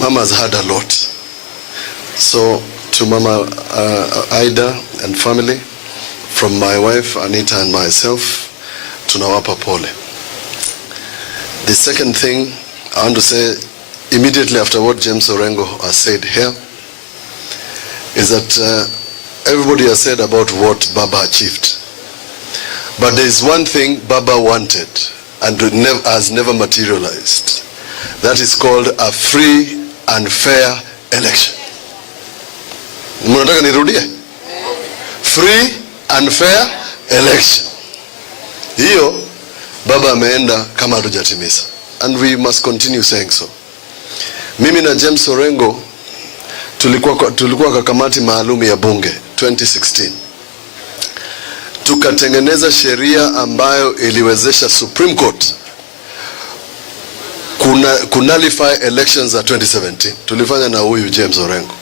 Mama has had a lot. So to Mama Ida and family, from my wife Anita and myself, tunawapa pole. The second thing I want to say immediately after what James Orengo has said here is that everybody has said about what Baba achieved. But there is one thing Baba wanted and has never materialized. That is called a free and fair election. Mnataka nirudie? Free and fair election. Hiyo Baba ameenda kama hatujatimiza. And we must continue saying so. Mimi na James Orengo tulikuwa kwa kamati maalum ya bunge 2016. Tukatengeneza sheria ambayo iliwezesha Supreme Court kunalify elections za 2017. Tulifanya na huyu James Orengo.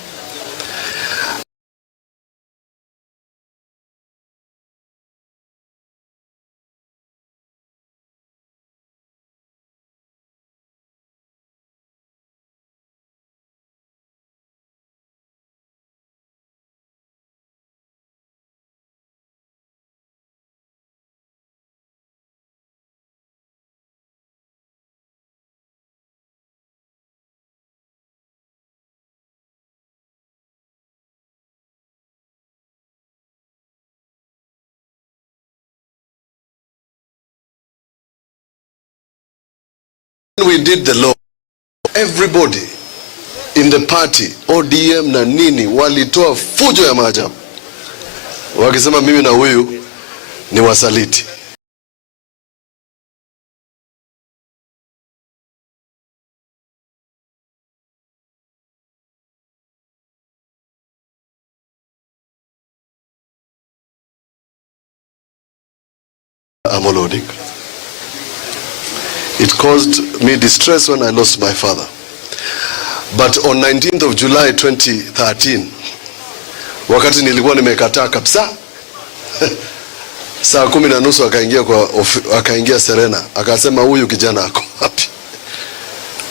When we did the law, everybody in the party, ODM na nini, walitoa fujo ya maajabu. Wakisema mimi na huyu ni wasaliti. Amolodic. It caused me distress when I lost my father. But on 19th of July 2013, wakati nilikuwa nimekataa kabisa, saa 10:30 akaingia Serena, akasema huyu kijana ako wapi?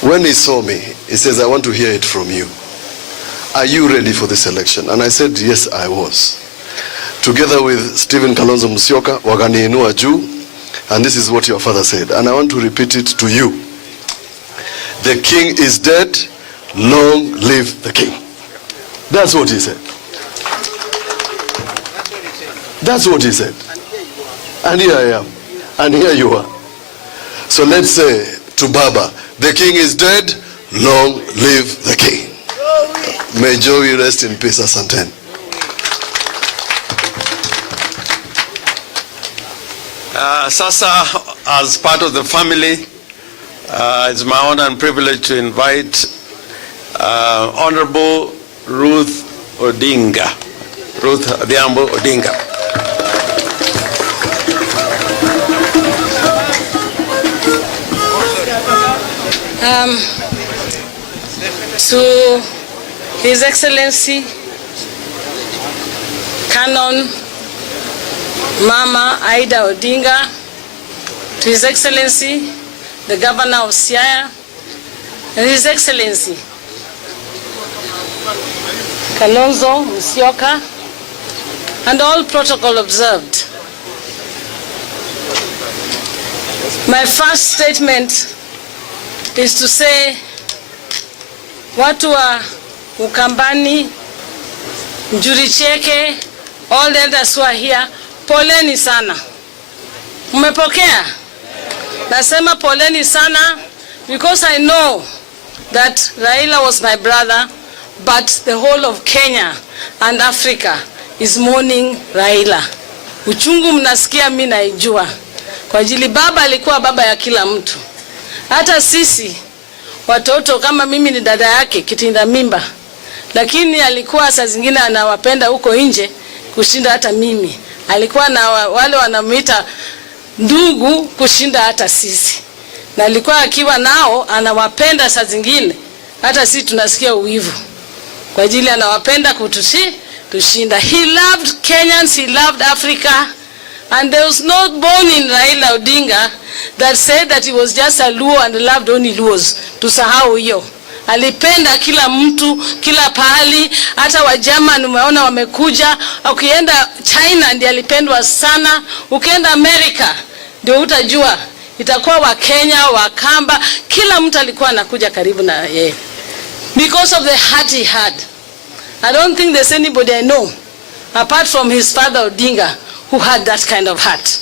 When he saw me, he says, I want to hear it from you. Are you ready for this election? And I said, yes, I was. Together with Stephen Kalonzo Musyoka, wakaniinua juu. And this is what your father said. And I want to repeat it to you. The king is dead. Long live the king. That's what he said. That's what he said. And here I am. And here you are. So let's say to Baba, the king is dead. Long live the king. May Joey rest in peace. Asanteni. Sasa, as part of the family, it's my honor and privilege to invite Honorable Ruth Odinga. Ruth Odhiambo Odinga. To His Excellency Canon Mama Aida Odinga, to His Excellency the Governor of Siaya, and His Excellency Kalonzo Musyoka, and all protocol observed. My first statement is to say, watu wa Ukambani, Njuricheke, all the elders who are here, poleni sana. Mmepokea? Nasema poleni sana because I know that Raila was my brother, but the whole of Kenya and Africa is mourning Raila. Uchungu mnasikia, mimi naijua. Kwa ajili baba alikuwa baba ya kila mtu. Hata sisi watoto, kama mimi ni dada yake kitinda mimba, lakini alikuwa saa zingine anawapenda huko nje kushinda hata mimi. Alikuwa na wale wanamuita ndugu kushinda hata sisi, na alikuwa akiwa nao anawapenda saa zingine hata sisi tunasikia uwivu, kwa ajili anawapenda tushinda. He loved Kenyans, he loved Africa, and there was no born in Raila Odinga that said that he was just a Luo and loved only Luos. Tusahau hiyo. Alipenda kila mtu, kila pahali, hata Wajerman umeona wamekuja. Ukienda China ndiye alipendwa sana, ukienda America ndio utajua itakuwa wa Kenya, wa Kamba, kila mtu alikuwa anakuja karibu na yeye because of the heart he had. I don't think there's anybody I know apart from his father Odinga who had that kind of heart.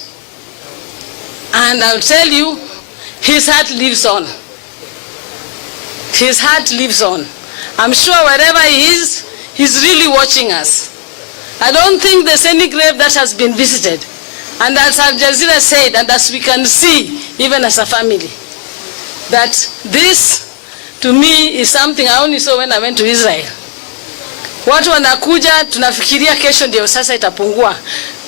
And I'll tell you, his heart lives on. His heart lives on. I'm sure wherever he is, he's really watching us. I don't think there's any grave that has been visited. And as Al Jazeera said, and as we can see, even as a family, that this, to me, is something I only saw when I went to Israel. Watu wanakuja, tunafikiria kesho ndio sasa itapungua.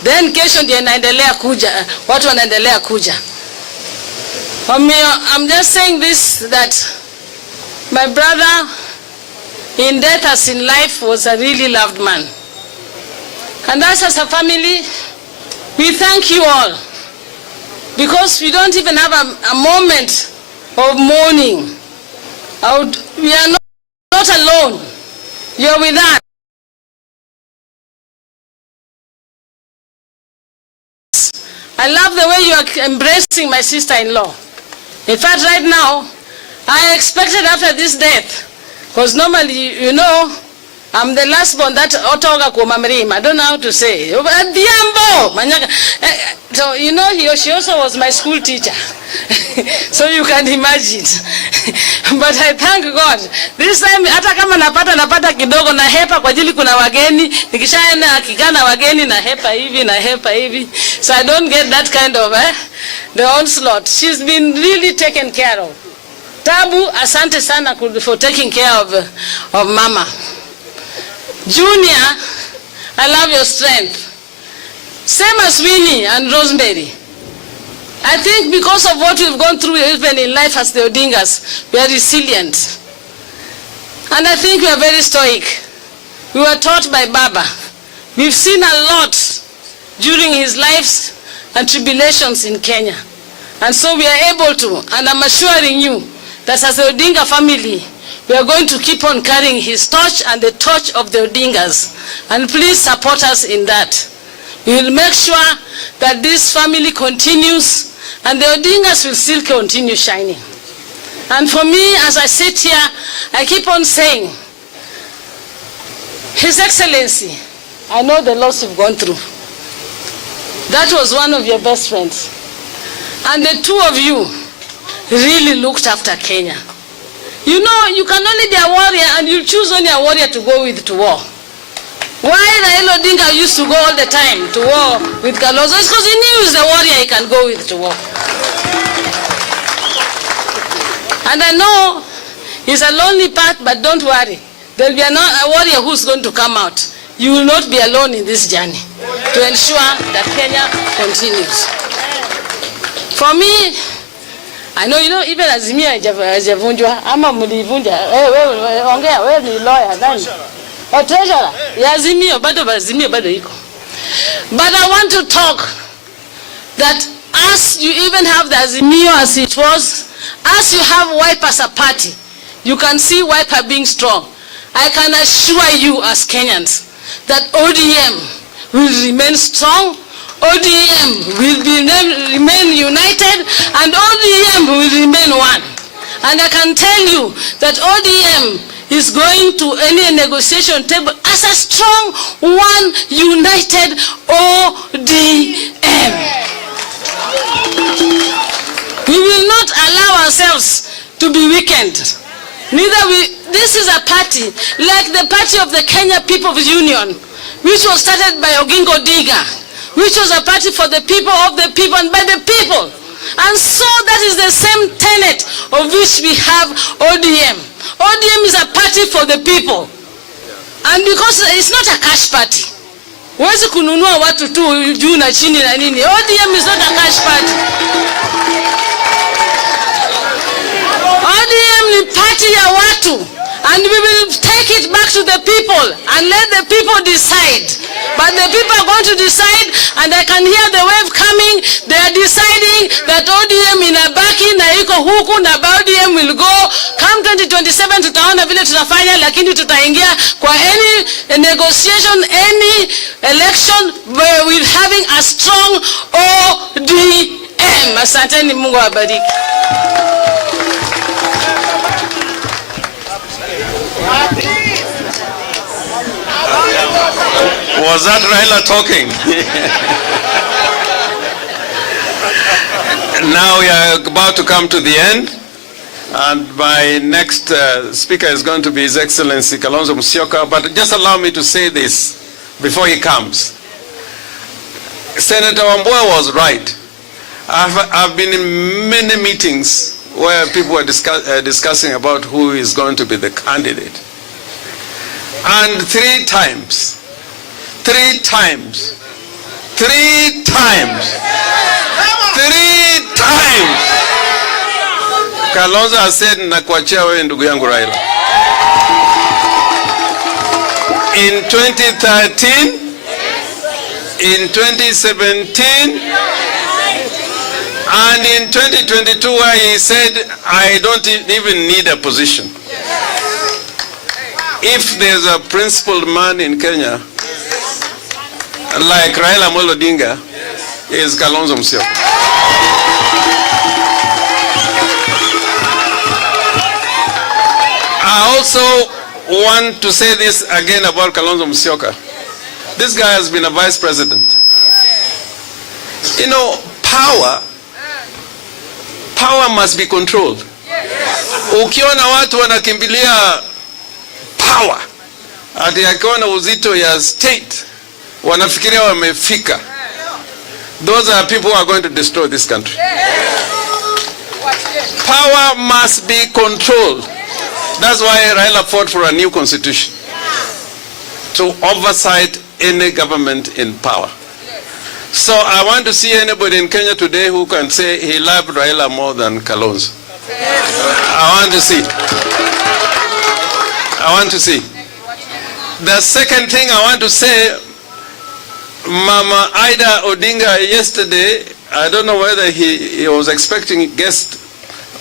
Then kesho ndio inaendelea kuja, watu wanaendelea kuja. I'm just saying this, that my brother in death as in life was a really loved man. And us as a family, we thank you all, because we don't even have a moment of mourning. We are not alone. You're with us. I love the way you are embracing my sister-in-law. In fact, right now, I expected after this death, because normally, you know, I'm the last born that otoga kumamrima. I don't know how to say. So, you know, she also was my school teacher. So you can imagine. But I thank God. This time, hata kama napata kidogo na hepa kwa ajili kuna wageni. Nikishaenda akikana wageni na hepa hivi. So I don't get that kind of the onslaught. She's been really taken care of. Tabu, asante sana for taking care of Mama. Junior, I love your strength. Same as Winnie and Rosemary. I think because of what we've gone through even in life as the Odingas, we are resilient. And I think we are very stoic. We were taught by Baba. We've seen a lot during his lives and tribulations in Kenya. And so we are able to, and I'm assuring you that as the Odinga family, we are going to keep on carrying his torch and the torch of the Odingas. And please support us in that. We will make sure that this family continues and the Odingas will still continue shining. And for me, as I sit here, I keep on saying, His Excellency, I know the loss you've gone through. That was one of your best friends. And the two of you really looked after Kenya. You know, you can only be a warrior and you choose only a warrior to go with to war. Why Raila Odinga used to go all the time to war with Kalonzo? It's because he knew he's the warrior he can go with to war. And I know he's a lonely path, but don't worry. There'll be a warrior who's going to come out. You will not be alone in this journey to ensure that Kenya continues. For me, I know, you know, even Azimio hajavunjwa ama mlivunja. Ongea, wewe ni lawyer nani? Or treasurer. Azimio bado iko. But I want to talk that as you even have the Azimio as it was, as you have Wiper as a party, you can see Wiper being strong. I can assure you as Kenyans that ODM will remain strong, ODM will remain united, and ODM will remain one. And I can tell you that ODM is going to any negotiation table as a strong, one, united ODM. We will not allow ourselves to be weakened. This is a party like the party of the Kenya People's Union, which was started by Oginga Odinga, which was a party for the people, of the people, and by the people. And so that is the same tenet of which we have ODM. ODM is a party for the people. And because it's not a cash party. Huwezi kununua watu tu juu na chini na nini. ODM is not a cash party. ODM ni party ya watu. And we will take it back to the people and let the people decide. But the people are going to decide, and I can hear the wave coming. They are deciding that ODM inabaki na iko huku na ODM will go. Come 2027 tutaona vile tutafanya, lakini tutaingia kwa any negotiation, any election where we're having a strong ODM. Asanteni, Mungu awabariki. Was that Raila talking? Now we are about to come to the end, and my next speaker is going to be His Excellency Kalonzo Musyoka, but just allow me to say this before he comes. Senator Wambua was right. I've been in many meetings where people were discussing about who is going to be the candidate. And three times, Kalonzo has said, nakuachia wewe ndugu yangu Raila. In 2013, in 2017, and in 2022, where he said, I don't even need a position. If there's a principled man in Kenya, like Raila Amolo Odinga, is Kalonzo Musyoka. I also want to say this again about Kalonzo Musyoka. This guy has been a vice president. You know, power must be controlled. Ukiona watu wanakimbilia power, ati akiona uzito ya state, wanafikiria wamefika. Those are people who are going to destroy this country. Power must be controlled. That's why Raila fought for a new constitution, to oversight any government in power. So I want to see anybody in Kenya today who can say he loved Raila more than Kalonzo. I want to see. The second thing I want to say, Mama Ida Odinga yesterday, I don't know whether he was expecting a guest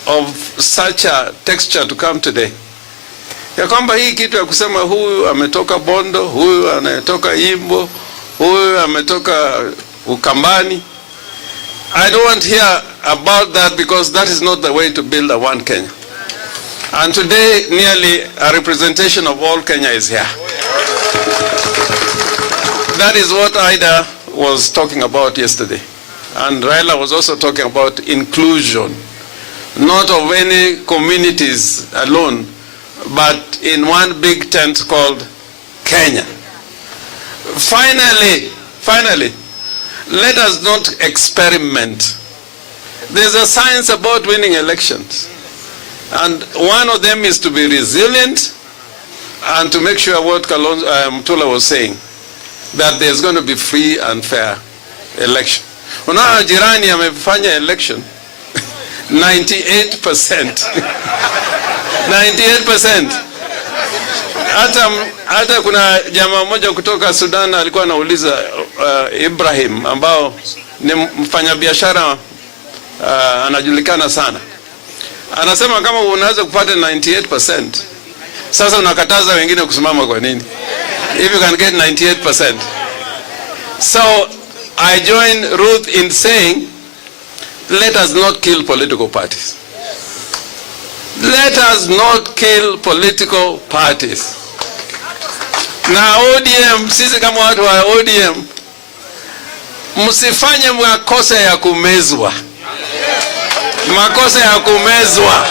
of such a texture to come today. Ya kwamba hii kitu ya kusema huyu ametoka Bondo, huyu anatoka Imbo, huyu ametoka Ukambani. I don't want to hear about that, because that is not the way to build a one Kenya. And today, nearly a representation of all Kenya is here. That is what Ida was talking about yesterday. And Raila was also talking about inclusion, not of any communities alone, but in one big tent called Kenya. Finally, let us not experiment. There's a science about winning elections. And one of them is to be resilient and to make sure what Mtula was saying, that there's going to be free and fair election. Unaona jirani amefanya election 98%. 98%. Hata kuna jamaa mmoja kutoka Sudan alikuwa anauliza Ibrahim, ambao ni mfanyabiashara anajulikana sana. Anasema kama unaweza kupata 98%, sasa unakataza wengine kusimama kwa nini? If you can get 98%. So I join Ruth in saying, let us not kill political parties. Let us not kill political parties. Na ODM, sisi kama watu wa ODM, msifanye makosa ya kumezwa. Makosa ya kumezwa.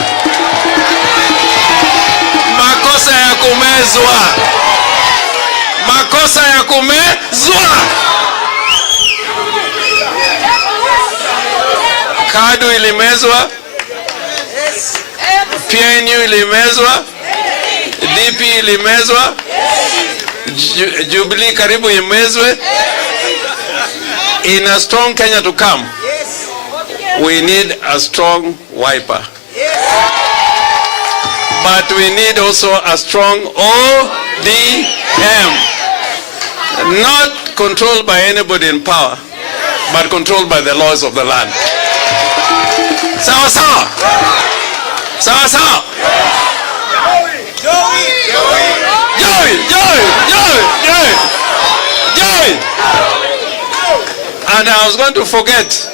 Makosa ya kumezwa. Makosa ya kumezwa. KADU ilimezwa. PNU ilimezwa. DP ilimezwa. Jubilee karibu imezwe. In a strong Kenya to come, we need a strong Wiper. But we need also a strong ODM. Not controlled by anybody in power, but controlled by the laws of the land. Sawa sawa. Sawa sawa. Joey. And I was going to forget.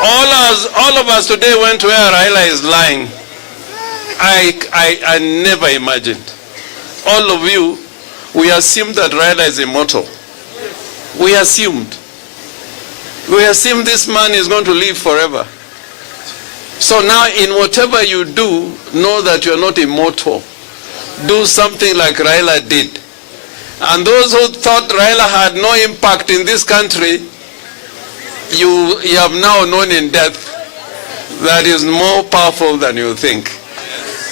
All of us today went to where Raila is lying. I never imagined. All of you, we assumed that Raila is immortal. We assumed this man is going to live forever. So now in whatever you do, know that you are not immortal. Do something like Raila did. And those who thought Raila had no impact in this country, you have now known in death that is more powerful than you think.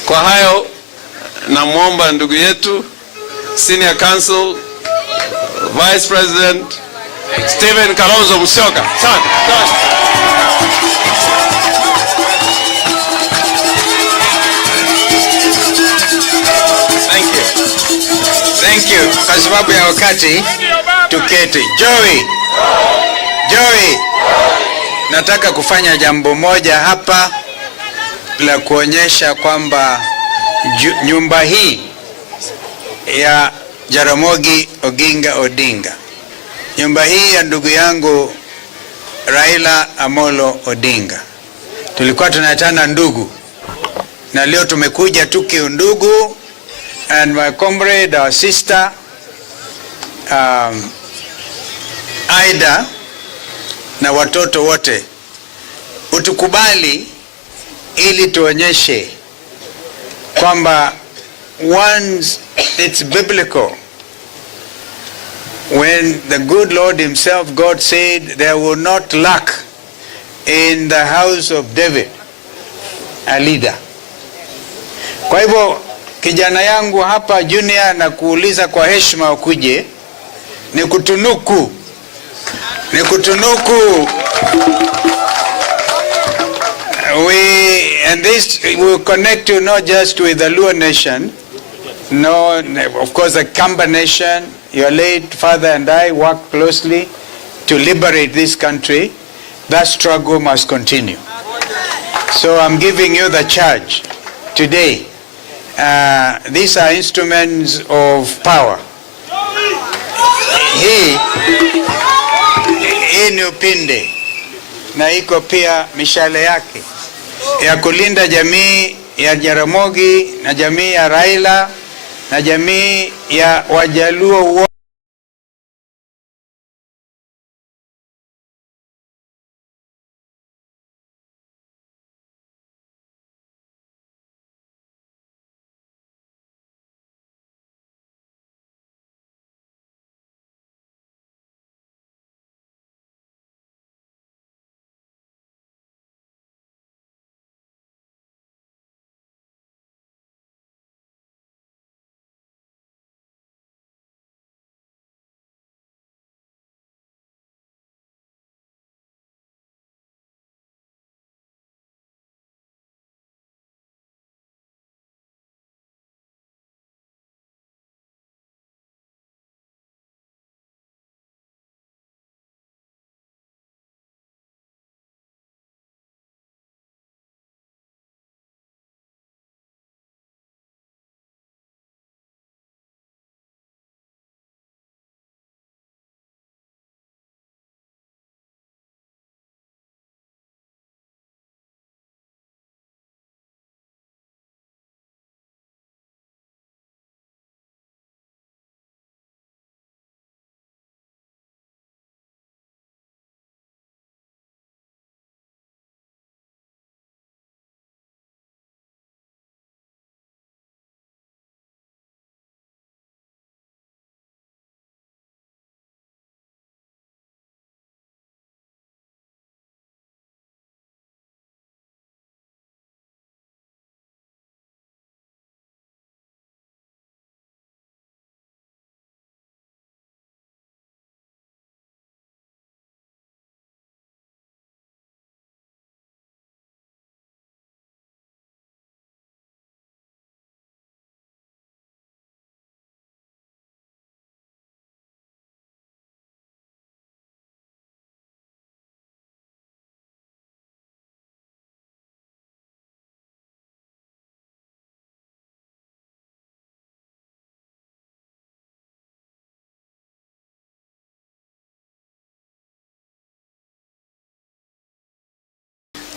Kwa hayo namwomba ndugu yetu Senior Counsel Vice President Stephen Kalonzo Musyoka. Thank you. Kwa sababu ya wakati tuketi. Joey. Nataka kufanya jambo moja hapa la kuonyesha kwamba nyumba hii ya Jaramogi Oginga Odinga, nyumba hii ya ndugu yangu Raila Amolo Odinga, tulikuwa tunaitana ndugu, na leo tumekuja kiundugu, and my comrade, our sister Aida na watoto wote, utukubali ili tuonyeshe kwamba once it's biblical, when the good Lord himself, God said, there will not lack in the house of David a leader. Kwa hivyo kijana yangu hapa Junior, na kuuliza kwa heshima ukuje ni kutunuku and this will connect you not just with the Luo nation, no, of course the Kamba nation. Your late father and I worked closely to liberate this country. That struggle must continue. So I'm giving you the charge today. These are instruments of power. Hii ni upinde na iko pia mishale yake ya kulinda jamii ya Jaramogi na jamii ya Raila na jamii ya Wajaluo.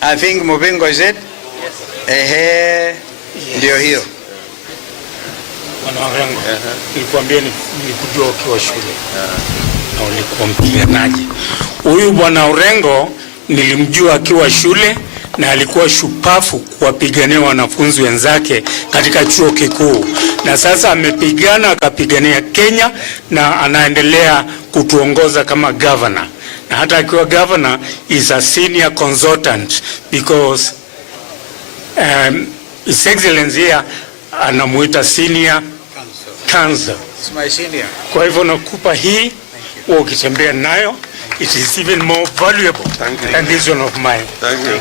I think Mubingo is it? Yes. Ndio hiyo. Bwana Orengo, nilikwambia nilikujua ukiwa shule. Na ulikuwa mpiganaji. Huyu Bwana Orengo nilimjua akiwa shule na alikuwa shupafu kuwapigania wanafunzi wenzake katika chuo kikuu, na sasa amepigana akapigania Kenya na anaendelea kutuongoza kama governor. Na hata akiwa governor is a senior consultant because His Excellency here anamuita senior counsel. It's my senior. Kwa hivyo nakupa hii, wewe ukitembea nayo, it is even more valuable than this one of mine. Thank you.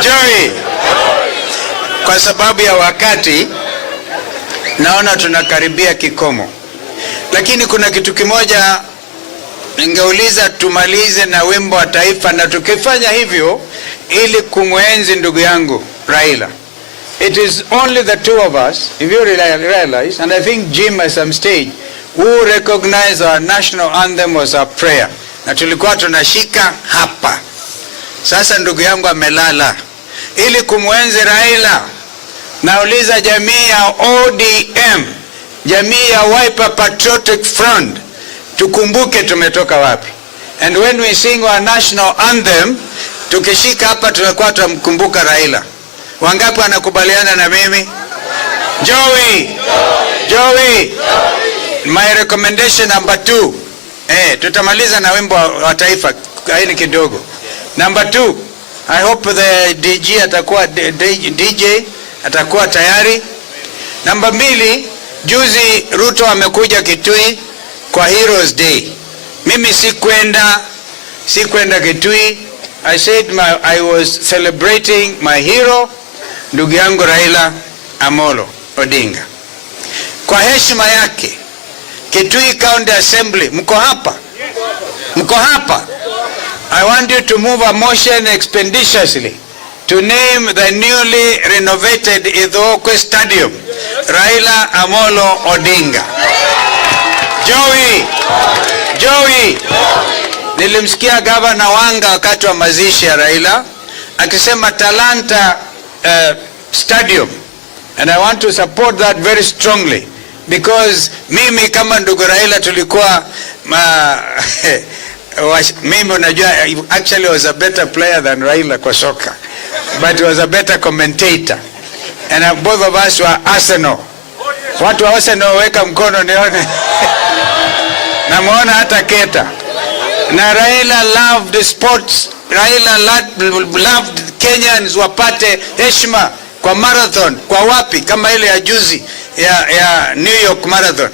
Joey, kwa sababu ya wakati naona tunakaribia kikomo, lakini kuna kitu kimoja ningeuliza tumalize na wimbo wa taifa, na tukifanya hivyo ili kumwenzi ndugu yangu Raila. It is only the two of us, if you realize, and I think Jim at some stage, who recognize our national anthem was our prayer. Na tulikuwa tunashika hapa. Sasa ndugu yangu amelala. Ili kumwenzi Raila, nauliza jamii ya ODM, jamii ya Wiper Patriotic Front, tukumbuke tumetoka wapi. And when we sing our national anthem, tukishika hapa tunakuwa tunamkumbuka Raila. Wangapi wanakubaliana na mimi? Joey. My recommendation number 2. Tutamaliza na wimbo wa taifa kaini kidogo. Number 2, I hope the DJ atakuwa tayari. Number 2, juzi Ruto amekuja Kitui kwa Heroes Day. Mimi sikwenda Kitui. I said I was celebrating my hero, ndugu yangu Raila Amolo Odinga. Kwa heshima yake, Kitui County Assembly, mko hapa? I want you to move a motion expeditiously to name the newly renovated Ithookwe Stadium Raila Amolo Odinga. Joey. Nilimsikia Governor Wanga wakati wa mazishi ya Raila akisema Talanta Stadium, and I want to support that very strongly because mimi kama ndugu Raila tulikuwa mimi unajua actually was a better player than Raila kwa soka, but was a better commentator, and both of us were Arsenal. Watu wa Arsenal weka mkono nione. Namuona hata Keta. Na Raila loved sports. Raila loved Kenyans wapate heshima kwa marathon, kwa wapi kama ile ya juzi ya New York Marathon.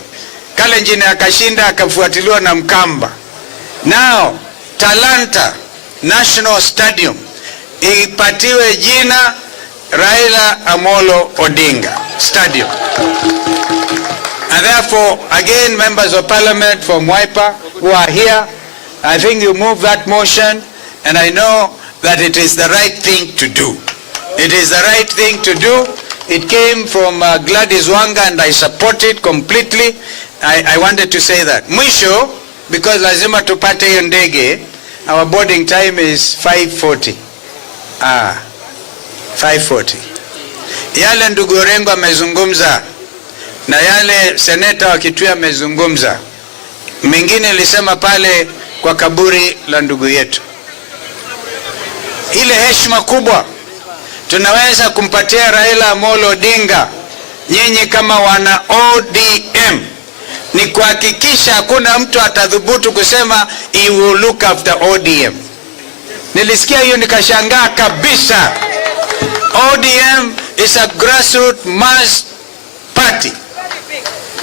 Kalenjin akashinda akafuatiliwa na Mkamba. Now Talanta National Stadium ipatiwe jina Raila Amolo Odinga Stadium. And therefore, again, members of parliament from Wiper who are here, I think you move that motion, and I know that it is the right thing to do. It is the right thing to do. It came from Gladys Wanga, and I support it completely. I wanted to say that. Mwisho, because lazima tupate hiyo ndege, our boarding time is 5:40. 5:40. Yale ndugu Orengo amezungumza na yale seneta wa Kitui amezungumza, mengine nilisema pale kwa kaburi la ndugu yetu. Ile heshima kubwa tunaweza kumpatia Raila Amolo Odinga, nyinyi kama wana ODM, ni kuhakikisha hakuna mtu atadhubutu kusema he will look after ODM. Nilisikia hiyo nikashangaa kabisa. ODM is a grassroots mass party,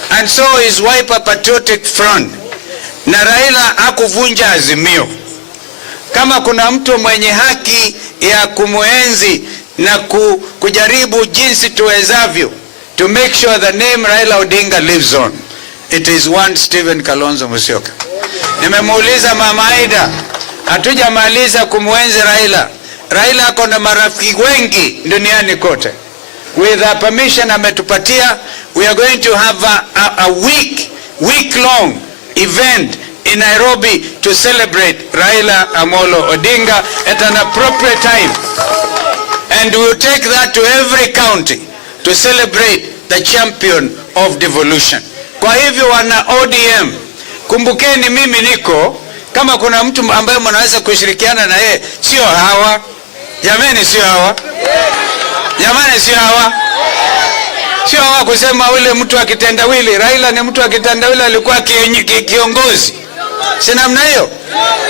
and so is Wiper Patriotic Front. Na Raila hakuvunja azimio. Kama kuna mtu mwenye haki ya kumuenzi na kujaribu jinsi tuwezavyo to make sure the name Raila Odinga lives on, it is one Stephen Kalonzo Musyoka. Nimemuuliza Mama Aida, hatujamaliza kumuenzi Raila. Raila ako na marafiki wengi duniani kote. With the permission ametupatia, we are going to have a week-long event in Nairobi to celebrate Raila Amolo Odinga at an appropriate time. And we will take that to every county to celebrate the champion of devolution. Kwa hivyo wana ODM, kumbukeni mimi niko, kama kuna mtu ambaye mnaweza kushirikiana na yeye, sio hawa. Jamani, sio hawa. Jamani, sio hawa. Sio hawa kusema ule mtu akitendawili. Raila ni mtu akitendawili, alikuwa kiongozi. Si namna hiyo?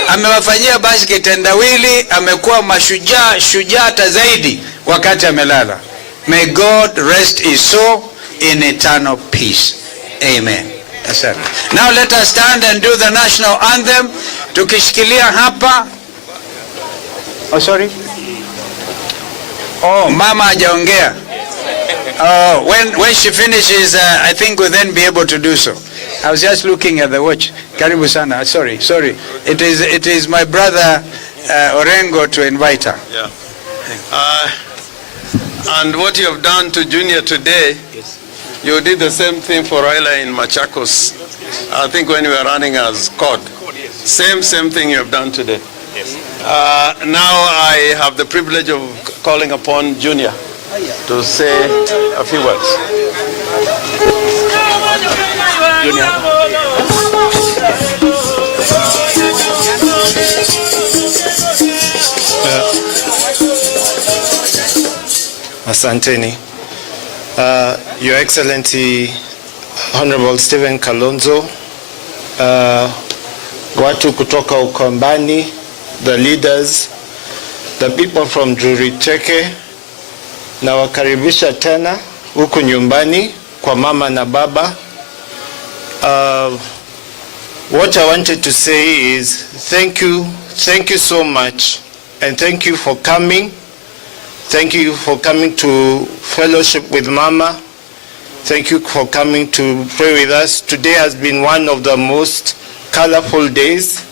Amewafanyia basi kitendawili, amekuwa shujaa zaidi wakati amelala. May God rest his soul in eternal peace. Amen. Asante. Now let us stand and do the national anthem. Tukishikilia hapa. Oh, sorry. Oh, mama hajaongea. When she finishes, I think we'll then be able to do so. I was just looking at the watch. Karibu sana. Sorry. It is my brother Orengo to invite her. Yeah. And what you have done to Junior today, you did the same thing for Raila in Machakos. I think when we were running as COD. Same thing you have done today. Now I have the privilege of calling upon Junior to say a few words. Junior. Asanteni. Your Excellency, Honorable Stephen Kalonzo, watu kutoka Ukambani, the leaders, the people from Juriteke, na wakaribisha tena huku nyumbani kwa mama na baba. What I wanted to say is thank you so much, and thank you for coming. Thank you for coming to fellowship with Mama. Thank you for coming to pray with us. Today has been one of the most colorful days,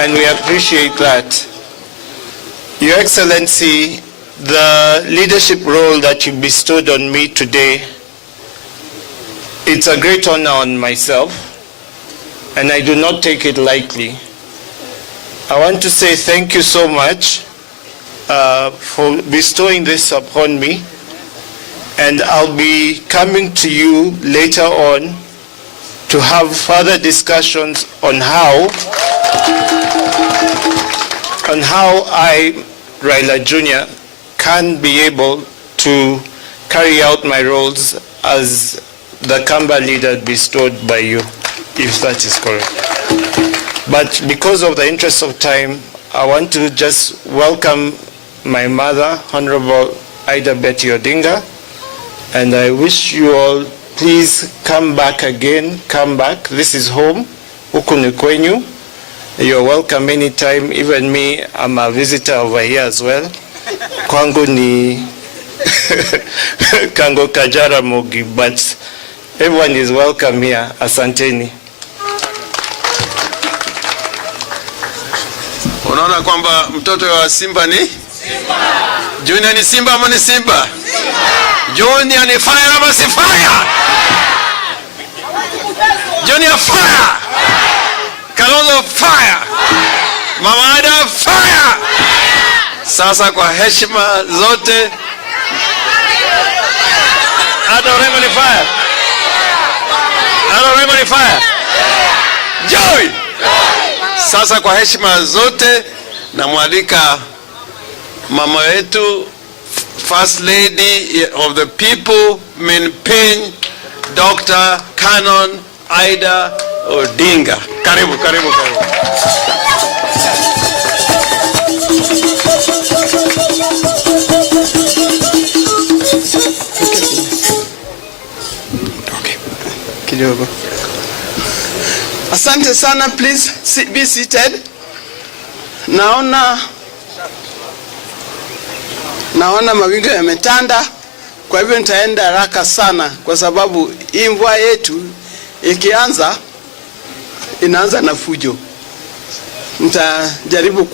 and we appreciate that. Your Excellency, the leadership role that you bestowed on me today, it's a great honor on myself, and I do not take it lightly. I want to say thank you so much for bestowing this upon me, and I'll be coming to you later on to have further discussions on how I, Raila Jr., can be able to carry out my roles as the Kamba leader bestowed by you, if that is correct. But because of the interest of time, I want to just welcome my mother, Honorable Ida Betty Odinga, and I wish you all, please come back again, come back. This is home, huku ni kwenyu. You're welcome anytime. Even me, I'm a visitor over here as well. Kwangu ni Kango Kajara Mogi, but everyone is welcome here. Asanteni. Unaona kwamba mtoto wa Simba ni Simba. Junior ni Simba ama ni Simba? Junior ni fire ama si fire? Junior fire. Kalonzo fire. Mama Ada fire. Sasa kwa heshima zote, Ada Orengo ni fire. Ada Orengo ni fire. Joy. Sasa kwa heshima zote namwalika mama yetu, First Lady of the People, Minpin, Dr. Canon Ida Odinga. Karibu. Kidogo. Asante sana, please be seated. Naona mawingu yametanda, kwa hivyo nitaenda haraka sana kwa sababu hii mvua yetu ikianza inaanza na fujo. Nitajaribu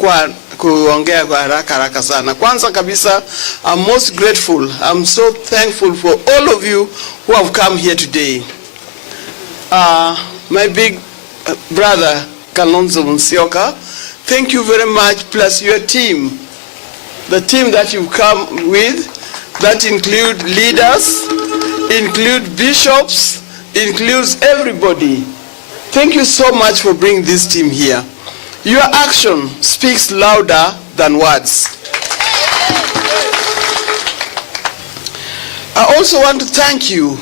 kuongea kwa haraka sana. Kwanza kabisa, I'm most grateful. I'm so thankful for all of you who have come here today. My big brother Kalonzo Musyoka, thank you very much, plus your team. the team that you come with, that include leaders, include bishops, includes everybody. Thank you so much for bringing this team here. Your action speaks louder than words. I also want to thank you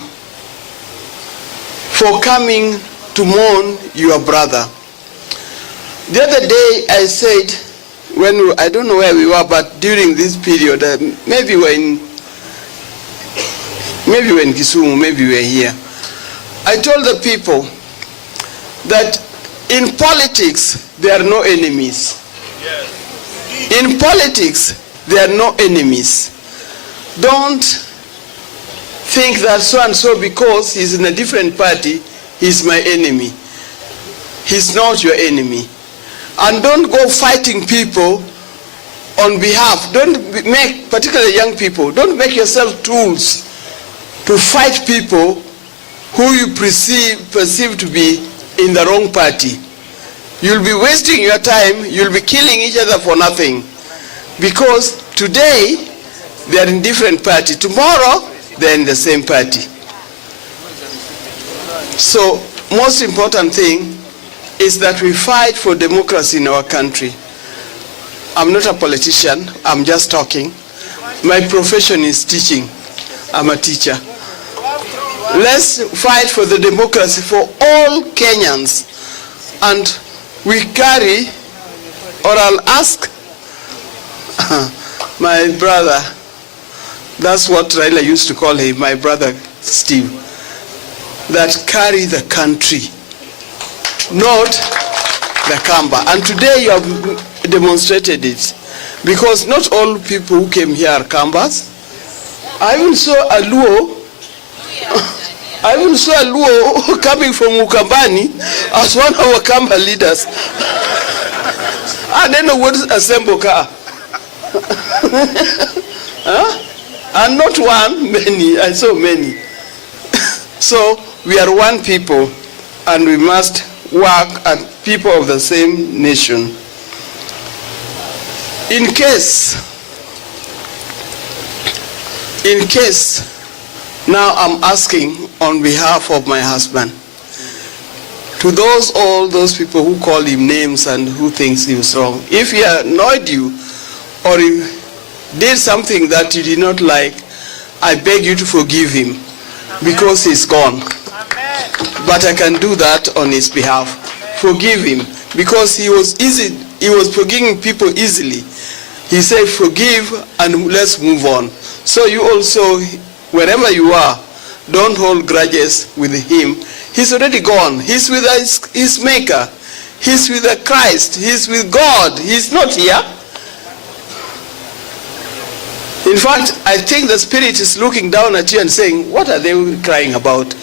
for coming to mourn your brother. The other day I said, I don't know where we were, but during this period, maybe we're in Kisumu, maybe we're here. I told the people that in politics, there are no enemies. In politics, there are no enemies. Don't think that so-and-so, because he's in a different party, he's my enemy. He's not your enemy. And don't go fighting people on behalf. Don't make, particularly young people, don't make yourself tools to fight people who you perceive to be in the wrong party. You'll be wasting your time, you'll be killing each other for nothing. Because today, they are in different party. Tomorrow, they're in the same party. So, most important thing is that we fight for democracy in our country. I'm not a politician, I'm just talking. My profession is teaching. I'm a teacher. Let's fight for the democracy for all Kenyans. And we carry, or I'll ask my brother, that's what Raila used to call him, my brother Steve, that carry the country, not the Kamba. And today you have demonstrated it, because not all people who came here are Kambas. I even saw a Luo coming from Ukambani as one of our Kamba leaders. I don't know what is a Semboka. Huh? And not one, many. I saw many. So we are one people, and we must work as people of the same nation. In case, now I'm asking on behalf of my husband, to all those people who call him names and who thinks he was wrong, if he annoyed you or he did something that you did not like, I beg you to forgive him, because he's gone. But I can do that on his behalf. Forgive him, because he was forgiving people easily. He said, forgive and let's move on. So you also, wherever you are, don't hold grudges with him. He's already gone. He's with his maker. He's with the Christ. He's with God. He's not here. In fact, I think the Spirit is looking down at you and saying, what are they crying about?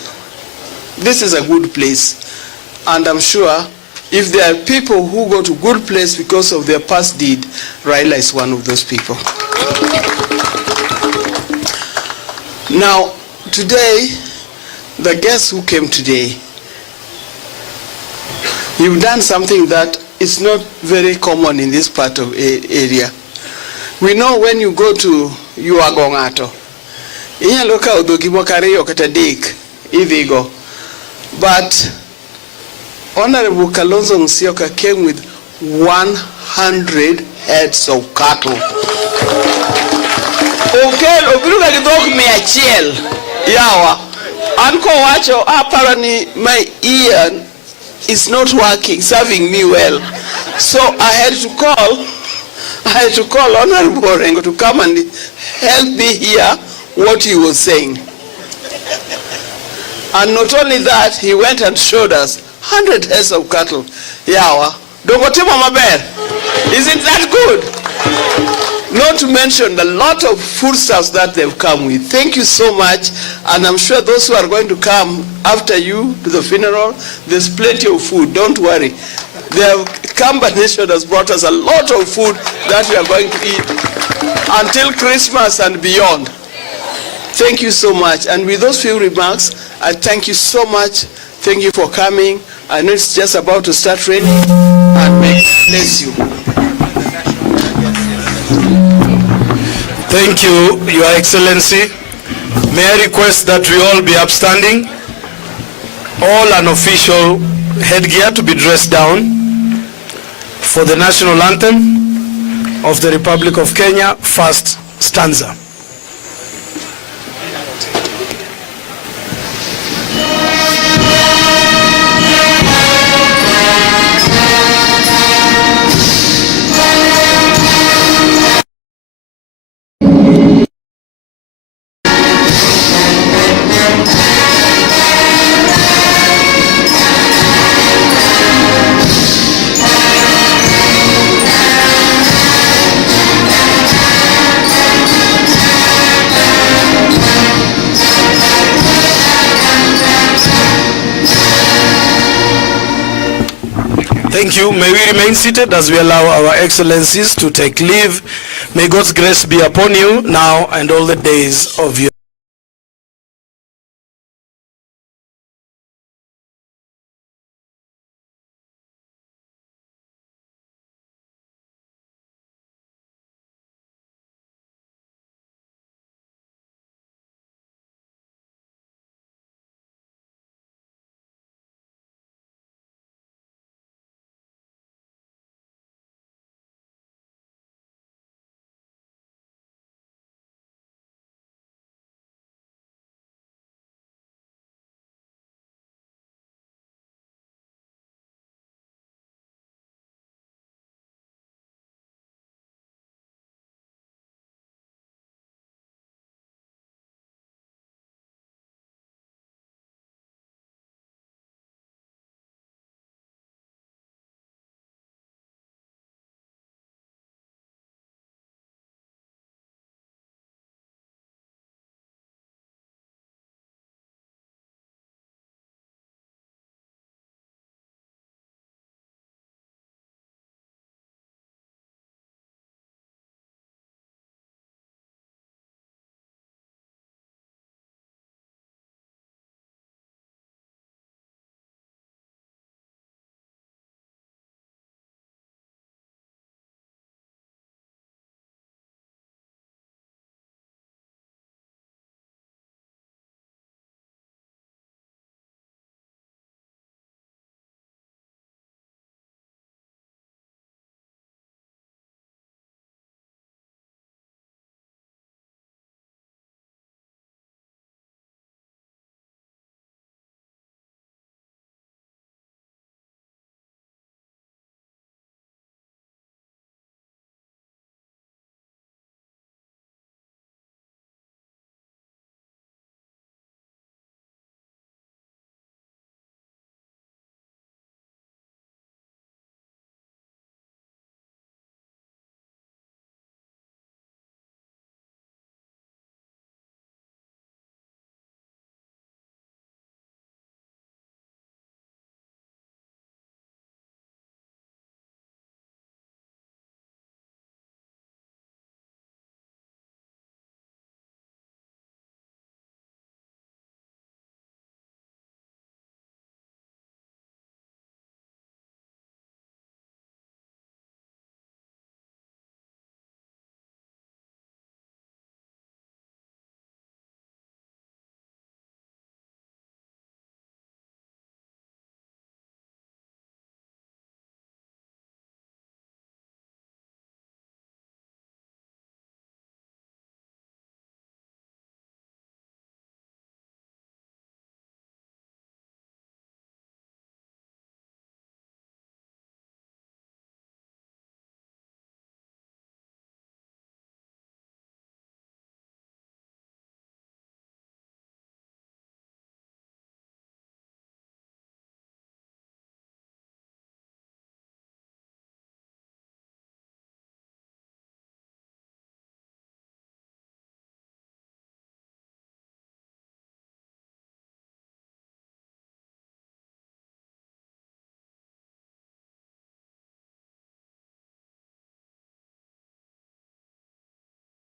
This is a good place. And I'm sure if there are people who go to good place because of their past deed, Raila is one of those people. Now, today, the guests who came today, you've done something that is not very common in this part of area. We know when you go to Yuagongato, inyaloka udogimo kareyo kata dik, ivigo. But Honorable Kalonzo Musyoka came with 100 heads of cattle. Okay, obiruga gidok meachiel yawa. Anko wacho apparently my ear is not working, serving me well. So I had to call Honorable Orengo to come and help me hear what he was saying. And not only that, he went and showed us 100 heads of cattle. Yawa. Dogotimo maber. Isn't that good? Not to mention the lot of foodstuffs that they've come with. Thank you so much. And I'm sure those who are going to come after you to the funeral, there's plenty of food. Don't worry. The Kamba Nation has brought us a lot of food that we are going to eat until Christmas and beyond. Thank you so much. And with those few remarks, I thank you so much. Thank you for coming. I know it's just about to start raining, and may God bless you. Thank you, Your Excellency. May I request that we all be upstanding, all unofficial headgear to be dressed down for the national anthem of the Republic of Kenya, first stanza. Thank you. May we remain seated as we allow our excellencies to take leave. May God's grace be upon you now and all the days of your